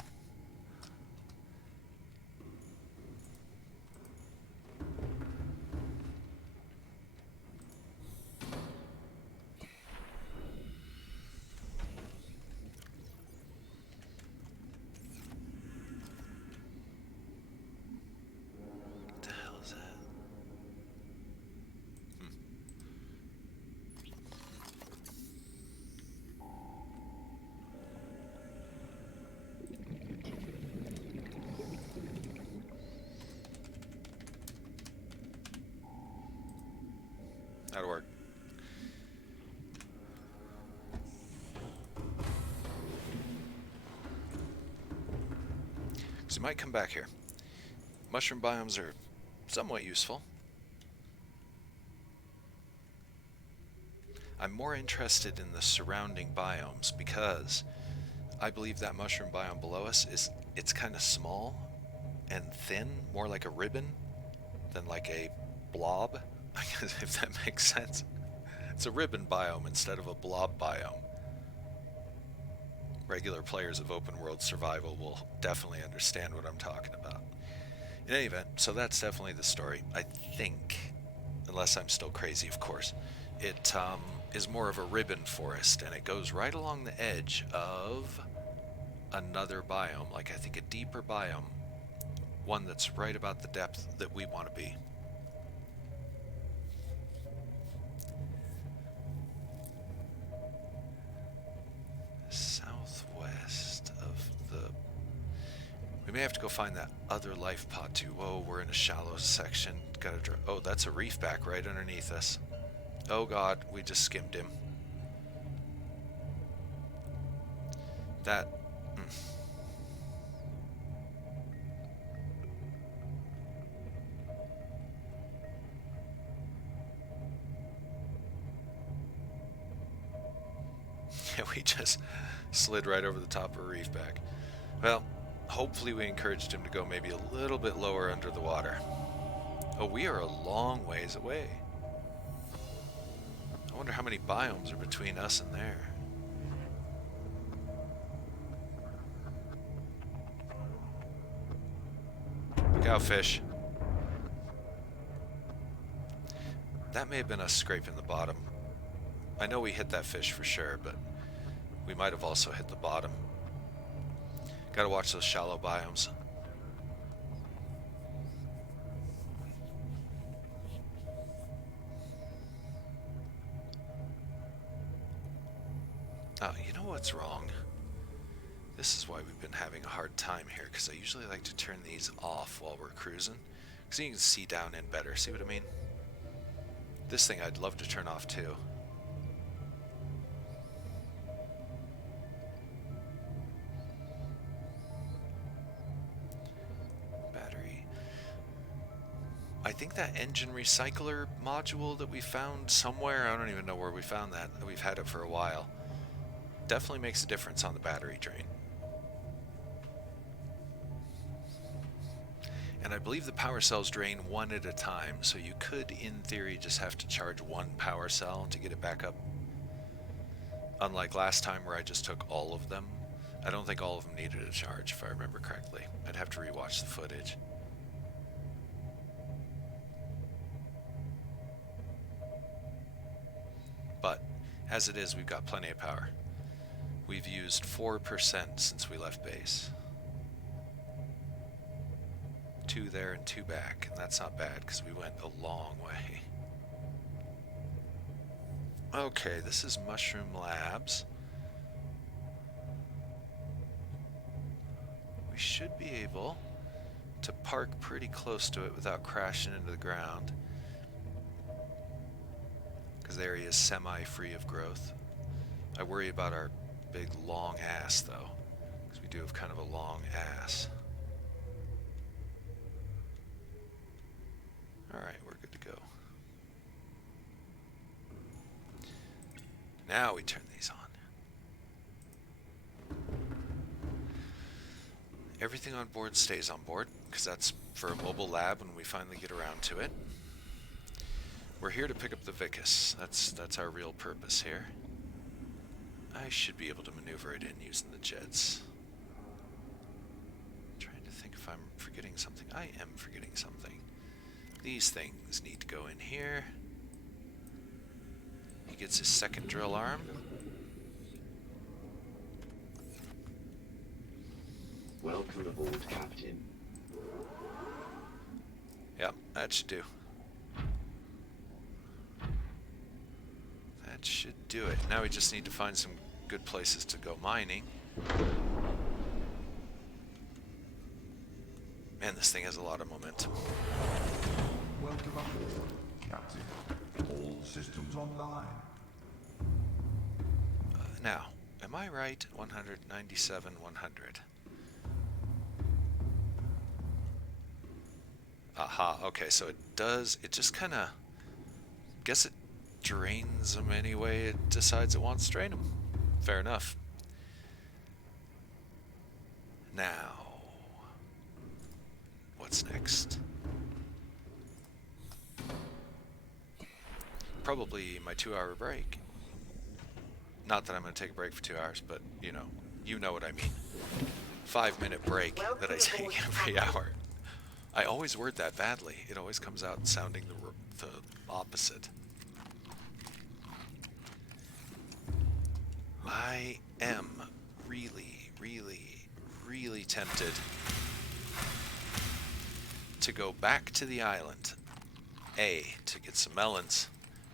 What the hell is that? That'll work. So you might come back here. Mushroom biomes are somewhat useful. I'm more interested in the surrounding biomes because I believe that mushroom biome below us it's kind of small and thin, more like a ribbon than like a blob. I guess if that makes sense. It's a ribbon biome instead of a blob biome. Regular players of open world survival will definitely understand what I'm talking about. In any event, so that's definitely the story. I think, unless I'm still crazy, of course, it is more of a ribbon forest, and it goes right along the edge of another biome, like I think a deeper biome, one that's right about the depth that we want to be. Southwest of the... We may have to go find that other life pod too. Whoa, we're in a shallow section. Gotta draw... Oh, that's a reef back right underneath us. Oh god, we just skimmed him. That... Yeah, we just slid right over the top of a reef back. Well, hopefully we encouraged him to go maybe a little bit lower under the water. Oh, we are a long ways away. I wonder how many biomes are between us and there. Look out, fish. That may have been us scraping the bottom. I know we hit that fish for sure, but we might have also hit the bottom. Gotta watch those shallow biomes. Oh, you know what's wrong? This is why we've been having a hard time here, because I usually like to turn these off while we're cruising, because you can see down in better, see what I mean? This thing I'd love to turn off too. I think that engine recycler module that we found somewhere, I don't even know where we found that. We've had it for a while. Definitely makes a difference on the battery drain. And I believe the power cells drain one at a time, so you could, in theory, just have to charge one power cell to get it back up. Unlike last time where I just took all of them. I don't think all of them needed a charge, if I remember correctly. I'd have to rewatch the footage. But as it is, we've got plenty of power. We've used 4% since we left base. 2% 2 there and 2 back, and that's not bad because we went a long way. Okay, this is Mushroom Labs. We should be able to park pretty close to it without crashing into the ground, because the area is semi-free of growth. I worry about our big long ass though, because we do have kind of a long ass. Alright, we're good to go. Now we turn these on. Everything on board stays on board, because that's for a mobile lab when we finally get around to it. We're here to pick up the Vicus. That's our real purpose here. I should be able to maneuver it in using the jets. Trying to think if I'm forgetting something. I am forgetting something. These things need to go in here. He gets his second drill arm. Welcome aboard, Captain. Yep, that should do. That should do it. Now we just need to find some good places to go mining. Man, this thing has a lot of momentum. Welcome aboard, Captain. All systems online. Now, am I right? 197, 100. Aha, okay, so it just kind of, guess it drains them anyway it decides it wants to drain them. Fair enough. Now, what's next? Probably my 2-hour break. Not that I'm going to take a break for 2 hours, but you know what I mean. 5-minute break that I take every hour. I always word that badly. It always comes out sounding the opposite. I am really, really, really tempted to go back to the island. A, to get some melons.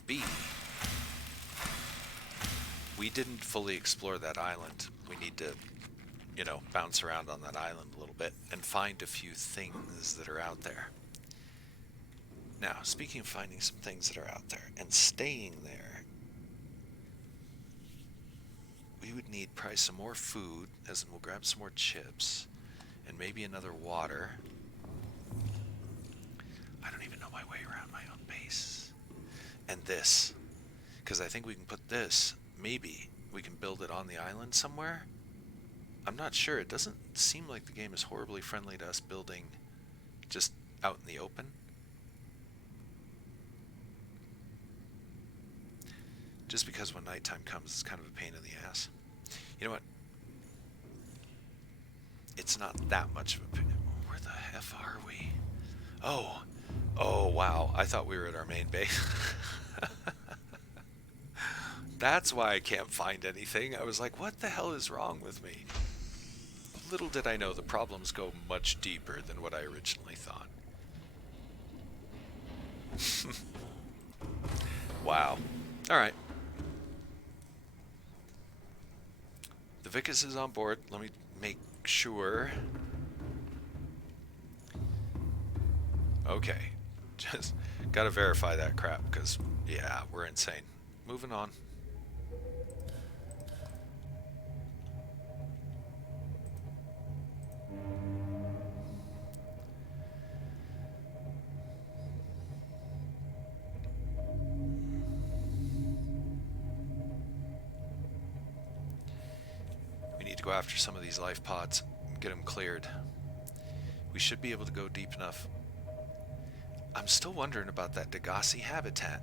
B, we didn't fully explore that island. We need to, bounce around on that island a little bit and find a few things that are out there. Now, speaking of finding some things that are out there and staying there, we would need probably some more food, as in we'll grab some more chips, and maybe another water. I don't even know my way around my own base. And this, because I think we can put this, maybe we can build it on the island somewhere. I'm not sure. It doesn't seem like the game is horribly friendly to us building just out in the open. Just because when nighttime comes, it's kind of a pain in the ass. You know what? It's not that much of a pain. Where the F are we? Oh, wow. I thought we were at our main base. That's why I can't find anything. I was like, what the hell is wrong with me? Little did I know the problems go much deeper than what I originally thought. Wow. Alright. The Vicus is on board. Let me make sure. Okay. Just gotta verify that crap, because, yeah, we're insane. Moving on. We need to go after some of these life pods and get them cleared. We should be able to go deep enough. I'm still wondering about that Degassi habitat.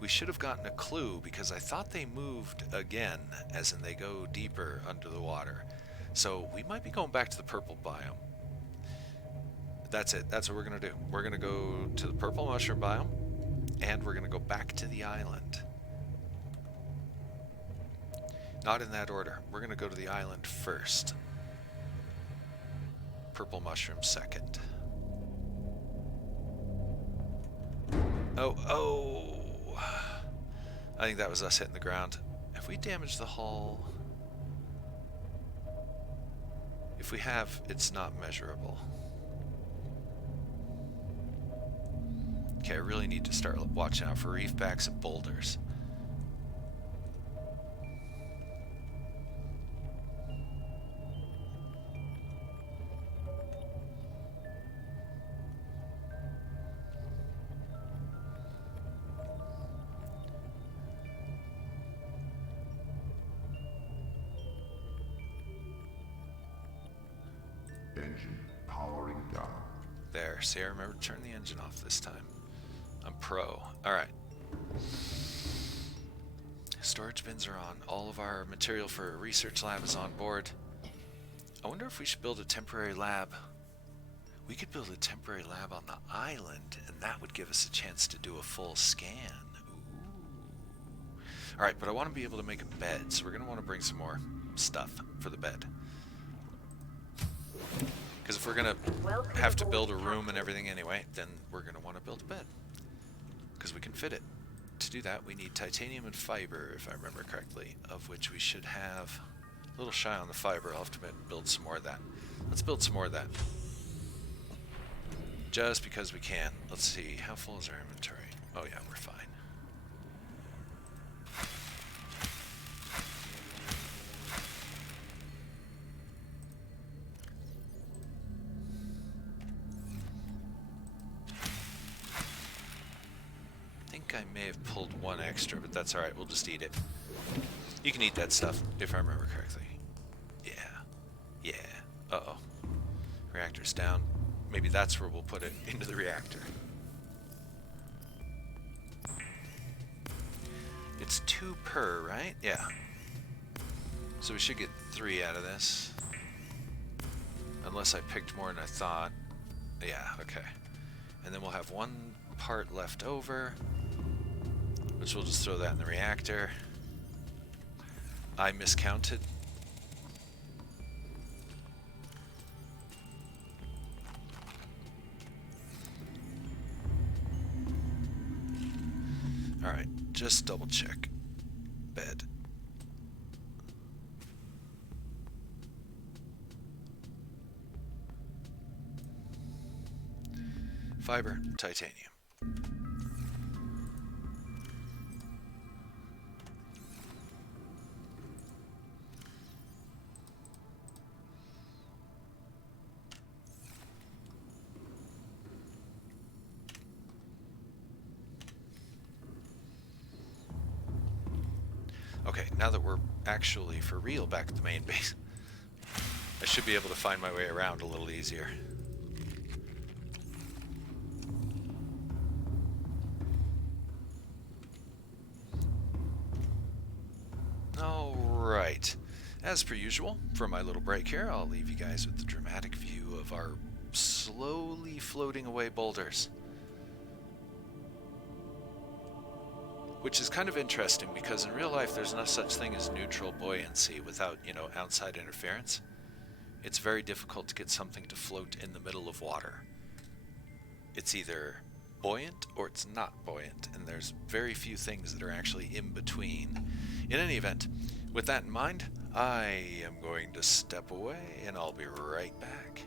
We should have gotten a clue, because I thought they moved again, as in they go deeper under the water. So we might be going back to the purple biome. That's it. That's what we're going to do. We're going to go to the purple mushroom biome, and we're going to go back to the island. Not in that order. We're going to go to the island first. purple mushroom second. Oh! I think that was us hitting the ground. Have we damaged the hull? If we have, it's not measurable. Okay, I really need to start watching out for reef backs and boulders. Engine powering down. There, see, I remember to turn the engine off this time. I'm pro. Alright. Storage bins are on. All of our material for a research lab is on board. I wonder if we should build a temporary lab. We could build a temporary lab on the island, and that would give us a chance to do a full scan. Ooh. Alright, but I want to be able to make a bed, so we're going to want to bring some more stuff for the bed. Because if we're going to have to build a room and everything anyway, then we're going to want to build a bed. Because we can fit it. To do that, we need titanium and fiber, if I remember correctly, of which we should have a little shy on the fiber. I'll have to build some more of that. Let's build some more of that. Just because we can. Let's see, how full is our inventory? Oh yeah, we're fine. I may have pulled one extra, but that's alright, we'll just eat it. You can eat that stuff, if I remember correctly. Yeah. Uh-oh. Reactor's down. Maybe that's where we'll put it, into the reactor. It's 2 per, right? Yeah. So we should get 3 out of this. Unless I picked more than I thought. Yeah, okay. And then we'll have 1 part left over, which we'll just throw that in the reactor. I miscounted. Alright, just double check. Bed. Fiber, titanium. Okay, now that we're actually for real back at the main base, I should be able to find my way around a little easier. Alright, as per usual, for my little break here, I'll leave you guys with the dramatic view of our slowly floating away boulders. Which is kind of interesting because in real life there's no such thing as neutral buoyancy without, outside interference. It's very difficult to get something to float in the middle of water. It's either buoyant or it's not buoyant, and there's very few things that are actually in between. In any event, with that in mind, I am going to step away and I'll be right back.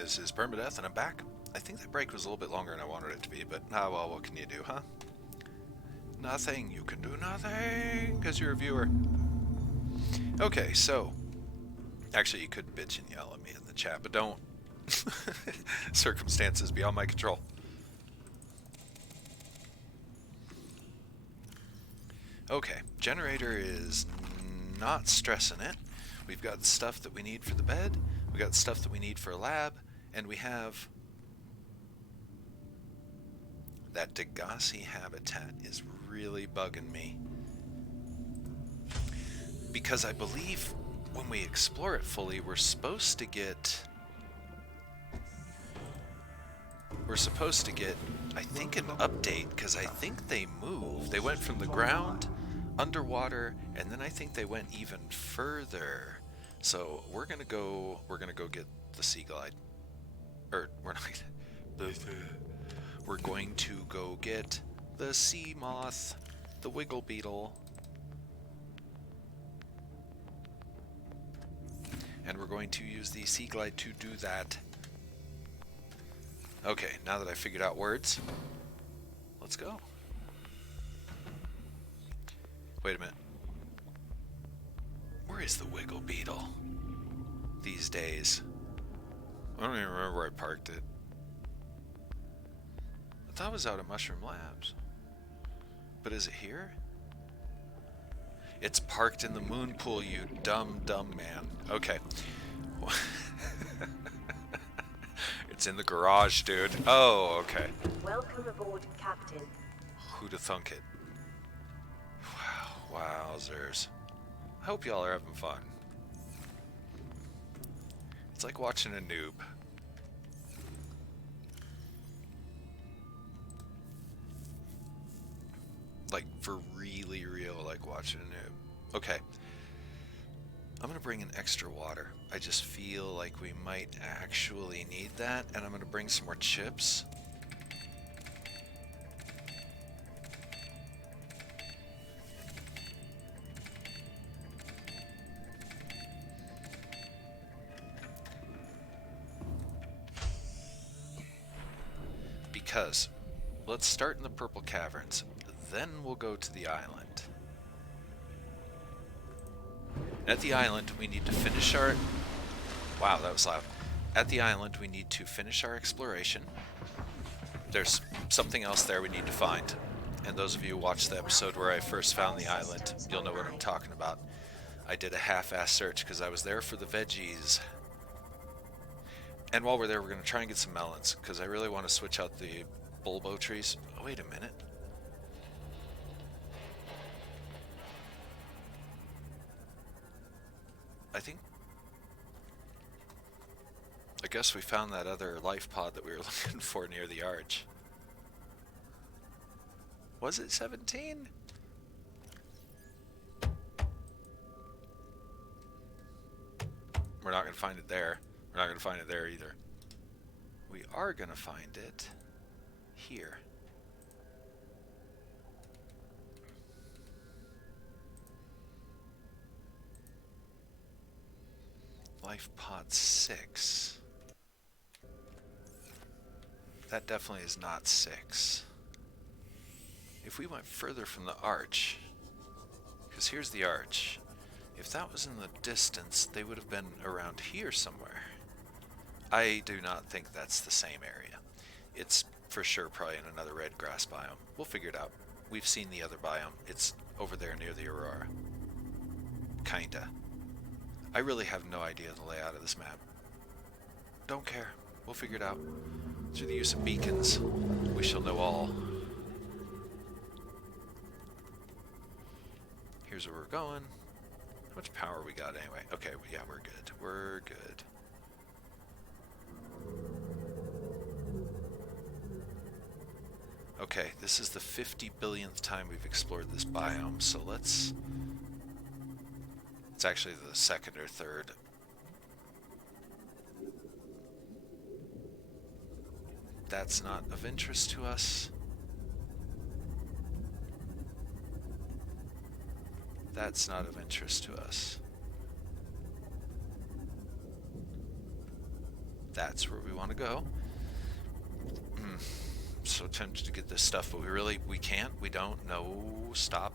This is Permadeath, and I'm back. I think that break was a little bit longer than I wanted it to be, but well, what can you do, huh? Nothing. You can do nothing, because you're a viewer. Okay, so... Actually, you could bitch and yell at me in the chat, but don't. Circumstances beyond my control. Okay, generator is not stressing it. We've got the stuff that we need for the bed, we got the stuff that we need for a lab, and we have that Degassi habitat is really bugging me. Because I believe when we explore it fully, we're supposed to get, I think, an update, because I think they moved. They went from the ground, underwater, and then I think they went even further. So we're gonna go get the sea glide. Or we're not. We're going to go get the sea moth, the wiggle beetle, and we're going to use the sea glide to do that. Okay, now that I figured out words, let's go. Wait a minute. Where is the wiggle beetle these days? I don't even remember where I parked it. I thought it was out at Mushroom Labs. But is it here? It's parked in the moon pool, you dumb man. Okay. It's in the garage, dude. Oh, okay. Welcome aboard, Captain. Who'da thunk it? Wow, wowzers. I hope y'all are having fun. It's like watching a noob. Like, for really real, like watching a noob. Okay. I'm gonna bring in extra water. I just feel like we might actually need that, and I'm gonna bring some more chips. Because let's start in the purple caverns, then we'll go to the island. At the island, we need to finish our... Wow, that was loud. At the island, we need to finish our exploration. There's something else there we need to find. And those of you who watched the episode where I first found the island, you'll know what I'm talking about. I did a half-ass search because I was there for the veggies. And while we're there, we're going to try and get some melons, because I really want to switch out the bulbo trees. Oh, wait a minute. I guess we found that other life pod that we were looking for near the arch. Was it 17? We're not going to find it there. We're not going to find it there either. We are going to find it here. Life pod 6. That definitely is not 6. If we went further from the arch, because here's the arch, if that was in the distance, they would have been around here somewhere. I do not think that's the same area. It's for sure probably in another red grass biome. We'll figure it out. We've seen the other biome. It's over there near the Aurora. Kinda. I really have no idea the layout of this map. Don't care. We'll figure it out. Through the use of beacons, we shall know all. Here's where we're going. How much power we got anyway? Okay, yeah, we're good. We're good. Okay, this is the 50 billionth time we've explored this biome, so let's... It's actually the second or third. That's not of interest to us. That's not of interest to us. that's where we want to go. So tempted to get this stuff, but we can't. We don't. No, stop.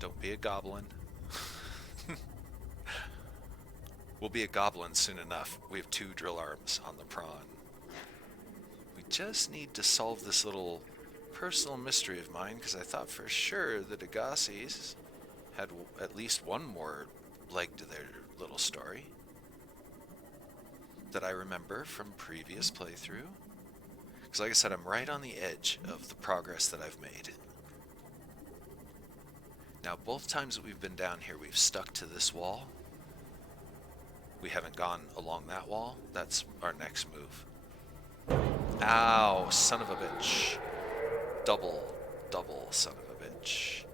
Don't be a goblin. We'll be a goblin soon enough. We have 2 drill arms on the prawn. We just need to solve this little personal mystery of mine, because I thought for sure the Degassis had at least one more leg to their little story that I remember from previous playthrough. Because like I said, I'm right on the edge of the progress that I've made. Now, both times that we've been down here, we've stuck to this wall. We haven't gone along that wall. That's our next move. Ow, son of a bitch. Double son of a bitch.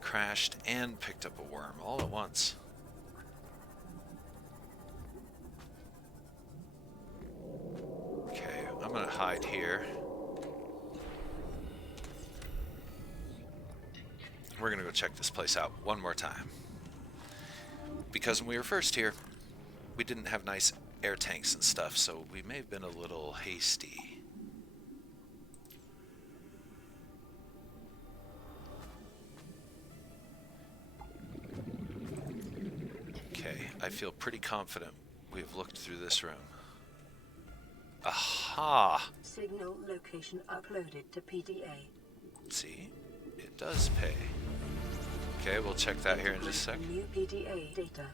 Crashed and picked up a worm all at once. Okay, I'm gonna hide here. We're gonna go check this place out one more time. Because when we were first here, we didn't have nice air tanks and stuff, so we may have been a little hasty. Okay, I feel pretty confident we've looked through this room. Aha! Signal location uploaded to PDA. See? It does pay. Okay, we'll check that here in just a sec. New PDA data.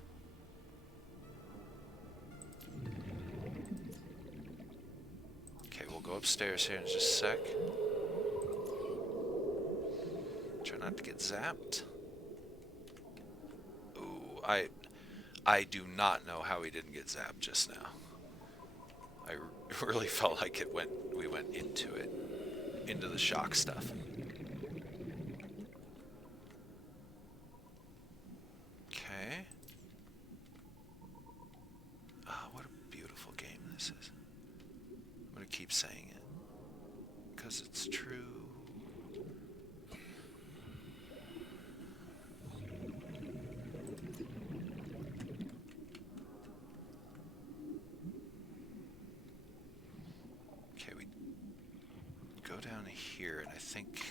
Okay, we'll go upstairs here in just a sec. Try not to get zapped. Ooh, I do not know how he didn't get zapped just now. I really felt like we went into it, into the shock stuff. Okay. Ah, what a beautiful game this is. I'm gonna keep saying it, because it's true. Okay, we go down here, and I think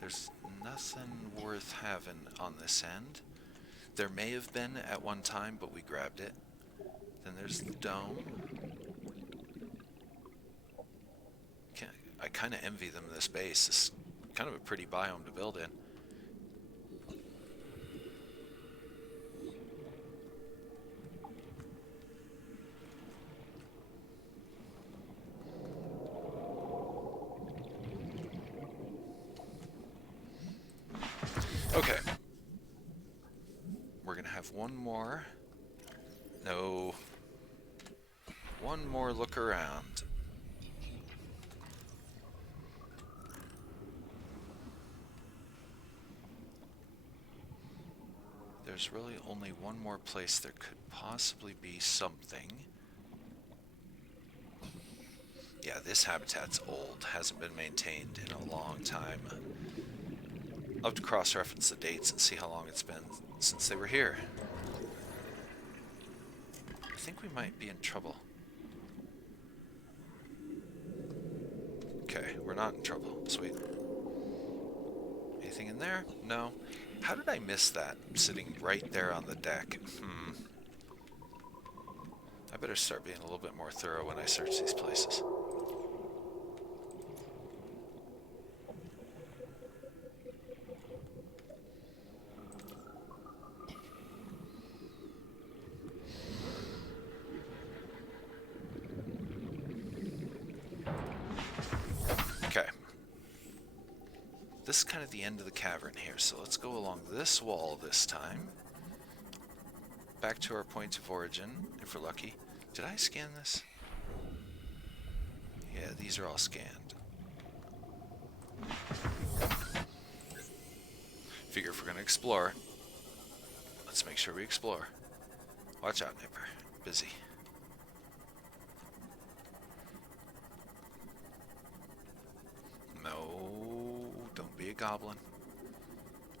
there's nothing worth having on this end. There may have been at one time, but we grabbed it. Then there's the dome. I kind of envy them this base. It's kind of a pretty biome to build in. Okay. We're gonna have one more. No. One more look around. There's really only one more place there could possibly be something. Yeah, this habitat's old, hasn't been maintained in a long time. I'll have to cross-reference the dates and see how long it's been since they were here. I think we might be in trouble. Okay, we're not in trouble. Sweet. Anything in there? No. How did I miss that? Sitting right there on the deck. I better start being a little bit more thorough when I search these places. This is kind of the end of the cavern here, so let's go along this wall this time. Back to our point of origin, if we're lucky. Did I scan this? Yeah, these are all scanned. Figure if we're gonna explore, let's make sure we explore. Watch out, Nipper. Busy. Be a goblin.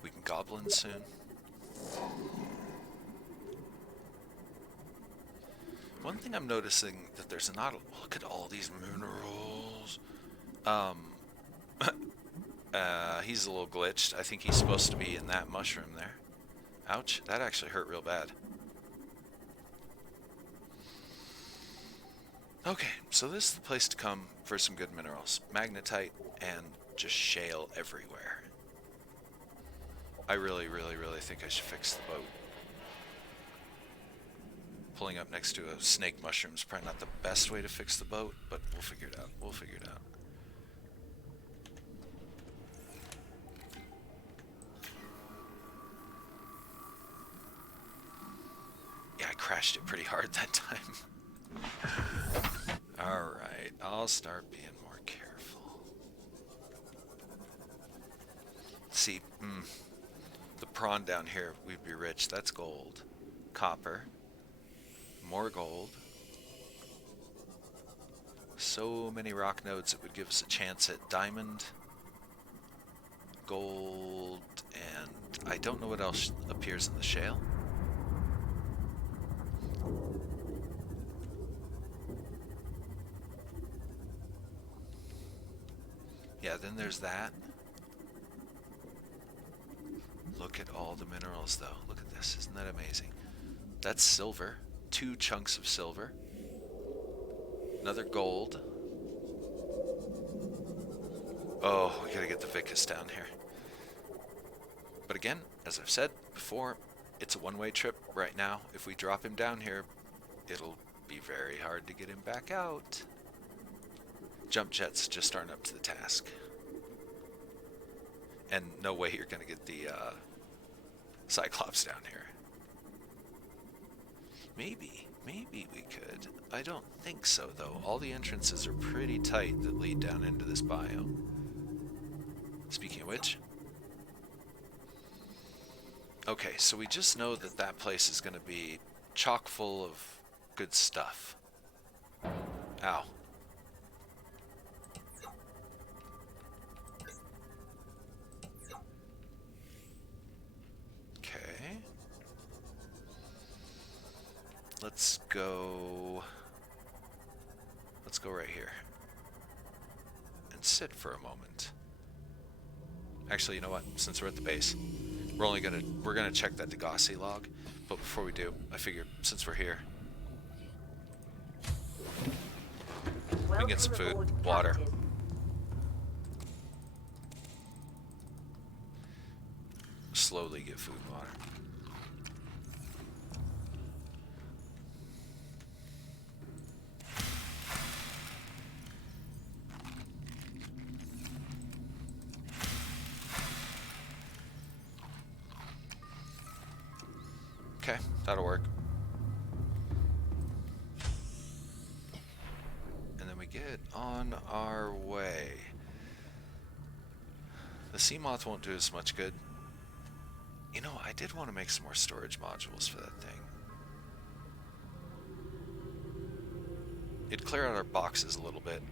We can goblin soon. One thing I'm noticing that there's not a, look at all these minerals. He's a little glitched. I think he's supposed to be in that mushroom there. Ouch, that actually hurt real bad. Okay, so this is the place to come for some good minerals. Magnetite and just shale everywhere. I really think I should fix the boat. Pulling up next to a snake mushroom is probably not the best way to fix the boat, but we'll figure it out. We'll figure it out. Yeah, I crashed it pretty hard that time. Alright, I'll start being more careful. See, the prawn down here, we'd be rich. That's gold. Copper. More gold. So many rock nodes it would give us a chance at diamond, gold, and I don't know what else appears in the shale. Yeah, then there's that. Look at all the minerals though. Look at this. Isn't that amazing? That's silver. 2 chunks of silver. Another gold. Oh, we gotta get the Vicus down here. But again, as I've said before, it's a one-way trip right now. If we drop him down here, it'll be very hard to get him back out. Jump jets just aren't up to the task. And no way you're gonna get the Cyclops down here. Maybe we could. I don't think so, though. All the entrances are pretty tight that lead down into this biome. Speaking of which... Okay, so we just know that that place is going to be chock full of good stuff. Ow. Let's go right here and sit for a moment. Actually, you know what? Since we're at the base, we're gonna check that Degassi log. But before we do, I figured since we're here, we can get some food, water. Slowly get food and water. Okay, that'll work. And then we get on our way. The sea moth won't do us much good. You know, I did want to make some more storage modules for that thing. It'd clear out our boxes a little bit.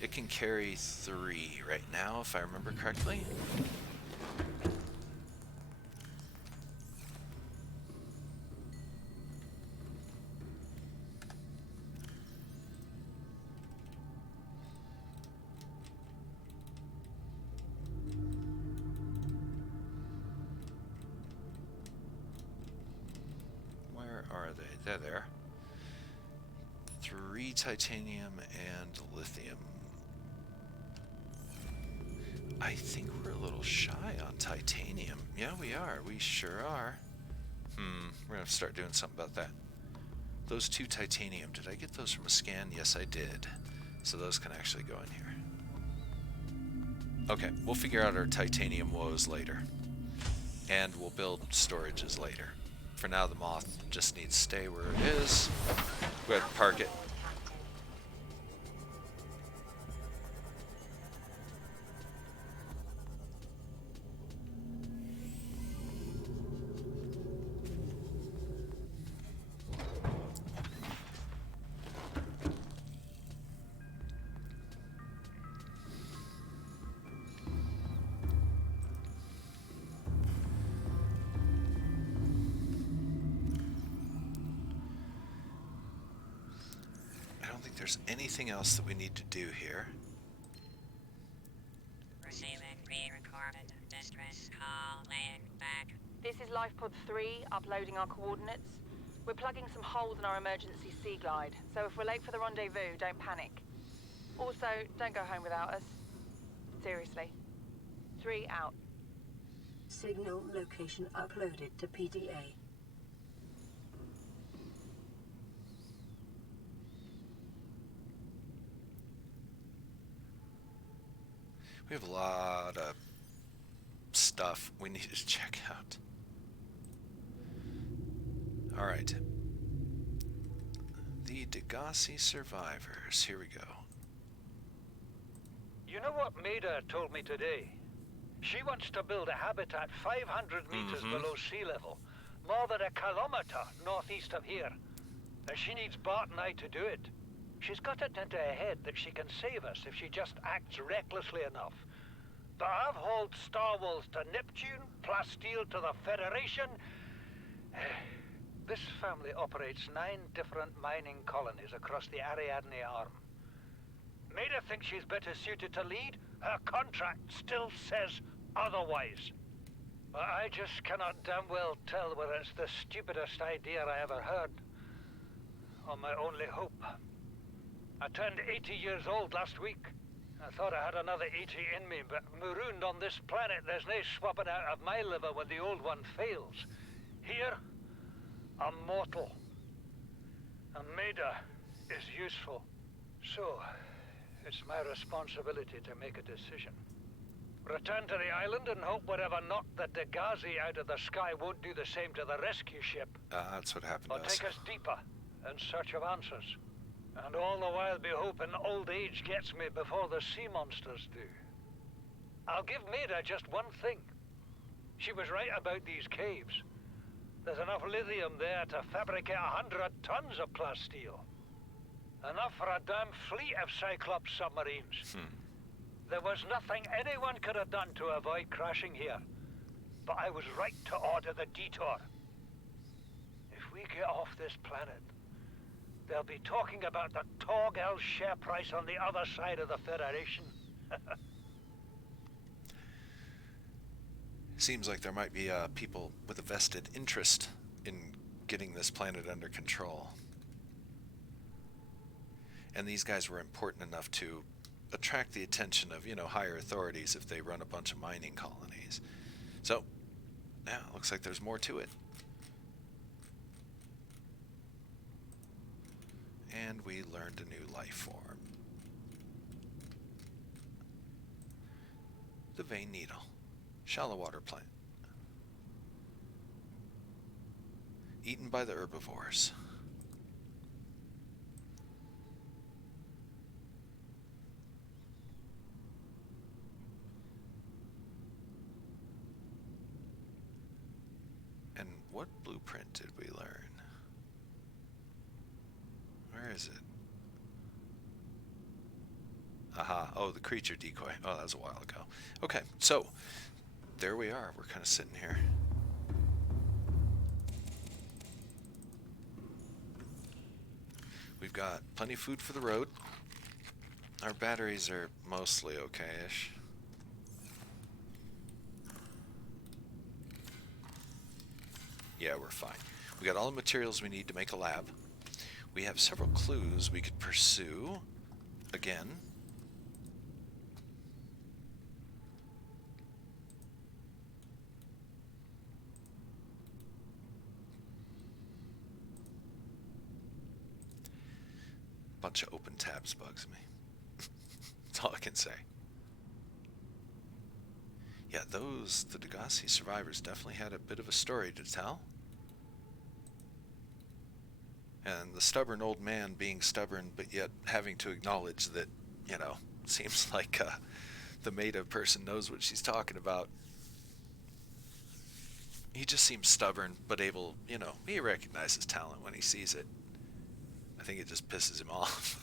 It can carry 3 right now, if I remember correctly. They're there. 3 titanium and lithium. I think we're a little shy on titanium. Yeah, we are. We sure are. We're gonna have to start doing something about that. Those 2 titanium, did I get those from a scan? Yes, I did. So those can actually go in here. Okay, we'll figure out our titanium woes later. And we'll build storages later. For now, the moth just needs to stay where it is. Go ahead and park it. think there's anything else that we need to do here. Receiving pre-recorded distress call, laying back. This is LifePod 3, uploading our coordinates. We're plugging some holes in our emergency sea glide, so if we're late for the rendezvous, don't panic. Also, don't go home without us. Seriously. 3 out. Signal location uploaded to PDA. We have a lot of stuff we need to check out. Alright. The Degassi survivors. Here we go. You know what Maida told me today? She wants to build a habitat 500 meters below sea level, more than a kilometer northeast of here. And she needs Bart and I to do it. She's got it into her head that she can save us if she just acts recklessly enough. But I've hauled Star Wars to Neptune, Plasteel to the Federation. This family operates 9 different mining colonies across the Ariadne Arm. Maida thinks she's better suited to lead. Her contract still says otherwise. But I just cannot damn well tell whether it's the stupidest idea I ever heard, or my only hope. I turned 80 years old last week. I thought I had another 80 in me, but marooned on this planet, there's no swapping out of my liver when the old one fails. Here, I'm mortal. And Maida is useful. So, it's my responsibility to make a decision. Return to the island and hope whatever knocked the Degassi out of the sky won't do the same to the rescue ship. That's what happened Or to us. take us deeper in search of answers. And all the while be hoping old age gets me before the sea monsters do. I'll give Maida just one thing. She was right about these caves. There's enough lithium there to fabricate 100 tons of plasteel. Enough for a damn fleet of Cyclops submarines. There was nothing anyone could have done to avoid crashing here. But I was right to order the detour. If we get off this planet, they'll be talking about the Torgal share price on the other side of the Federation. Seems like there might be people with a vested interest in getting this planet under control. And these guys were important enough to attract the attention of, higher authorities if they run a bunch of mining colonies. So, yeah, looks like there's more to it. And we learned a new life form. The vein needle. Shallow water plant. Eaten by the herbivores. And what blueprint did we learn? Where is it? Aha. Oh, the creature decoy. Oh, that was a while ago. Okay, so there we are. We're kind of sitting here. We've got plenty of food for the road. Our batteries are mostly okay-ish. Yeah, we're fine. We got all the materials we need to make a lab. We have several clues we could pursue. Again. Bunch of open tabs bugs me. That's all I can say. Yeah, the Degassi survivors definitely had a bit of a story to tell. And the stubborn old man being stubborn, but yet having to acknowledge that, seems like the Maida person knows what she's talking about. He just seems stubborn, but able, he recognizes talent when he sees it. I think it just pisses him off.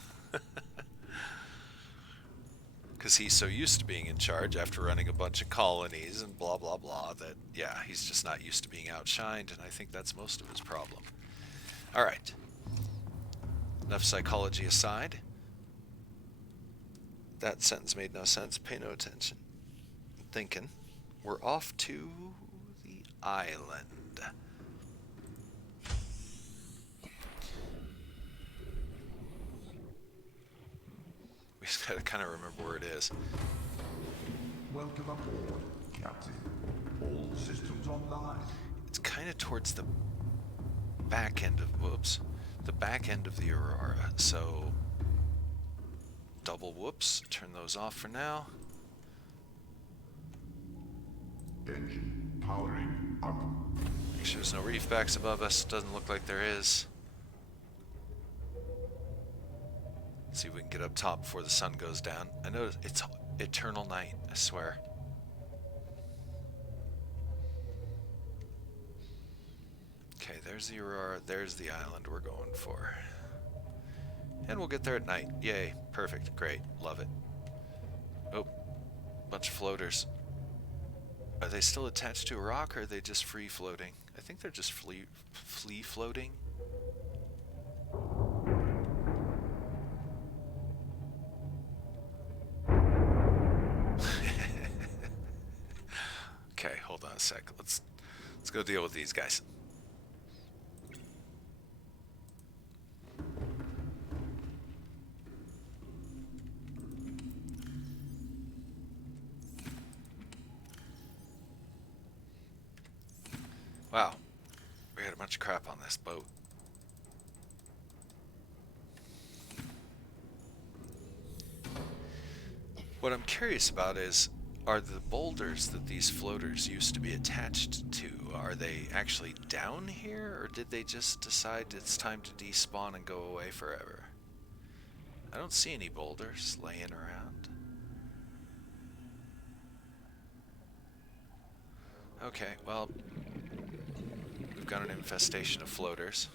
Because he's so used to being in charge after running a bunch of colonies and blah, blah, blah, that, yeah, he's just not used to being outshined, and I think that's most of his problem. All right. enough psychology aside. That sentence made no sense. Pay no attention. I'm thinking. We're off to the island. We just gotta kind of remember where it is. Welcome aboard, Captain. All systems online. It's kind of towards the back end of, whoops, the back end of the Aurora, so double whoops, turn those off for now. Engine powering up. Make sure there's no reef backs above us, doesn't look like there is. See if we can get up top before the sun goes down. I know it's eternal night, I swear. Okay, there's the Aurora, there's the island we're going for. And we'll get there at night. Yay, perfect, great, love it. Oh, bunch of floaters. Are they still attached to a rock, or are they just free floating? I think they're just free floating. Okay, hold on a sec. Let's go deal with these guys. Wow, we had a bunch of crap on this boat. What I'm curious about is, are the boulders that these floaters used to be attached to, are they actually down here, or did they just decide it's time to despawn and go away forever? I don't see any boulders laying around. Okay, well, we've got an infestation of floaters.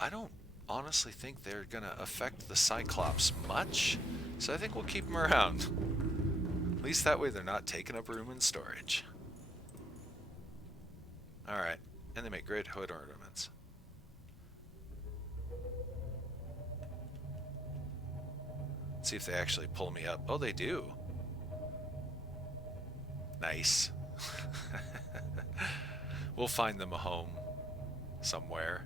I don't honestly think they're gonna affect the Cyclops much, so I think we'll keep them around. At least that way they're not taking up room in storage. Alright, and they make great hood ornaments. Let's see if they actually pull me up. Oh, they do. Nice. We'll find them a home somewhere.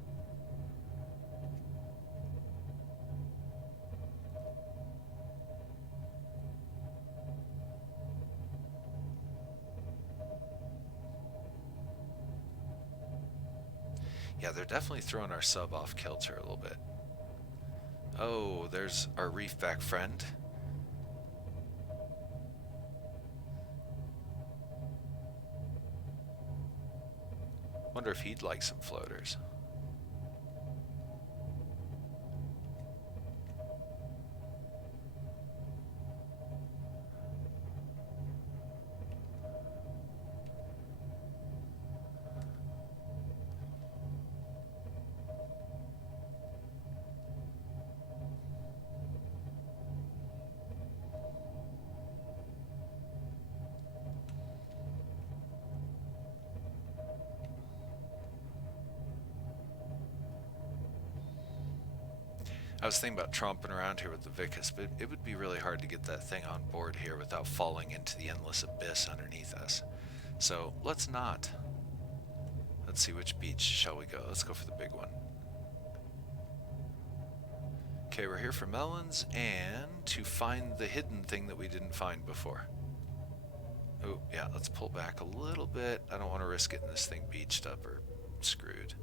Yeah, they're definitely throwing our sub off kilter a little bit. Oh, there's our reefback friend. Wonder if he'd like some floaters. I was thinking about tromping around here with the Vicus, but it would be really hard to get that thing on board here without falling into the endless abyss underneath us. So let's not. Let's see, which beach shall we go? Let's go for the big one. Okay, we're here for melons and to find the hidden thing that we didn't find before. Oh, yeah, let's pull back a little bit. I don't want to risk getting this thing beached up or screwed.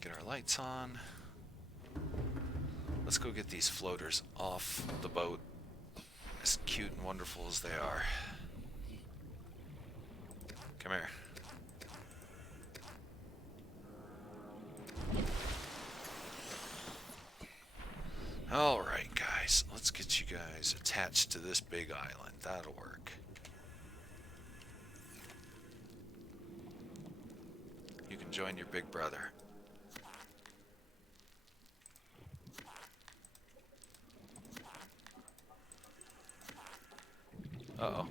Get our lights on. Let's go get these floaters off the boat, as cute and wonderful as they are. Come here. Alright guys, let's get you guys attached to this big island. That'll work. You can join your big brother. Uh-oh.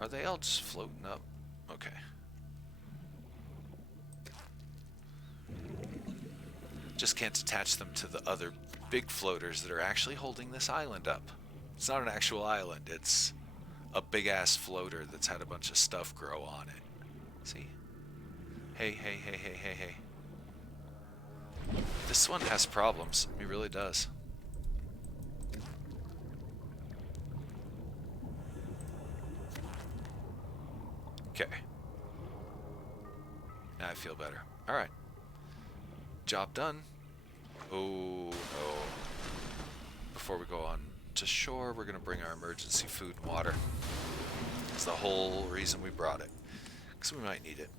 Are they all just floating up? Okay. Just can't attach them to the other big floaters that are actually holding this island up. It's not an actual island, it's a big-ass floater that's had a bunch of stuff grow on it. See? Hey, hey, hey, hey, hey, hey. This one has problems. It really does. Okay. Now I feel better. Alright. Job done. Oh, no. Before we go on to shore, we're going to bring our emergency food and water. It's the whole reason we brought it. Because we might need it.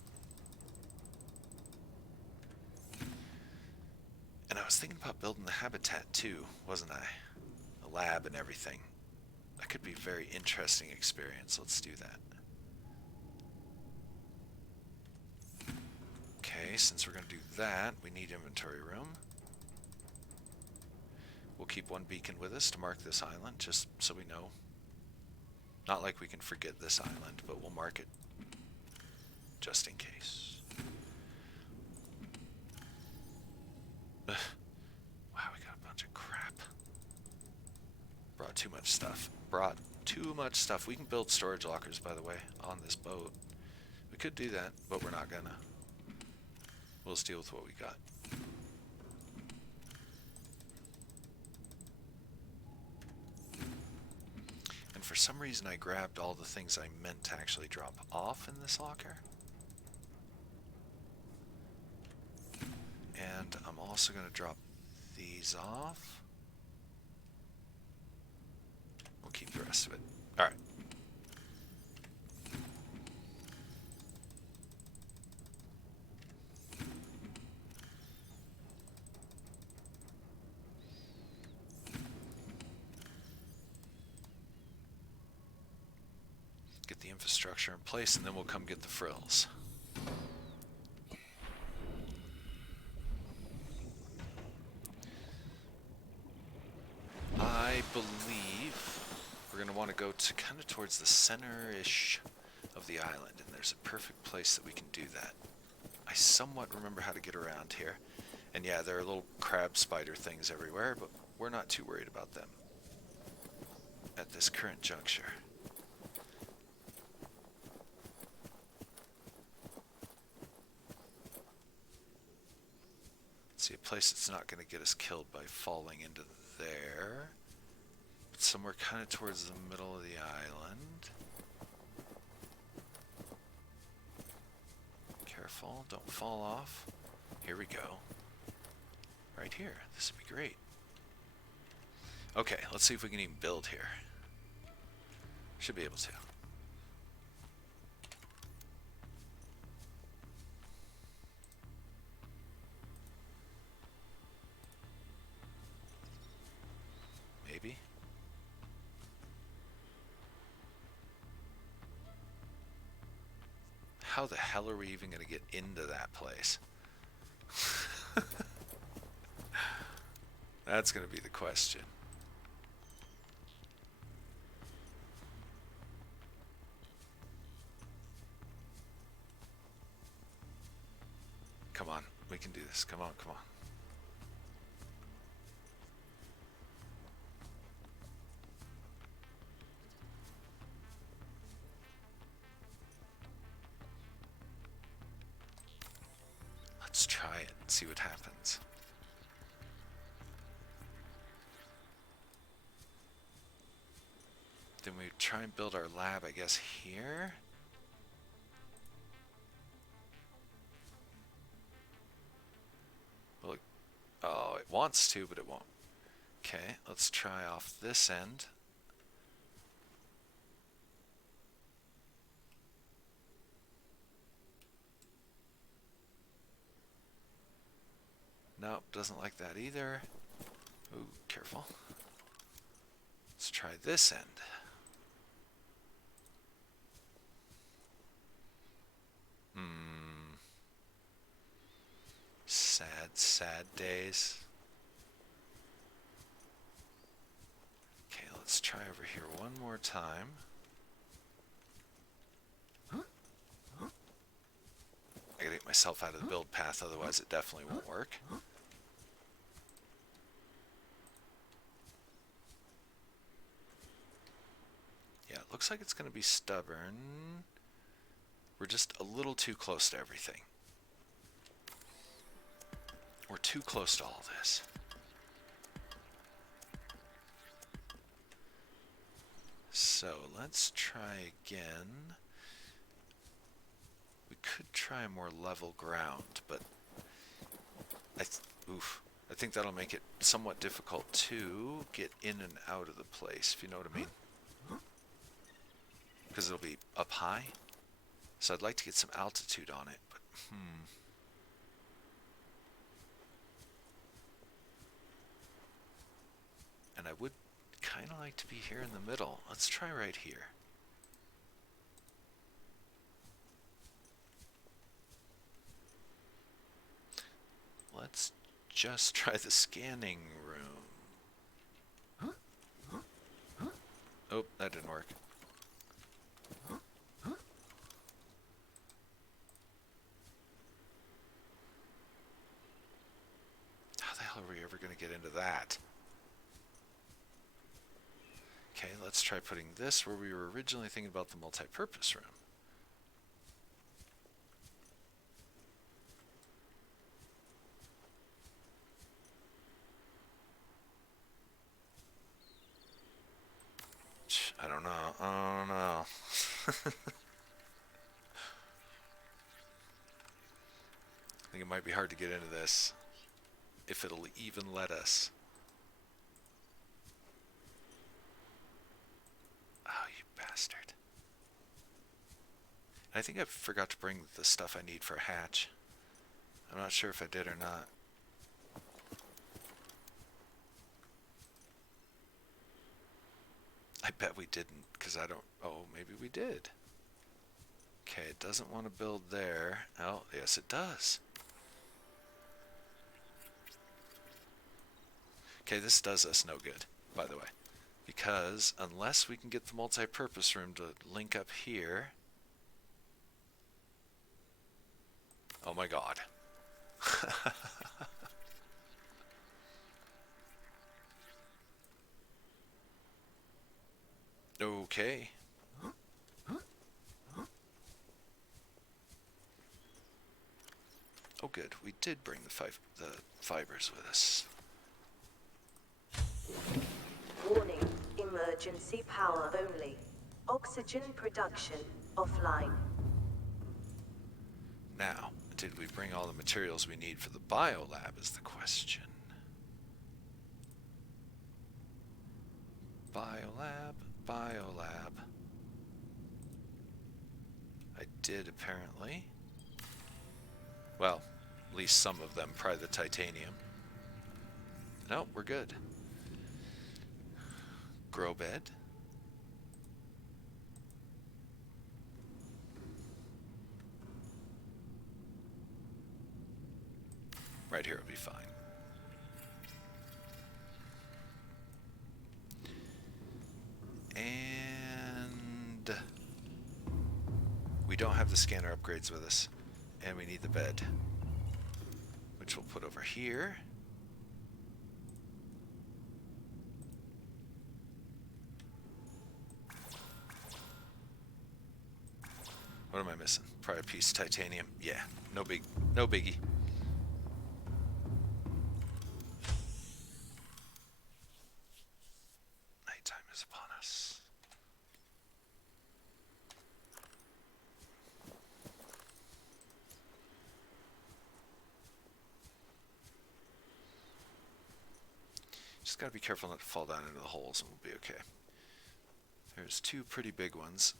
And I was thinking about building the habitat too, wasn't I? A lab and everything. That could be a very interesting experience. Let's do that. Okay, since we're going to do that, we need inventory room. We'll keep one beacon with us to mark this island, just so we know. Not like we can forget this island, but we'll mark it just in case. Ugh. Wow, we got a bunch of crap. Brought too much stuff. Brought too much stuff. We can build storage lockers, by the way, on this boat. We could do that, but we're not gonna. We'll just deal with what we got. And for some reason I grabbed all the things I meant to actually drop off in this locker. And I'm also going to drop these off. We'll keep the rest of it. Alright. Get the infrastructure in place and then we'll come get the frills. I believe we're going to want to go to kind of towards the center-ish of the island, and there's a perfect place that we can do that. I somewhat remember how to get around here. And yeah, there are little crab spider things everywhere, but we're not too worried about them at this current juncture. Let's see, a place that's not going to get us killed by falling into there. But somewhere kind of towards the middle of the island. Careful, don't fall off. Here we go. Right here. This would be great. Okay, let's see if we can even build here. Should be able to. Maybe. How the hell are we even going to get into that place? That's going to be the question. Come on, we can do this. Come on, come on. Let's try it and see what happens. Then we try and build our lab, I guess, here. Well, oh, it wants to, but it won't. Okay, let's try off this end. Nope, doesn't like that either. Ooh, careful. Let's try this end. sad days. Okay, let's try over here one more time. I gotta get myself out of the build path, otherwise it definitely won't work. Yeah, it looks like it's gonna be stubborn. We're just a little too close to everything. We're too close to all this. So let's try again. We could try more level ground, but I think that'll make it somewhat difficult to get in and out of the place, if you know what I mean. Because it'll be up high. So I'd like to get some altitude on it, but And I would kind of like to be here in the middle. Let's try right here. Let's just try the scanning room. Oh, that didn't work. How the hell are we ever going to get into that? Okay, let's try putting this where we were originally thinking about the multi-purpose room. I don't know. I don't know. I think it might be hard to get into this, if it'll even let us. Oh, you bastard. I think I forgot to bring the stuff I need for a hatch. I'm not sure if I did or not. I bet we didn't, because I don't... Oh, maybe we did. Okay, it doesn't want to build there. Oh, yes it does. Okay, this does us no good, by the way. Because unless we can get the multi-purpose room to link up here... Oh my god. Okay. Oh good, we did bring the fibers with us. Warning, emergency power only. Oxygen production offline. Now, did we bring all the materials we need for the biolab is the question. Biolab, biolab. I did apparently. Well, at least some of them, probably the titanium. No, we're good. Grow bed. Right here will be fine. And we don't have the scanner upgrades with us. And we need the bed, which we'll put over here. What am I missing? Probably a piece of titanium. Yeah, no biggie. Nighttime is upon us. Just gotta be careful not to fall down into the holes and we'll be okay. There's two pretty big ones.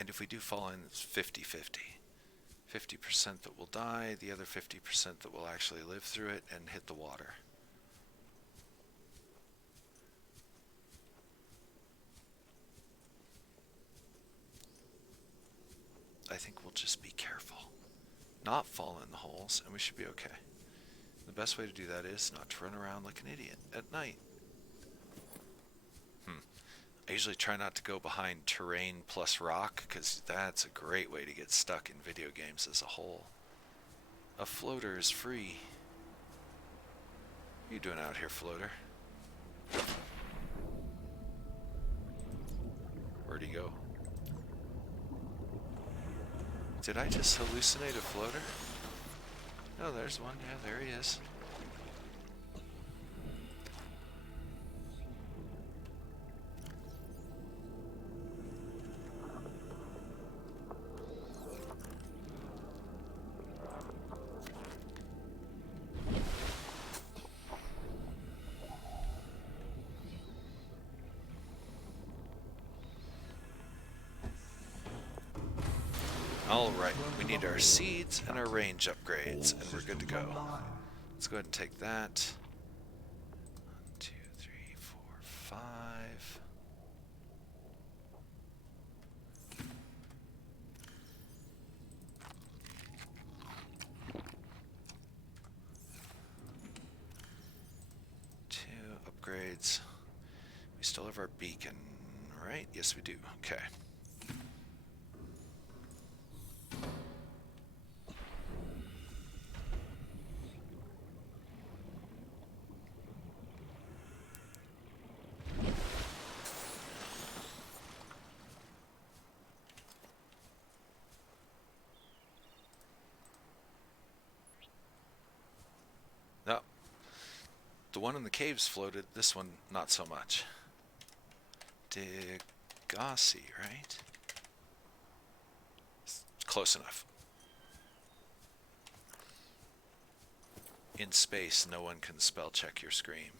And if we do fall in, it's 50-50. 50% that will die, the other 50% that will actually live through it and hit the water. just be careful. Not fall in the holes, and we should be okay. The best way to do that is not to run around like an idiot at night. I usually try not to go behind terrain plus rock, because that's a great way to get stuck in video games as a whole. A floater is free. What are you doing out here, floater? Where'd he go? Did I just hallucinate a floater? Oh, there's one. Yeah, there he is. Alright, we need our seeds and our range upgrades, and we're good to go. Let's go ahead and take that. 1, 2, 3, 4, 5. Two upgrades. We still have our beacon, right? Yes, we do. Okay. No. The one in the caves floated, this one not so much. Degassi, right? Close enough. In space, no one can spell check your scream.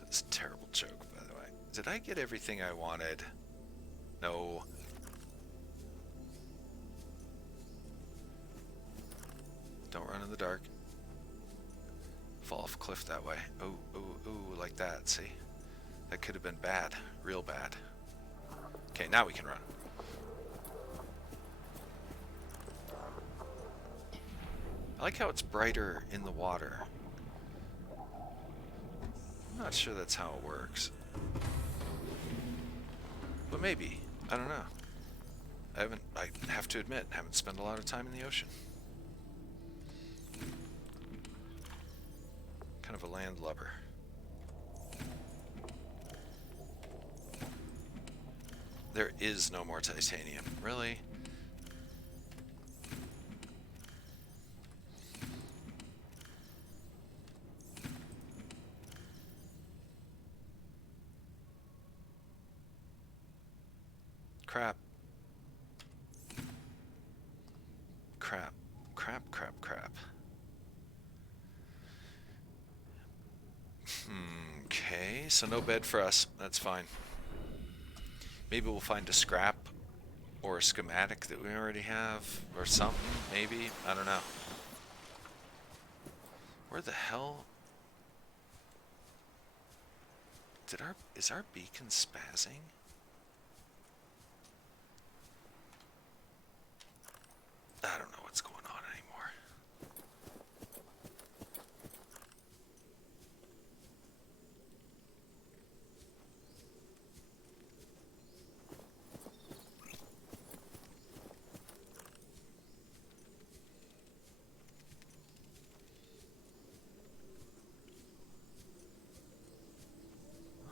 That's a terrible joke, by the way. Did I get everything I wanted? No. Don't run in the dark. Fall off a cliff that way. Oh, oh, oh, like that, see? That could have been bad. Real bad. Okay, now we can run. I like how it's brighter in the water. I'm not sure that's how it works. But maybe. I don't know. I have to admit, haven't spent a lot of time in the ocean. Kind of a landlubber. There is no more titanium. Really? Crap. Crap. Crap, crap, crap. Okay, so no bed for us. That's fine. Maybe we'll find a scrap or a schematic that we already have or something, maybe. I don't know. Where the hell? Is our beacon spazzing? I don't know what's going on anymore.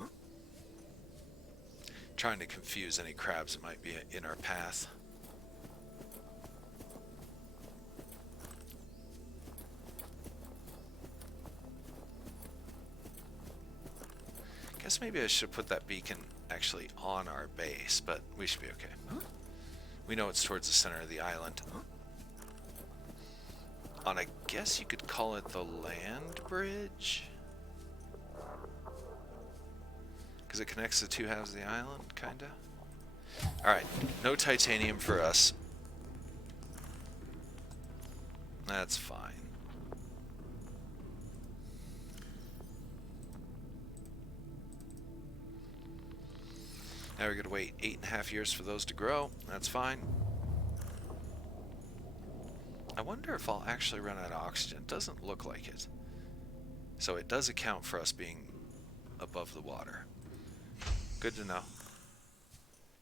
Huh? Trying to confuse any crabs that might be in our path. Guess maybe I should put that beacon actually on our base, but we should be okay. Huh? We know it's towards the center of the island. Huh? On, I guess you could call it the land bridge? Because it connects the two halves of the island, kinda. Alright, no titanium for us. That's fine. Now we're going to wait 8.5 years for those to grow. That's fine. I wonder if I'll actually run out of oxygen. It doesn't look like it. So it does account for us being above the water. Good to know.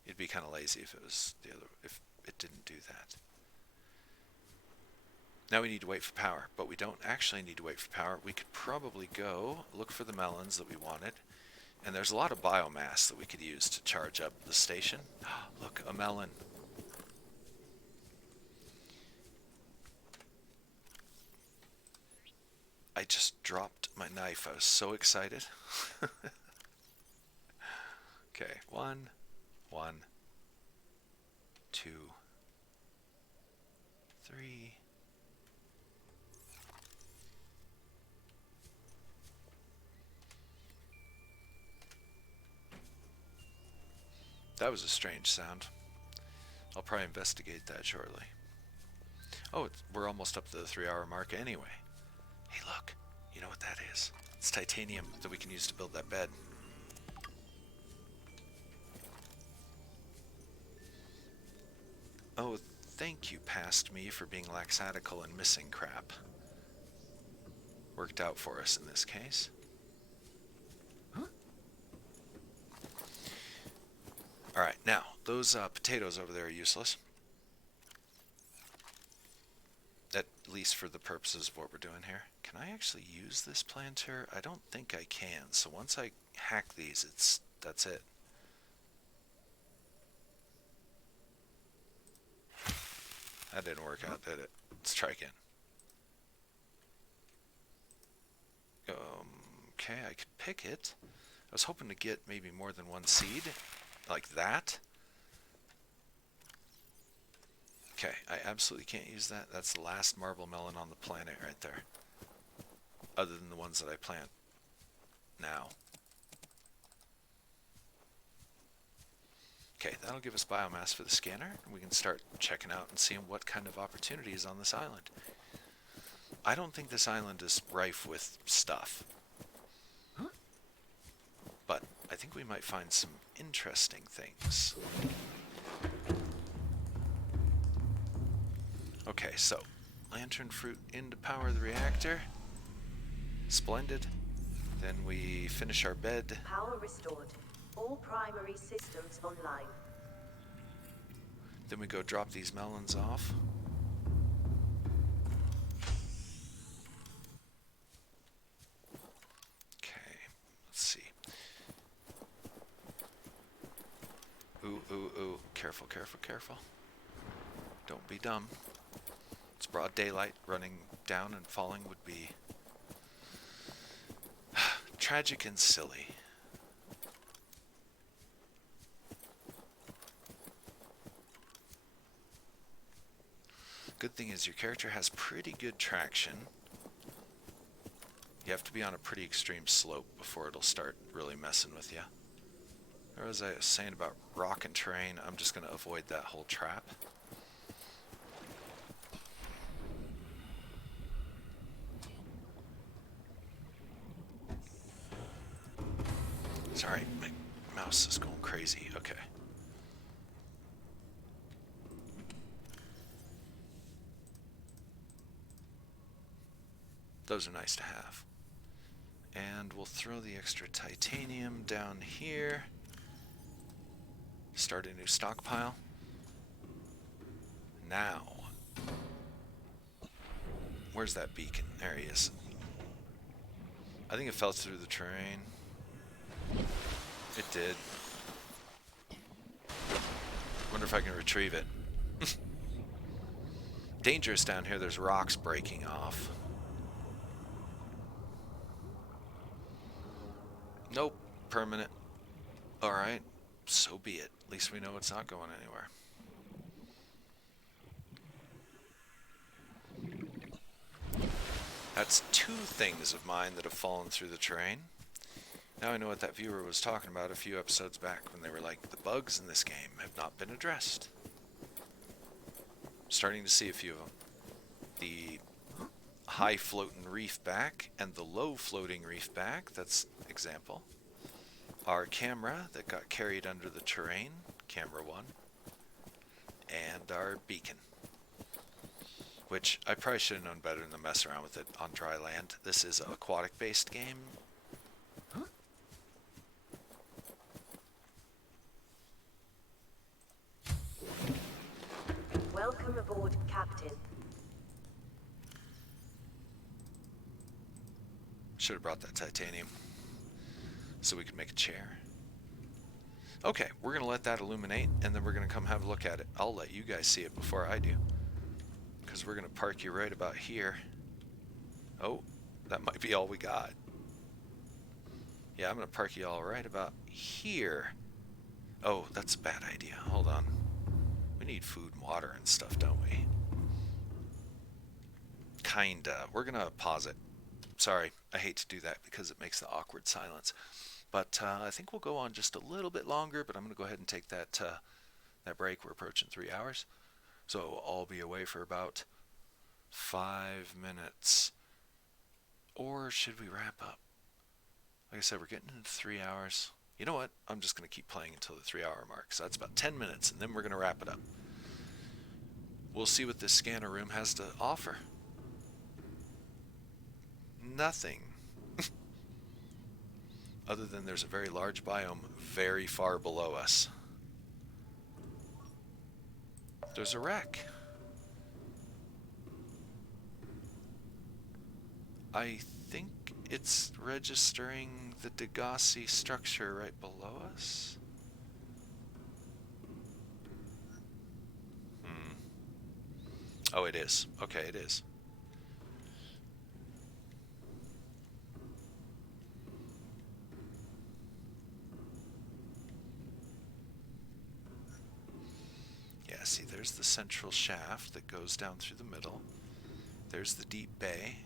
It'd be kind of lazy if it was the other, if it didn't do that. Now we need to wait for power, but we don't actually need to wait for power. We could probably go look for the melons that we wanted. And there's a lot of biomass that we could use to charge up the station. Look, a melon. I just dropped my knife. I was so excited. Okay, 1, 2, 3. That was a strange sound. I'll probably investigate that shortly. Oh, we're almost up to the 3-hour mark anyway. Hey, look. You know what that is? It's titanium that we can use to build that bed. Oh, thank you, past me, for being laxatical and missing crap. Worked out for us in this case. Huh? Alright, now, those potatoes over there are useless. At least for the purposes of what we're doing here. Can I actually use this planter? I don't think I can. So once I hack these, that's it. That didn't work out, did it? Let's try again. Okay, I could pick it. I was hoping to get maybe more than one seed, like that. Okay, I absolutely can't use that. That's the last marble melon on the planet right there. Other than the ones that I plant now. Okay, that'll give us biomass for the scanner, and we can start checking out and seeing what kind of opportunity is on this island. I don't think this island is rife with stuff. Huh? But I think we might find some interesting things. Okay, so lantern fruit in to power the reactor. Splendid. Then we finish our bed. Power restored. All primary systems online. Then we go drop these melons off. Okay, let's see. Ooh, ooh, ooh. Careful, careful, careful. Don't be dumb. It's broad daylight. Running down and falling would be tragic and silly. Good thing is your character has pretty good traction. You have to be on a pretty extreme slope before it'll start really messing with you. Or as I was saying about rock and terrain, I'm just going to avoid that whole trap. Sorry, my mouse is going crazy. Okay. Those are nice to have. And we'll throw the extra titanium down here. Start a new stockpile. Now. Where's that beacon? There he is. I think it fell through the terrain. It did. Wonder if I can retrieve it. Dangerous down here. There's rocks breaking off. Nope. Permanent. Alright. So be it. At least we know it's not going anywhere. That's 2 things of mine that have fallen through the terrain. Now I know what that viewer was talking about a few episodes back when they were like, the bugs in this game have not been addressed. Starting to see a few of them. The high floating reef back and the low floating reef back. That's example. Our camera that got carried under the terrain, camera 1, and our beacon, which I probably should have known better than to mess around with it on dry land. This is an aquatic based game. Welcome aboard, Captain. Should have brought that titanium so we could make a chair. Okay, we're going to let that illuminate, and then we're going to come have a look at it. I'll let you guys see it before I do, because we're going to park you right about here. Oh, that might be all we got. Yeah, I'm going to park you all right about here. Oh, that's a bad idea. Hold on. We need food and water and stuff, don't we? Kinda. We're going to pause it. Sorry, I hate to do that because it makes the awkward silence. But I think we'll go on just a little bit longer, but I'm going to go ahead and take that break. We're approaching 3 hours. So I'll be away for about 5 minutes. Or should we wrap up? Like I said, we're getting into 3 hours. You know what? I'm just going to keep playing until the 3 hour mark. So that's about 10 minutes, and then we're going to wrap it up. We'll see what this scanner room has to offer. Nothing. Other than there's a very large biome very far below us. There's a wreck. I think it's registering the Degassi structure right below us. Oh, it is. Okay, it is. Yeah, see, there's the central shaft that goes down through the middle. There's the deep bay.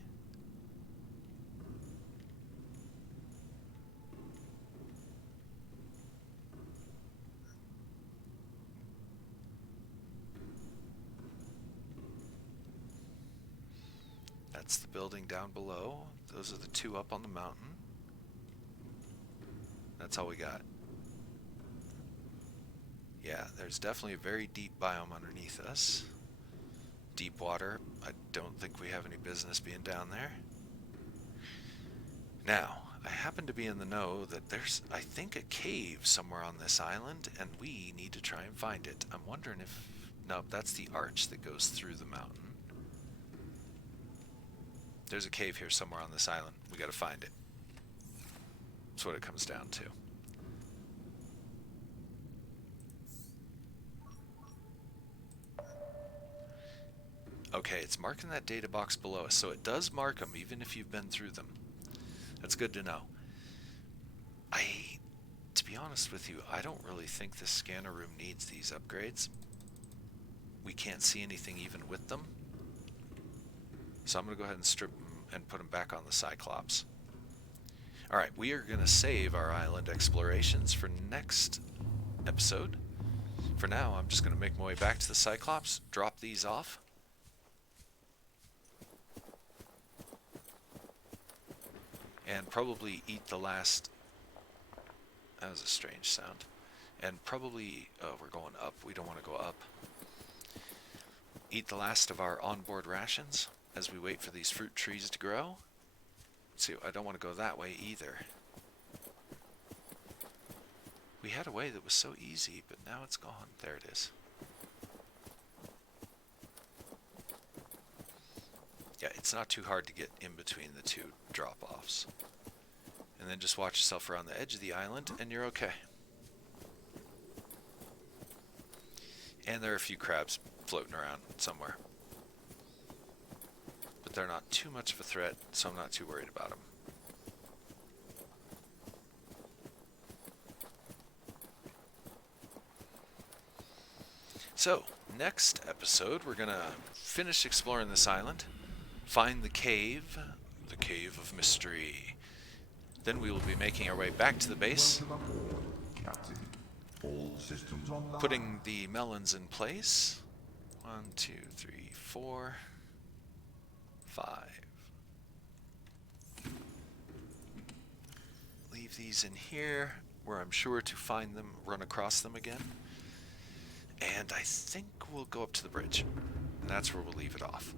That's the building down below. Those are the two up on the mountain. That's all we got. Yeah, there's definitely a very deep biome underneath us. Deep water. I don't think we have any business being down there. Now, I happen to be in the know that there's, I think, a cave somewhere on this island, and we need to try and find it. I'm wondering if... No, that's the arch that goes through the mountain. There's a cave here somewhere on this island. We gotta find it. That's what it comes down to. Okay, it's marking that data box below us, so it does mark them even if you've been through them. That's good to know. To be honest with you, I don't really think this scanner room needs these upgrades. We can't see anything even with them. So I'm going to go ahead and strip them and put them back on the Cyclops. Alright, we are going to save our island explorations for next episode. For now, I'm just going to make my way back to the Cyclops, drop these off. And probably eat the last... That was a strange sound. And probably... Oh, we're going up. We don't want to go up. Eat the last of our onboard rations as we wait for these fruit trees to grow. See, I don't want to go that way either. We had a way that was so easy, but now it's gone. There it is. Yeah, it's not too hard to get in between the two drop-offs. And then just watch yourself around the edge of the island, and you're okay. And there are a few crabs floating around somewhere. But they're not too much of a threat, so I'm not too worried about them. So, next episode, we're going to finish exploring this island, find the cave of mystery. Then we will be making our way back to the base, Welcome aboard, Captain. All systems online. putting the melons in place. 1, 2, 3, 4, 5. leave these in here where I'm sure to find them, run across them again. And I think we'll go up to the bridge. And that's where we'll leave it off.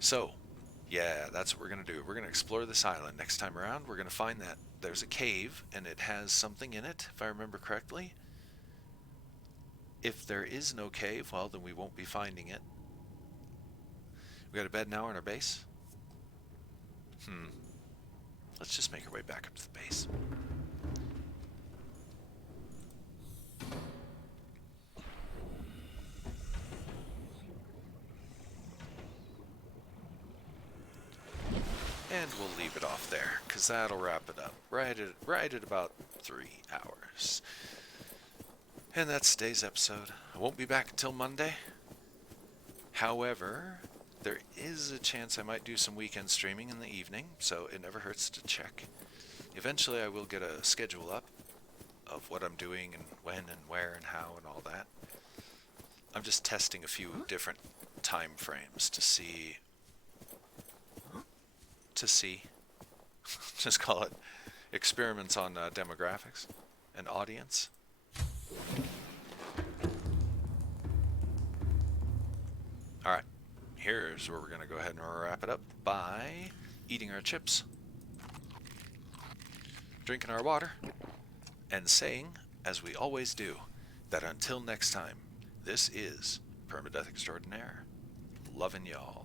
So, yeah, that's what we're going to do. We're going to explore this island. Next time around, we're going to find that there's a cave, and it has something in it, if I remember correctly. If there is no cave, well, then we won't be finding it. We got a bed now on our base? Let's just make our way back up to the base. And we'll leave it off there, because that'll wrap it up right at about 3 hours. And that's today's episode. I won't be back until Monday. However, there is a chance I might do some weekend streaming in the evening, so it never hurts to check. Eventually I will get a schedule up of what I'm doing and when and where and how and all that. I'm just testing a few different time frames to see. Just call it experiments on demographics and audience. Alright, here's where we're going to go ahead and wrap it up by eating our chips, drinking our water, and saying, as we always do, that until next time, this is Permadeath Extraordinaire. Loving y'all.